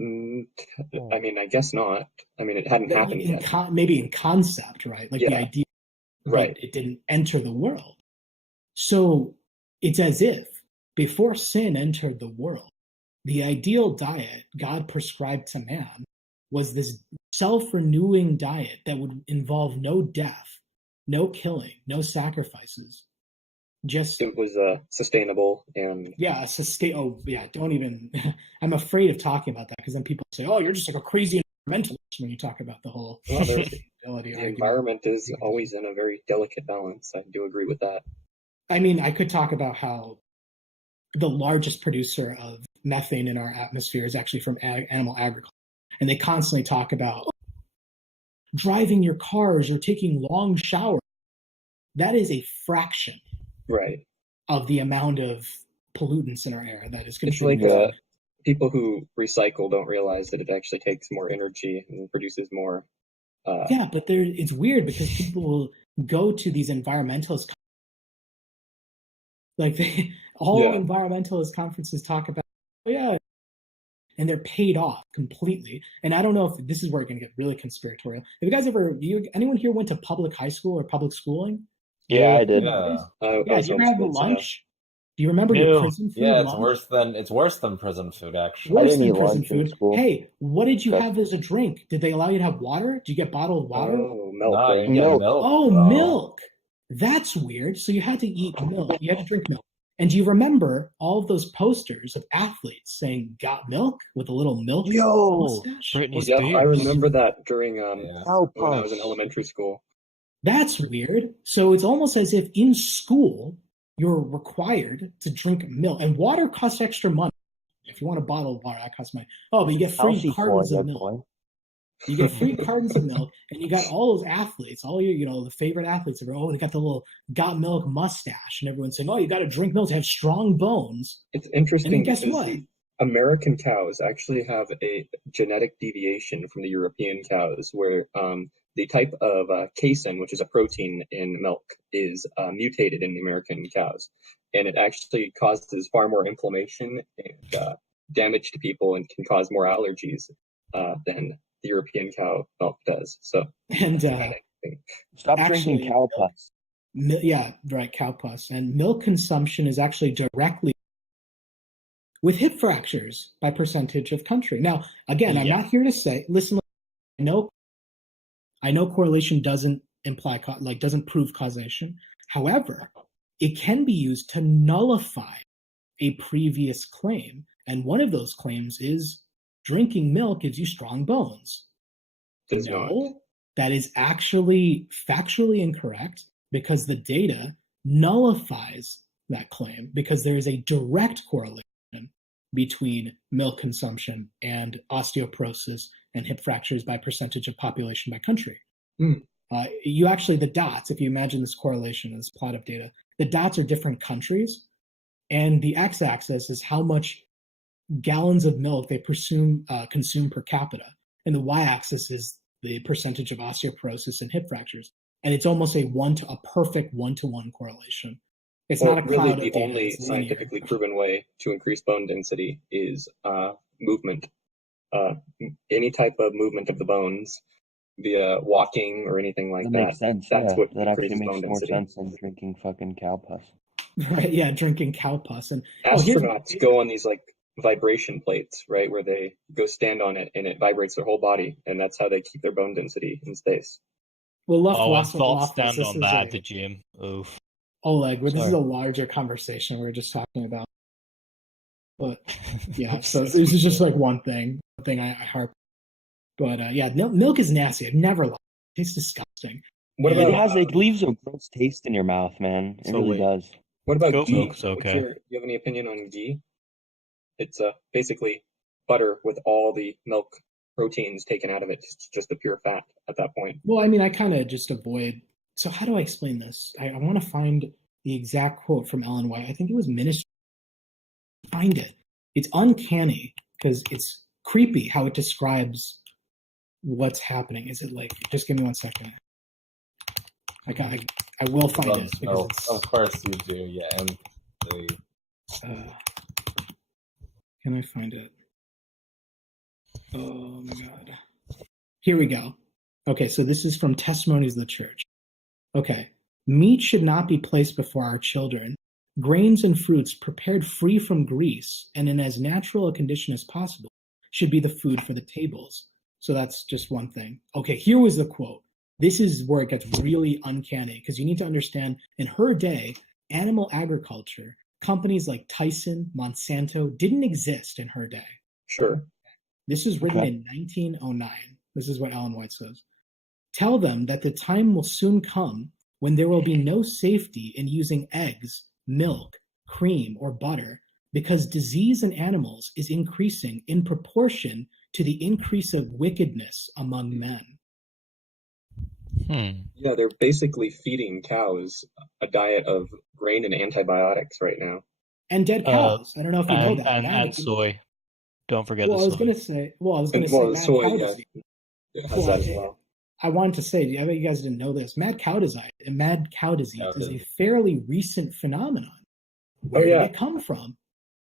I mean, I guess not. I mean, it hadn't happened yet. Maybe in concept, right? Like the idea, right? It didn't enter the world. So it's as if before sin entered the world, the ideal diet God prescribed to man was this self-renewing diet that would involve no death, no killing, no sacrifices. Just it was sustainable and don't even. I'm afraid of talking about that because then people say, "Oh, you're just like a crazy environmentalist" when you talk about the whole sustainability. The environment is always in a very delicate balance. I do agree with that. I mean, I could talk about how the largest producer of methane in our atmosphere is actually from animal agriculture, and they constantly talk about driving your cars or taking long showers. That is a fraction. Right. Of the amount of pollutants in our air that is contributing. It's like people who recycle don't realize that it actually takes more energy and produces more. But it's weird because people will go to these environmentalist environmentalist conferences talk about, and they're paid off completely. And I don't know if this is where it's going to get really conspiratorial. Have you guys anyone here went to public high school or public schooling? Yeah, I did. Did you ever have a lunch? Do you remember your prison food? Yeah, it's worse than prison food, actually. Worse than prison food. Hey, what did you have as a drink? Did they allow you to have water? Did you get bottled water? Oh, milk. Milk. Oh, milk. That's weird. So you had to eat milk. You had to drink milk. And do you remember all of those posters of athletes saying "Got milk" with a little milk mustache? Britney Yep, Spears. I remember that during Yeah. when I was in elementary school. That's weird. So it's almost as if in school you're required to drink milk, and water costs extra money. If you want a bottle of water, that costs money. Oh, but you get free Healthy for cartons you, of milk. boy. You get free cartons of milk, and you got all those athletes, all your, the favorite athletes. Oh, they got the little "Got milk" mustache, and everyone's saying, "Oh, you got to drink milk to have strong bones." It's interesting And guess because what? the American cows actually have a genetic deviation from the European cows, where the type of casein, which is a protein in milk, is mutated in the American cows, and it actually causes far more inflammation and damage to people, and can cause more allergies than the European cow milk does. So, And Stop actually, drinking cow pus. yeah, right, cow pus. And milk consumption is actually directly with hip fractures by percentage of country. Now, again, I'm not here to say, listen, I know correlation doesn't imply, doesn't prove causation. However, it can be used to nullify a previous claim. And one of those claims is drinking milk gives you strong bones. No, that is actually factually incorrect, because the data nullifies that claim, because there is a direct correlation between milk consumption and osteoporosis and hip fractures by percentage of population by country. You actually, the dots, if you imagine this correlation, this plot of data, the dots are different countries, and the x-axis is how much gallons of milk they consume per capita, and the y-axis is the percentage of osteoporosis and hip fractures. And it's almost a perfect one-to-one correlation. It's not a cloud really of the data, only it's linear. scientifically proven way to increase bone density is movement. Any type of movement of the bones via walking or anything like that. That makes sense. That's what that actually increases bone makes more density. sense than drinking fucking cow pus. Right, yeah, drinking cow pus. And astronauts go on these vibration plates, right, where they go stand on it and it vibrates their whole body, and that's how they keep their bone density in space. Well, thoughts stand on that at the gym. Oof. Oleg, this is a larger conversation we were just talking about. But yeah, so this is just one thing I harp. But yeah, milk is nasty. I've never liked it. It tastes disgusting. It leaves a gross taste in your mouth, man. It really does. What about Goat ghee? milk's okay. Do you have any opinion on ghee? It's basically butter with all the milk proteins taken out of it, just the pure fat at that point. Well, I mean, I kind of just avoid. So how do I explain this? I want to find the exact quote from Ellen White. I think it was Ministry. Find it. It's uncanny because it's creepy how it describes what's happening. Is it just give me 1 second. I will find it. Because of course you do, yeah. And can I find it? Oh my God. Here we go. Okay, so this is from Testimonies of the Church. Okay. Meat should not be placed before our children. Grains and fruits prepared free from grease and in as natural a condition as possible should be the food for the tables. So that's just one thing. Okay, here was the quote. This is where it gets really uncanny, because you need to understand, in her day, animal agriculture, companies like Tyson, Monsanto, didn't exist in her day. Sure. This was written in 1909. This is what Ellen White says. Tell them that the time will soon come when there will be no safety in using eggs, milk, cream, or butter, because disease in animals is increasing in proportion to the increase of wickedness among men. Yeah, they're basically feeding cows a diet of grain and antibiotics right now. And dead cows. I don't know if you know that. And soy. Don't forget I was soy. going to say, mad soy, cow yeah. disease. It has that as well. I wanted to say, I bet you guys didn't know this. Mad cow disease is a fairly recent phenomenon. Where did it come from?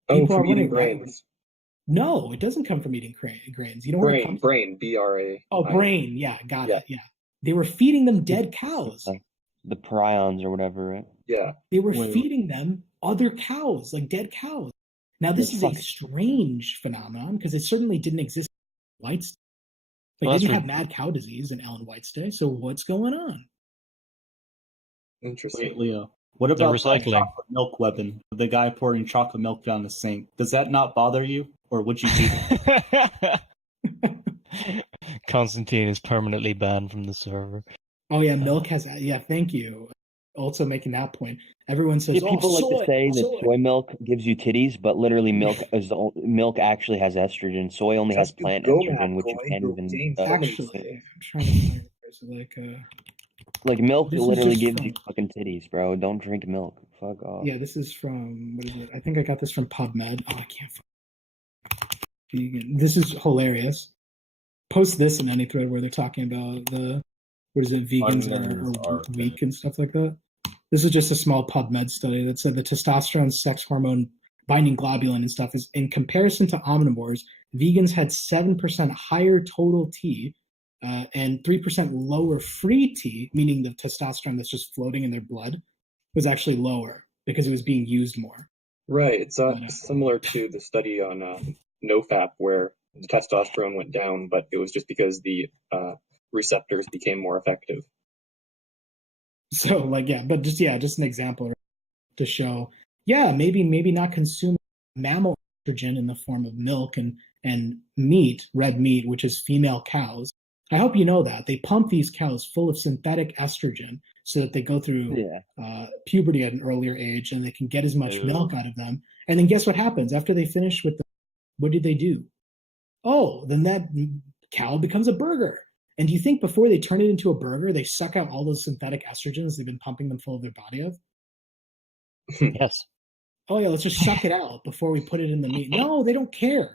People from eating grains. No, it doesn't come from eating grains. You know where it comes from? Brain, B-R-A. Oh, brain. Yeah, got it. Yeah. They were feeding them dead cows. The prions or whatever, right? Yeah. They were feeding them other cows, like dead cows. Now, this is a strange phenomenon because it certainly didn't exist in White's day. They didn't have mad cow disease in Ellen White's day, so what's going on? Interesting. Wait, Leo. What The about that recycling. chocolate milk weapon? The guy pouring chocolate milk down the sink. Does that not bother you? Or would you beat it? Constantine is permanently banned from the server. Oh yeah, milk has. Yeah, thank you. Also making that point. Everyone says, Yeah, people "Oh, like soy, to say that soy." soy milk gives you titties, but literally milk actually has estrogen. Soy only has Just plant go, estrogen, which you McCoy. can't Go even James Actually, I'm trying to find it. like milk This is literally just gives from- you fucking titties, bro. Don't drink milk. Fuck off. Yeah, this is from what is it? I think I got this from PubMed. Oh, I can't find vegan. This is hilarious. Post this in any thread where they're talking about the vegans Onions are are weak and stuff like that. This is just a small PubMed study that said the testosterone sex hormone binding globulin and stuff is in comparison to omnivores, vegans had 7% higher total T and 3% lower free T, meaning the testosterone that's just floating in their blood was actually lower because it was being used more. Right. It's similar to the study on NoFap where the testosterone went down, but it was just because the receptors became more effective. So just an example to show, maybe not consume mammal estrogen in the form of milk and meat, red meat, which is female cows. I hope you know that. They pump these cows full of synthetic estrogen so that they go through puberty at an earlier age and they can get as much milk out of them. And then guess what happens? After they finish with what do they do? Oh, then that cow becomes a burger. And do you think before they turn it into a burger, they suck out all those synthetic estrogens they've been pumping them full of their body of? Yes. Oh yeah, let's just suck it out before we put it in the meat. No, they don't care.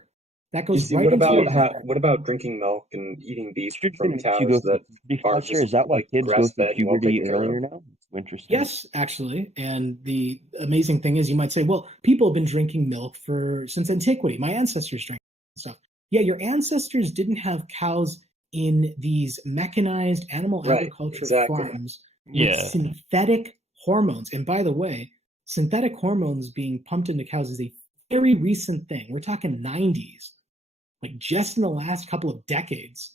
That goes right what into about your what about drinking milk and eating beef from makes cows you go that through puberty are faster? just Is that why like kids go grass through fed and well puberty taken care of? earlier now? Interesting. Yes, actually. And the amazing thing is you might say, well, people have been drinking milk since antiquity. My ancestors drank stuff. Yeah, your ancestors didn't have cows in these mechanized animal agriculture farms with synthetic hormones. And by the way, synthetic hormones being pumped into cows is a very recent thing. We're talking 90s, like just in the last couple of decades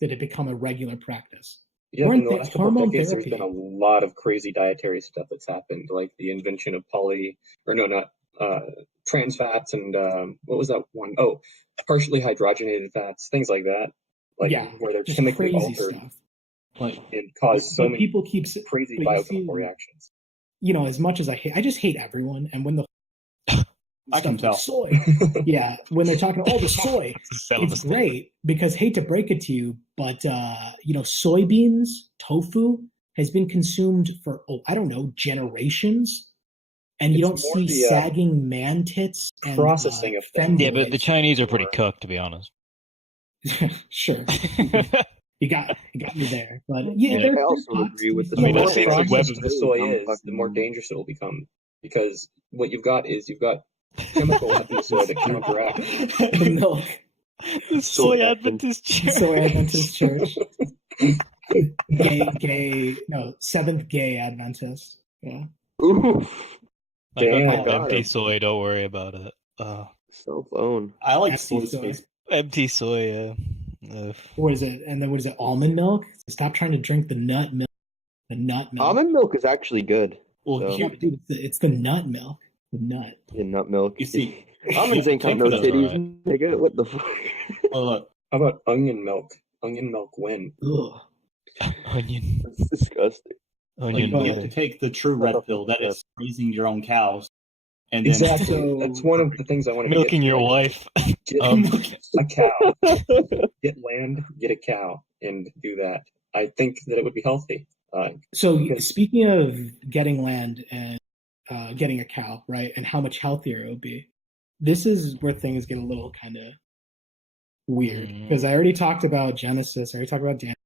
that it become a regular practice. Yeah, in the last couple of decades, there's been a lot of crazy dietary stuff that's happened, like the invention of trans fats and what was that one? Oh, partially hydrogenated fats, things like that. Like where they're chemically altered and cause so many people keep crazy biochemical reactions. You know, as much as I just hate everyone, and when the I can tell. Soy, when they're talking all the soy, it's great because hate to break it to you, but soybeans, tofu has been consumed for generations, and you don't see sagging man tits and processing of things. Yeah, but the Chinese are pretty cooked, to be honest. Sure. You got me there, but I also agree with the more processed the soy is, the more dangerous it will become, because what you've got chemicals in the soy that counteract the milk. The Soy Adventist Church. Soy Adventist Church. Seventh gay Adventist. Yeah. Oof. I got empty soy. Don't worry about it. Cell phone. I like soy space. Empty soy. What is it? And then what is it? Almond milk? Stop trying to drink the nut milk. The nut milk. Almond milk is actually good. Well, dude, it's the nut milk. The nut. Yeah, nut milk. You see, almonds ain't got no titties, nigga. What the fuck? Look. How about onion milk? Onion milk when? Ugh. Onion. That's disgusting. Onion. You have to take the true red pill. That is raising your own cows. And then exactly. That's one of the things I want to milking your wife. Get a cow. Get land, get a cow, and do that. I think that it would be healthy. Speaking of getting land and getting a cow, right, and how much healthier it would be, this is where things get a little kind of weird, because I already talked about Genesis, I already talked about Daniel.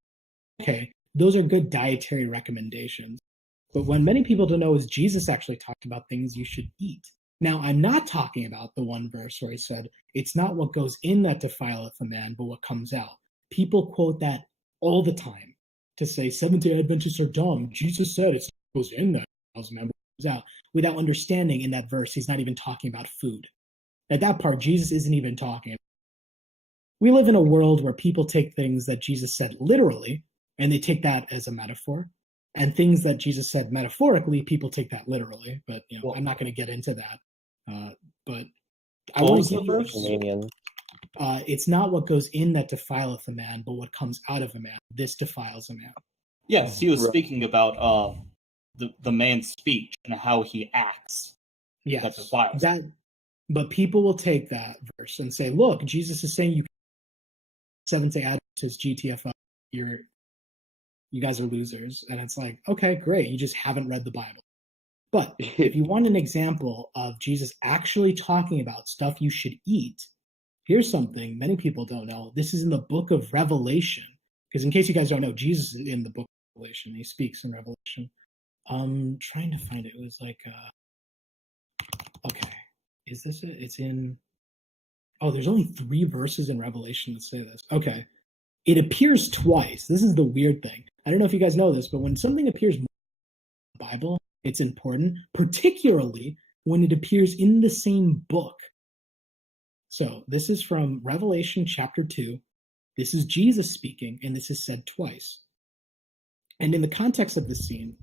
Okay, those are good dietary recommendations. But what many people don't know is Jesus actually talked about things you should eat. Now, I'm not talking about the one verse where he said, it's not what goes in that defileth a man, but what comes out. People quote that all the time to say Seventh-day Adventists are dumb. Jesus said it goes in that man, but comes out. Without understanding in that verse, he's not even talking about food. At that part, Jesus isn't even talking. We live in a world where people take things that Jesus said literally, and they take that as a metaphor. And things that Jesus said metaphorically, people take that literally. But Well- I'm not going to get into that. But I want to give you Romanian. it's not what goes in that defileth a man, but what comes out of a man. This defiles a man. Yes, he was Right. speaking about the man's speech and how he acts. Yes, That defiles. that. But people will take that verse and say, "Look, Jesus is saying you Seventh-day Adventists GTFO. You guys are losers." And it's like, okay, great. You just haven't read the Bible. But if you want an example of Jesus actually talking about stuff you should eat, here's something many people don't know. This is in the book of Revelation. Because in case you guys don't know, Jesus is in the book of Revelation. He speaks in Revelation. I'm trying to find it. It was like, okay, is this it? It's in, there's only 3 verses in Revelation that say this. Okay. It appears twice. This is the weird thing. I don't know if you guys know this, but when something appears in the Bible, it's important, particularly when it appears in the same book. So this is from Revelation chapter 2. This is Jesus speaking, and this is said twice. And in the context of this scene,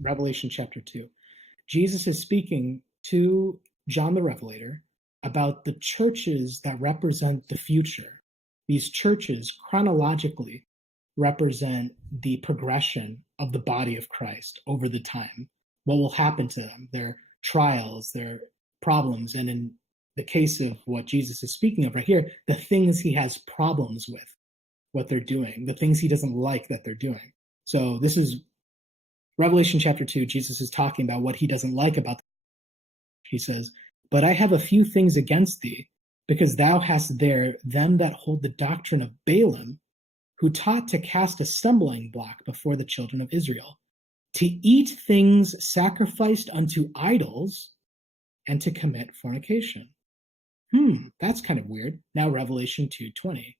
Revelation chapter 2, Jesus is speaking to John the Revelator about the churches that represent the future. These churches chronologically represent the progression of the body of Christ over the time. What will happen to them, their trials, their problems, and in the case of what Jesus is speaking of right here, the things he has problems with, what they're doing, the things he doesn't like that they're doing. So this is Revelation chapter 2. Jesus is talking about what he doesn't like about them. He says, "But I have a few things against thee, because thou hast there them that hold the doctrine of Balaam, who taught to cast a stumbling block before the children of Israel, to eat things sacrificed unto idols, and to commit fornication." That's kind of weird. Now Revelation 2:20.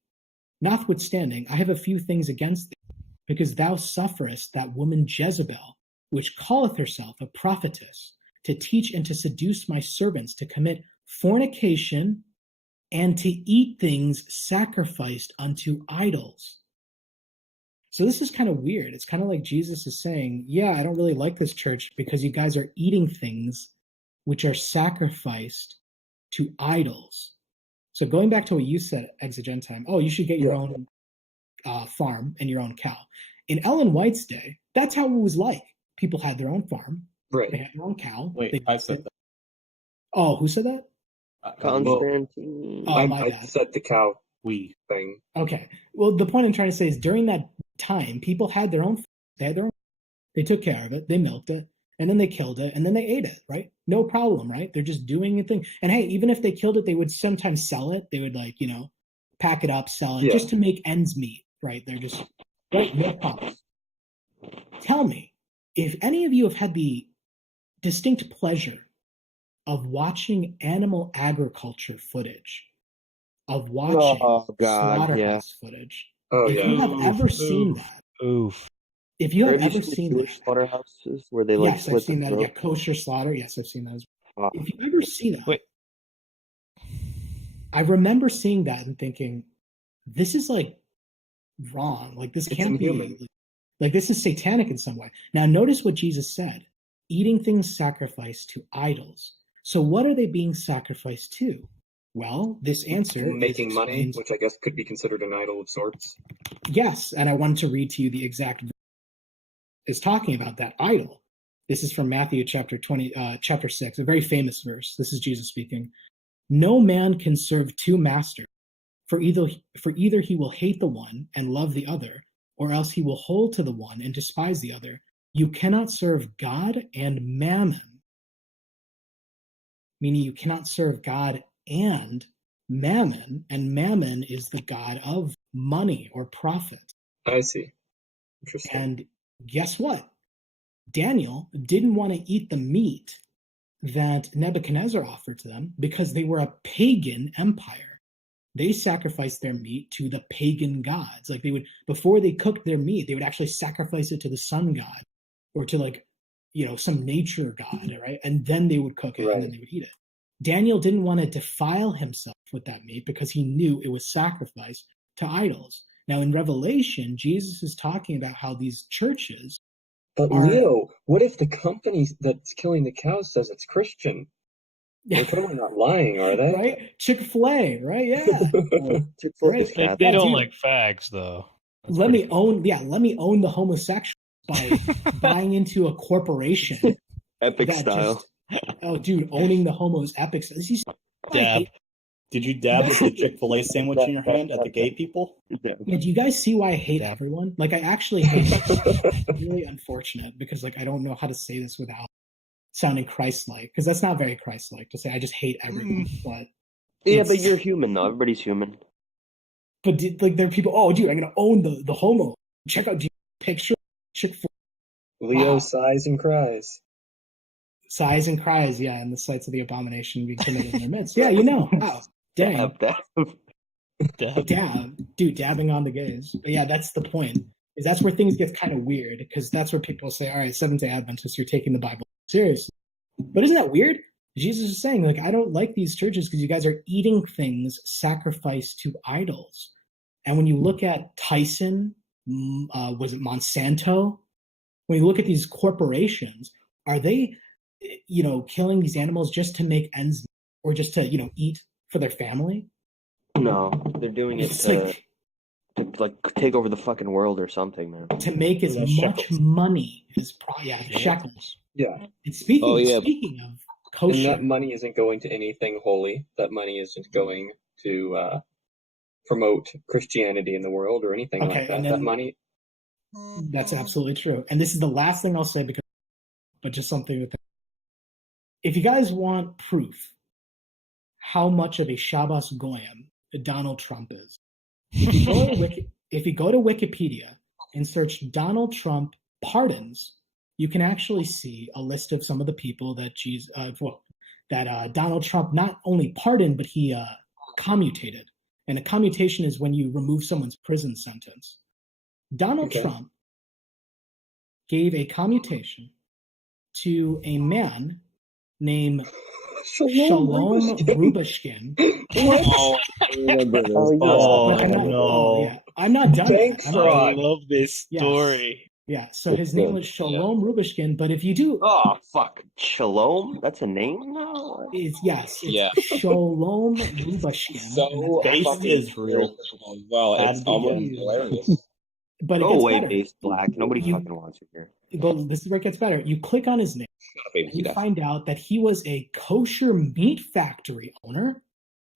"Notwithstanding, I have a few things against thee, because thou sufferest that woman Jezebel, which calleth herself a prophetess, to teach and to seduce my servants to commit fornication and to eat things sacrificed unto idols." So this is kind of weird. It's kind of like Jesus is saying, yeah, I don't really like this church because you guys are eating things which are sacrificed to idols. So going back to what you said, Exigentime, you should get your own farm and your own cow. In Ellen White's day, that's how it was like. People had their own farm. Right. They had their own cow. Wait, I said that. Oh, who said that? Constantine. My I bad. said the cow We. thing. Okay. Well, the point I'm trying to say is during that time, people had their own. They took care of it. They milked it, and then they killed it, and then they ate it. Right? No problem. Right? They're just doing a thing. And hey, even if they killed it, they would sometimes sell it. They would pack it up, sell it, just to make ends meet. Right? They're just right. No problem. Tell me, if any of you have had the distinct pleasure of watching animal agriculture footage, of watching slaughterhouse footage. Oh, If you have ever seen that, if you have ever seen that, slaughterhouses where they yes, split I've seen the that. throat? Yeah, kosher slaughter. Yes, I've seen that. Wow. If you ever see that, Wait. I remember seeing that and thinking, this is wrong. Like this It's can't inhuman. be. Like this is satanic in some way. Now, notice what Jesus said: eating things sacrificed to idols. So, what are they being sacrificed to? Well, this answer Making money, explains- which I guess could be considered an idol of sorts. Yes, and I wanted to read to you the exact is talking about that idol. This is from Matthew chapter 6, a very famous verse. This is Jesus speaking. "No man can serve 2 masters, for either he will hate the one and love the other, or else he will hold to the one and despise the other. You cannot serve God and mammon." Meaning you cannot serve God and mammon is the god of money or profit. I see. Interesting. And guess what? Daniel didn't want to eat the meat that Nebuchadnezzar offered to them because they were a pagan empire. They sacrificed their meat to the pagan gods. Like they would, before they cooked their meat, they would actually sacrifice it to the sun god or to some nature god, right? And then they would cook it and then they would eat it. Daniel didn't want to defile himself with that meat because he knew it was sacrificed to idols. Now in Revelation, Jesus is talking about how these churches But Leo, what if the company that's killing the cows says it's Christian? They're totally not lying, are they? Right? Chick-fil-A, right? Yeah. Chick-fil-A Right. is They Catholic. don't dude. like fags though. That's Let pretty me own the homosexual by buying into a corporation Epic that style. dude, owning the homos epic. Dab. Did you dab with the Chick-fil-A sandwich in your hand at the gay people? Yeah, do you guys see why I hate Dab. everyone? Like, I actually hate it's really unfortunate because, like, I don't know how to say this without sounding Christ-like, because that's not very Christ-like to say I just hate everyone. But Yeah, but you're human though. Everybody's human. But like, there are people. Oh, dude, I'm gonna own the homo. Check out picture Chick-fil-A. Leo Wow. sighs and cries. Sighs and cries, yeah, and the sights of the abomination being committed in their midst. Yeah, you know. Wow. Dang. Dude, dabbing on the gays. But yeah, that's the point. Is that's where things get kind of weird, because that's where people say, all right, Seventh-day Adventists, you're taking the Bible seriously. But isn't that weird? Jesus is saying, like, I don't like these churches because you guys are eating things sacrificed to idols. And when you look at Tyson, was it Monsanto? When you look at these corporations, are they, killing these animals just to make ends meet, or just to, eat for their family? No, they're doing it to take over the fucking world or something, man. To make as much money as shekels. Yeah. And speaking of kosher, and that money isn't going to anything holy. That money isn't going to promote Christianity in the world or anything like that. And then, that money. That's absolutely true. And this is the last thing I'll say, but just something with. If you guys want proof how much of a Shabbos Goyim Donald Trump is, if you go to Wikipedia and search Donald Trump pardons, you can actually see a list of some of the people that Donald Trump not only pardoned, but he commutated. And a commutation is when you remove someone's prison sentence. Donald Trump gave a commutation to a man named Shalom Rubishkin. Oh, I remember this. I'm not done. I love this story. Yeah, so his name was Shalom Rubishkin, but if you do... Oh, fuck. Shalom? That's a name now? Yes, Shalom Rubishkin. So based Israel. Well, it's almost hilarious. But go away, based black. Nobody fucking wants it here. But this is where it gets better. You click on his name, and you find out that he was a kosher meat factory owner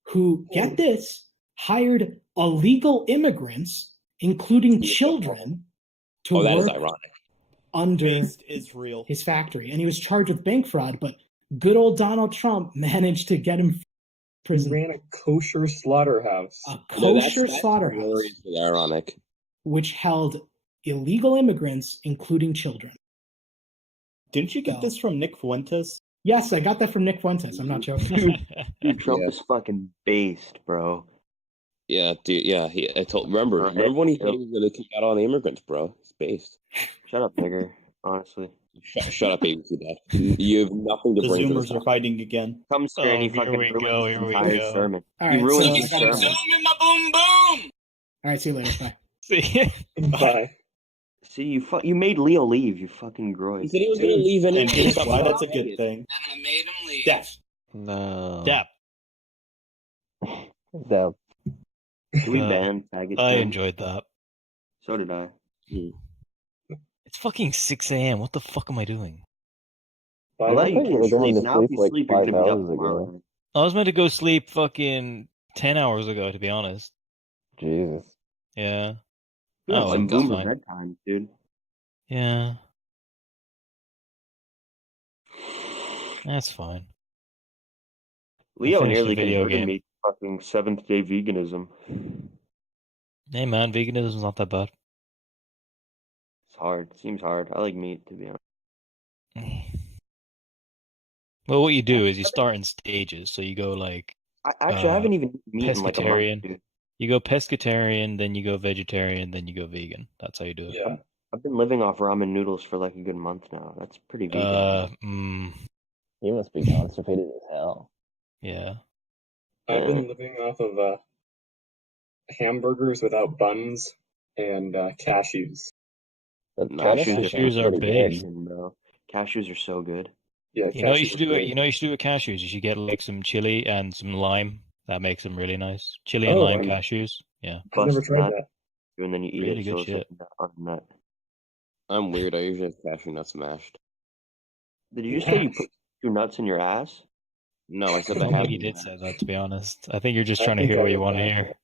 who, get this, hired illegal immigrants, including children, to that work is ironic. under Israel. his factory. And he was charged with bank fraud, but good old Donald Trump managed to get him prison. He ran a kosher slaughterhouse. A kosher slaughterhouse. Ironic. Which held illegal immigrants, including children. Didn't you get this from Nick Fuentes? Yes, I got that from Nick Fuentes. I'm not joking. Dude, Trump is fucking based, bro. Yeah, dude. Yeah, remember when he was gonna kick out all the immigrants, bro? It's based. Shut up, nigger. Honestly. Shut up, ABC Dad. You have nothing to the bring to Zoomers are fighting again. Come scared, he fucking ruined his entire sermon. All right, he ruined his Zoom sermon. in my boom boom. All right, see you later. Bye. See. Bye. See, you made Leo leave, you fucking groin. He said he was gonna leave And anyway. here's why that's a good thing. And I made him leave. Dab. No. Dab. Dab. We banned faggot. I Tim? enjoyed that. So did I. It's fucking 6 a.m. What the fuck am I doing? Well, now you can sleep. Now if you like sleep, you're 5 gonna be up hours tomorrow. ago. I was meant to go sleep fucking 10 hours ago, to be honest. Jesus. Yeah. Oh, Oh, some that's boomer fine. bedtime, dude. Yeah. That's fine. Leo finished nearly the video converted game. me to fucking seventh-day veganism. Hey man, veganism's not that bad. It's hard. Seems hard. I like meat, to be honest. Well, what you do is you start in stages. So you go like I haven't even eaten meat in like a month, pescatarian. dude. You go pescatarian, then you go vegetarian, then you go vegan. That's how you do it. Yeah. I've been living off ramen noodles for like a good month now. That's pretty vegan. You must be constipated as hell. Yeah. I've been living off of hamburgers without buns and cashews. Cashews are big. Bro. Cashews are so good. Yeah, You know, you cashews should are do it. great. You know, you should do with cashews. You should get like some chili and some lime. That makes them really nice. Chili and Oh, lime wow. cashews. Yeah, I've never Bust tried nut, that. and then you eat really it. good So it's like shit. nut on nut. I'm weird. I usually have cashew nuts mashed. Did you just say you put two nuts in your ass? No, I said I I don't have think he them did mashed. say that, to be honest. I think you're just I trying to think hear I what you would want to mash hear. it.